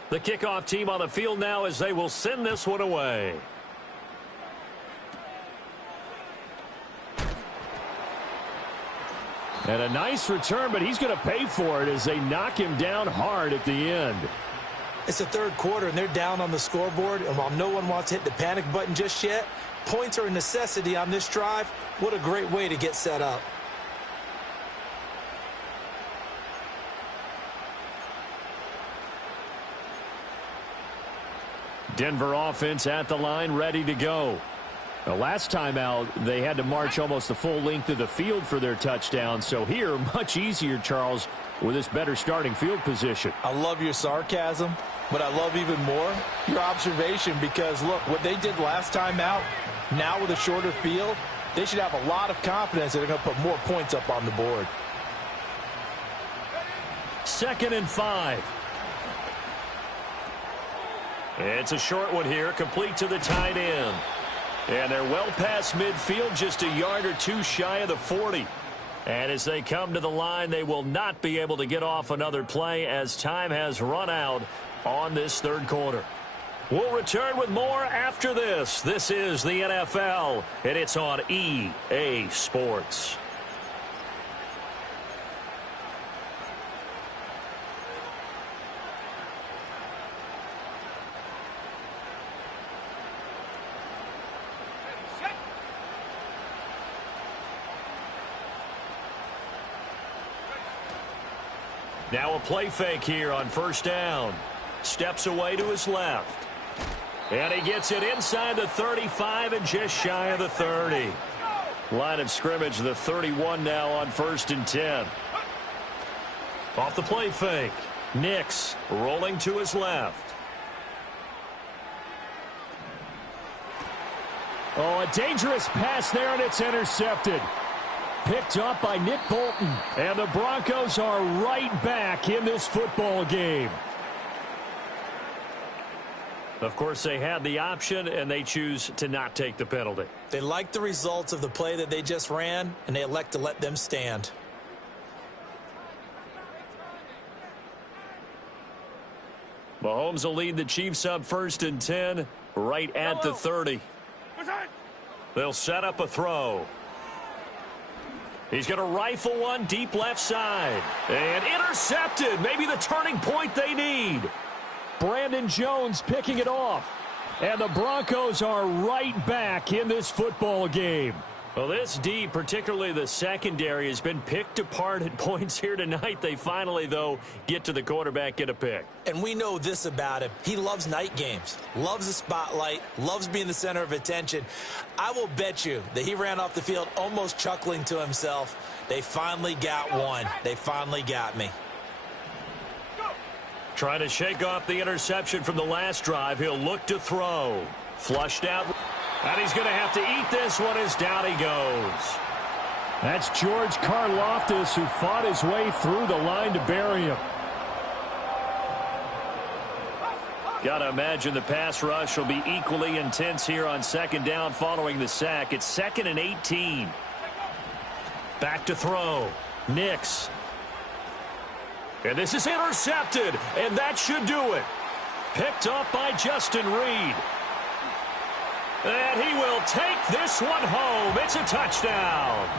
The kickoff team on the field now as they will send this one away. And a nice return, but he's going to pay for it as they knock him down hard at the end. It's the third quarter, and they're down on the scoreboard. And while no one wants to hit the panic button just yet, points are a necessity on this drive. What a great way to get set up. Denver offense at the line, ready to go. The last time out, they had to march almost the full length of the field for their touchdown. So here, much easier, Charles, with this better starting field position. I love your sarcasm, but I love even more your observation because, look, what they did last time out, now with a shorter field, they should have a lot of confidence that they're going to put more points up on the board. 2nd and 5. It's a short one here, complete to the tight end. And they're well past midfield, just a yard or two shy of the 40. And as they come to the line, they will not be able to get off another play as time has run out on this third quarter. We'll return with more after this. This is the NFL, and it's on EA Sports. Now a play fake here on first down. Steps away to his left. And he gets it inside the 35 and just shy of the 30. Line of scrimmage, the 31 now on 1st and 10. Off the play fake. Nix rolling to his left. Oh, a dangerous pass there, and it's intercepted. Picked up by Nick Bolton. And the Broncos are right back in this football game. Of course, they had the option, and they choose to not take the penalty. They like the results of the play that they just ran, and they elect to let them stand. Mahomes will lead the Chiefs up 1st and 10, right at the 30. They'll set up a throw. He's going to rifle one deep left side. And intercepted. Maybe the turning point they need. Brandon Jones picking it off. And the Broncos are right back in this football game. Well, this D, particularly the secondary, has been picked apart at points here tonight. They finally, though, get to the quarterback, get a pick. And we know this about him. He loves night games, loves the spotlight, loves being the center of attention. I will bet you that he ran off the field almost chuckling to himself. They finally got one. They finally got me. Trying to shake off the interception from the last drive. He'll look to throw. Flushed out. And he's going to have to eat this one as down he goes. That's George Karlaftis, who fought his way through the line to bury him. Got to imagine the pass rush will be equally intense here on 2nd down following the sack. It's 2nd and 18. Back to throw. Nix. And this is intercepted, and that should do it. Picked up by Justin Reed. And he will take this one home. It's a touchdown.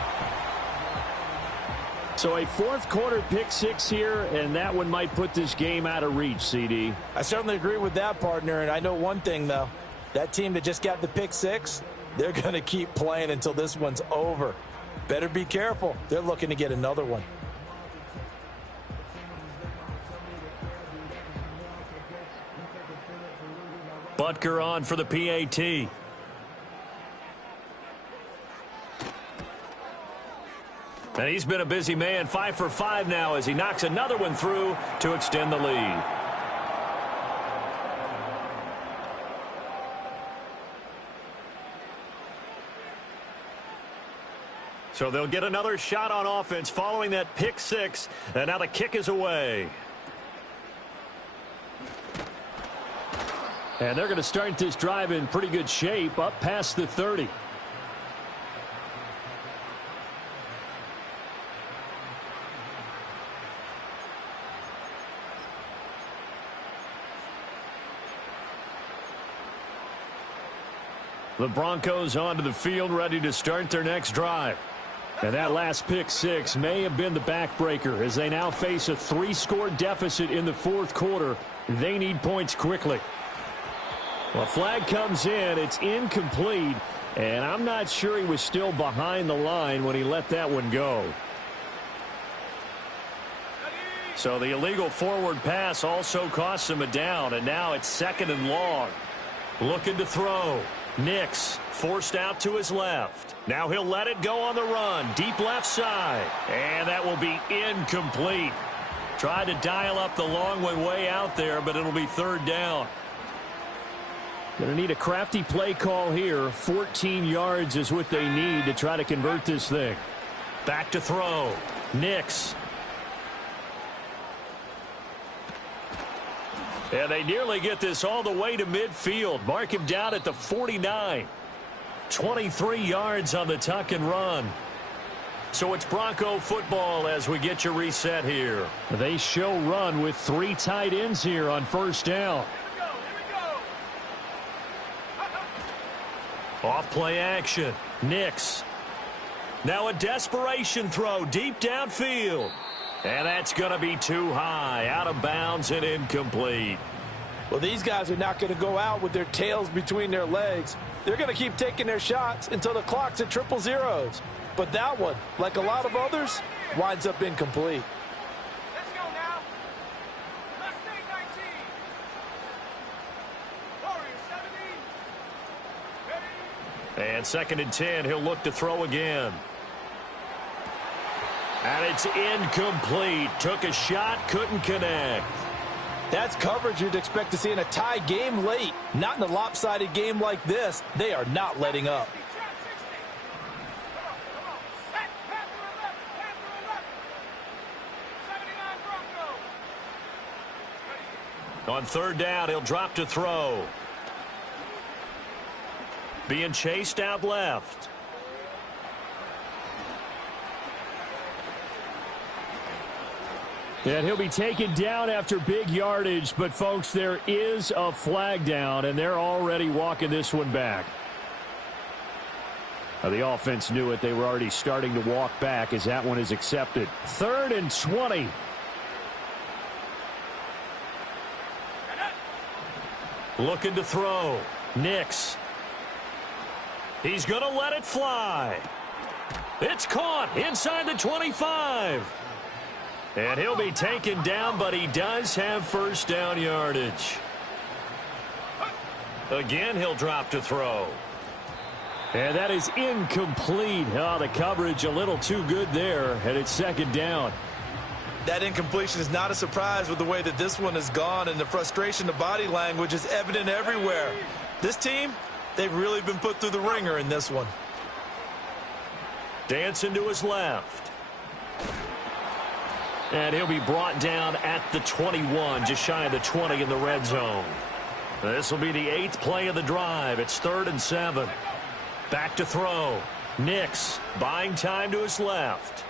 So a 4th quarter pick 6 here, and that one might put this game out of reach, CD. I certainly agree with that, partner, and I know one thing, though. That team that just got the pick 6, they're going to keep playing until this one's over. Better be careful. They're looking to get another one. Butker on for the PAT. And he's been a busy man, 5 for 5 now as he knocks another one through to extend the lead. So they'll get another shot on offense following that pick 6, and now the kick is away. And they're going to start this drive in pretty good shape, up past the 30. The Broncos onto the field, ready to start their next drive. And that last pick 6 may have been the backbreaker as they now face a 3-score deficit in the 4th quarter. They need points quickly. Well, flag comes in. It's incomplete, and I'm not sure he was still behind the line when he let that one go. So the illegal forward pass also costs him a down, and now it's 2nd and long. Looking to throw. Nix forced out to his left. Now he'll let it go on the run. Deep left side. And that will be incomplete. Tried to dial up the long way out there, but it'll be third down. Going to need a crafty play call here. 14 yards is what they need to try to convert this thing. Back to throw. Nix. And they nearly get this all the way to midfield. Mark him down at the 49. 23 yards on the tuck and run. So it's Bronco football as we get your reset here. They show run with 3 tight ends here on first down. Off play action. Nix. Now a desperation throw deep downfield. And that's going to be too high. Out of bounds and incomplete. Well, these guys are not going to go out with their tails between their legs. They're going to keep taking their shots until the clock's at 000. But that one, like a lot of others, winds up incomplete. Let's go now. Let's stay 19. Warriors 70. Ready? And 2nd and 10. He'll look to throw again. And it's incomplete. Took a shot, couldn't connect. That's coverage you'd expect to see in a tie game late. Not in a lopsided game like this. They are not letting up. On 3rd down, he'll drop to throw. Being chased out left. And he'll be taken down after big yardage. But, folks, there is a flag down, and they're already walking this one back. Now, the offense knew it. They were already starting to walk back as that one is accepted. 3rd and 20. Looking to throw. Nix. He's going to let it fly. It's caught inside the 25. And he'll be taken down, but he does have first down yardage. Again, he'll drop to throw. And that is incomplete. Oh, the coverage a little too good there, and it's 2nd down. That incompletion is not a surprise with the way that this one has gone, and the frustration, the body language is evident everywhere. This team, they've really been put through the ringer in this one. Dancing to his left. And he'll be brought down at the 21, just shy of the 20 in the red zone. This will be the 8th play of the drive. It's 3rd and 7. Back to throw. Nix buying time to his left.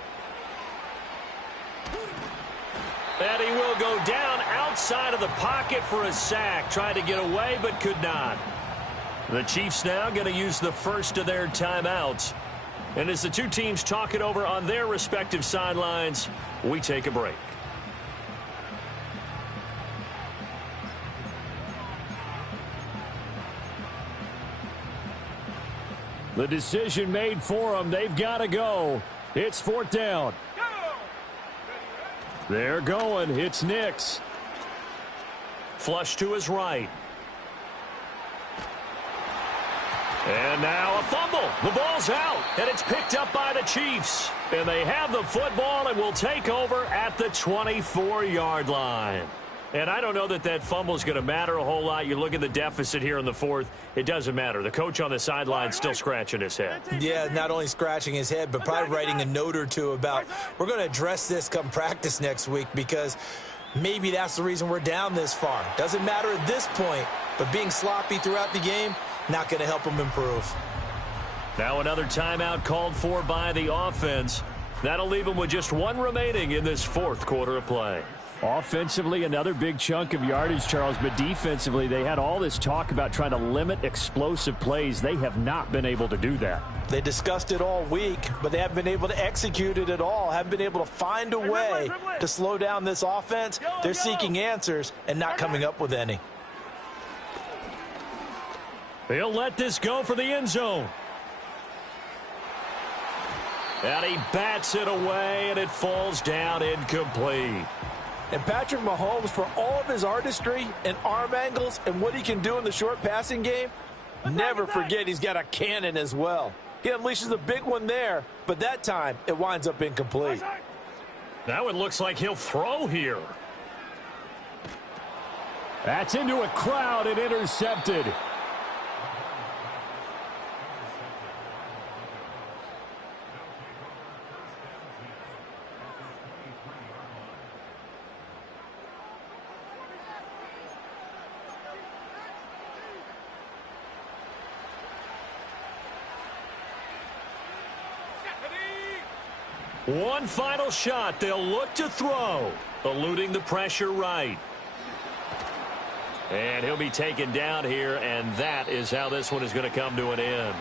And he will go down outside of the pocket for a sack. Tried to get away, but could not. The Chiefs now going to use the first of their timeouts. And as the two teams talk it over on their respective sidelines, we take a break. The decision made for them. They've got to go. It's 4th down. They're going. It's Nix. Flush to his right. And now a fumble. The ball's out, and it's picked up by the Chiefs. And they have the football and will take over at the 24-yard line. And I don't know that that fumble is going to matter a whole lot. You look at the deficit here in the 4th. It doesn't matter. The coach on the sideline still scratching his head. Yeah, not only scratching his head, but probably writing a note or two about, we're going to address this come practice next week, because maybe that's the reason we're down this far. Doesn't matter at this point, but being sloppy throughout the game, not going to help them improve. Now another timeout called for by the offense. That'll leave them with just one remaining in this 4th quarter of play. Offensively, another big chunk of yardage, Charles, but defensively, they had all this talk about trying to limit explosive plays. They have not been able to do that. They discussed it all week, but they haven't been able to execute it at all. Haven't been able to find a way to slow down this offense. They're seeking answers and not coming up with any. He'll let this go for the end zone. And he bats it away, and it falls down incomplete. And Patrick Mahomes, for all of his artistry and arm angles and what he can do in the short passing game, never forget he's got a cannon as well. He unleashes a big one there, but that time it winds up incomplete. Now it looks like he'll throw here. That's into a crowd and intercepted. One final shot. They'll look to throw. Eluding the pressure right. And he'll be taken down here, and that is how this one is going to come to an end.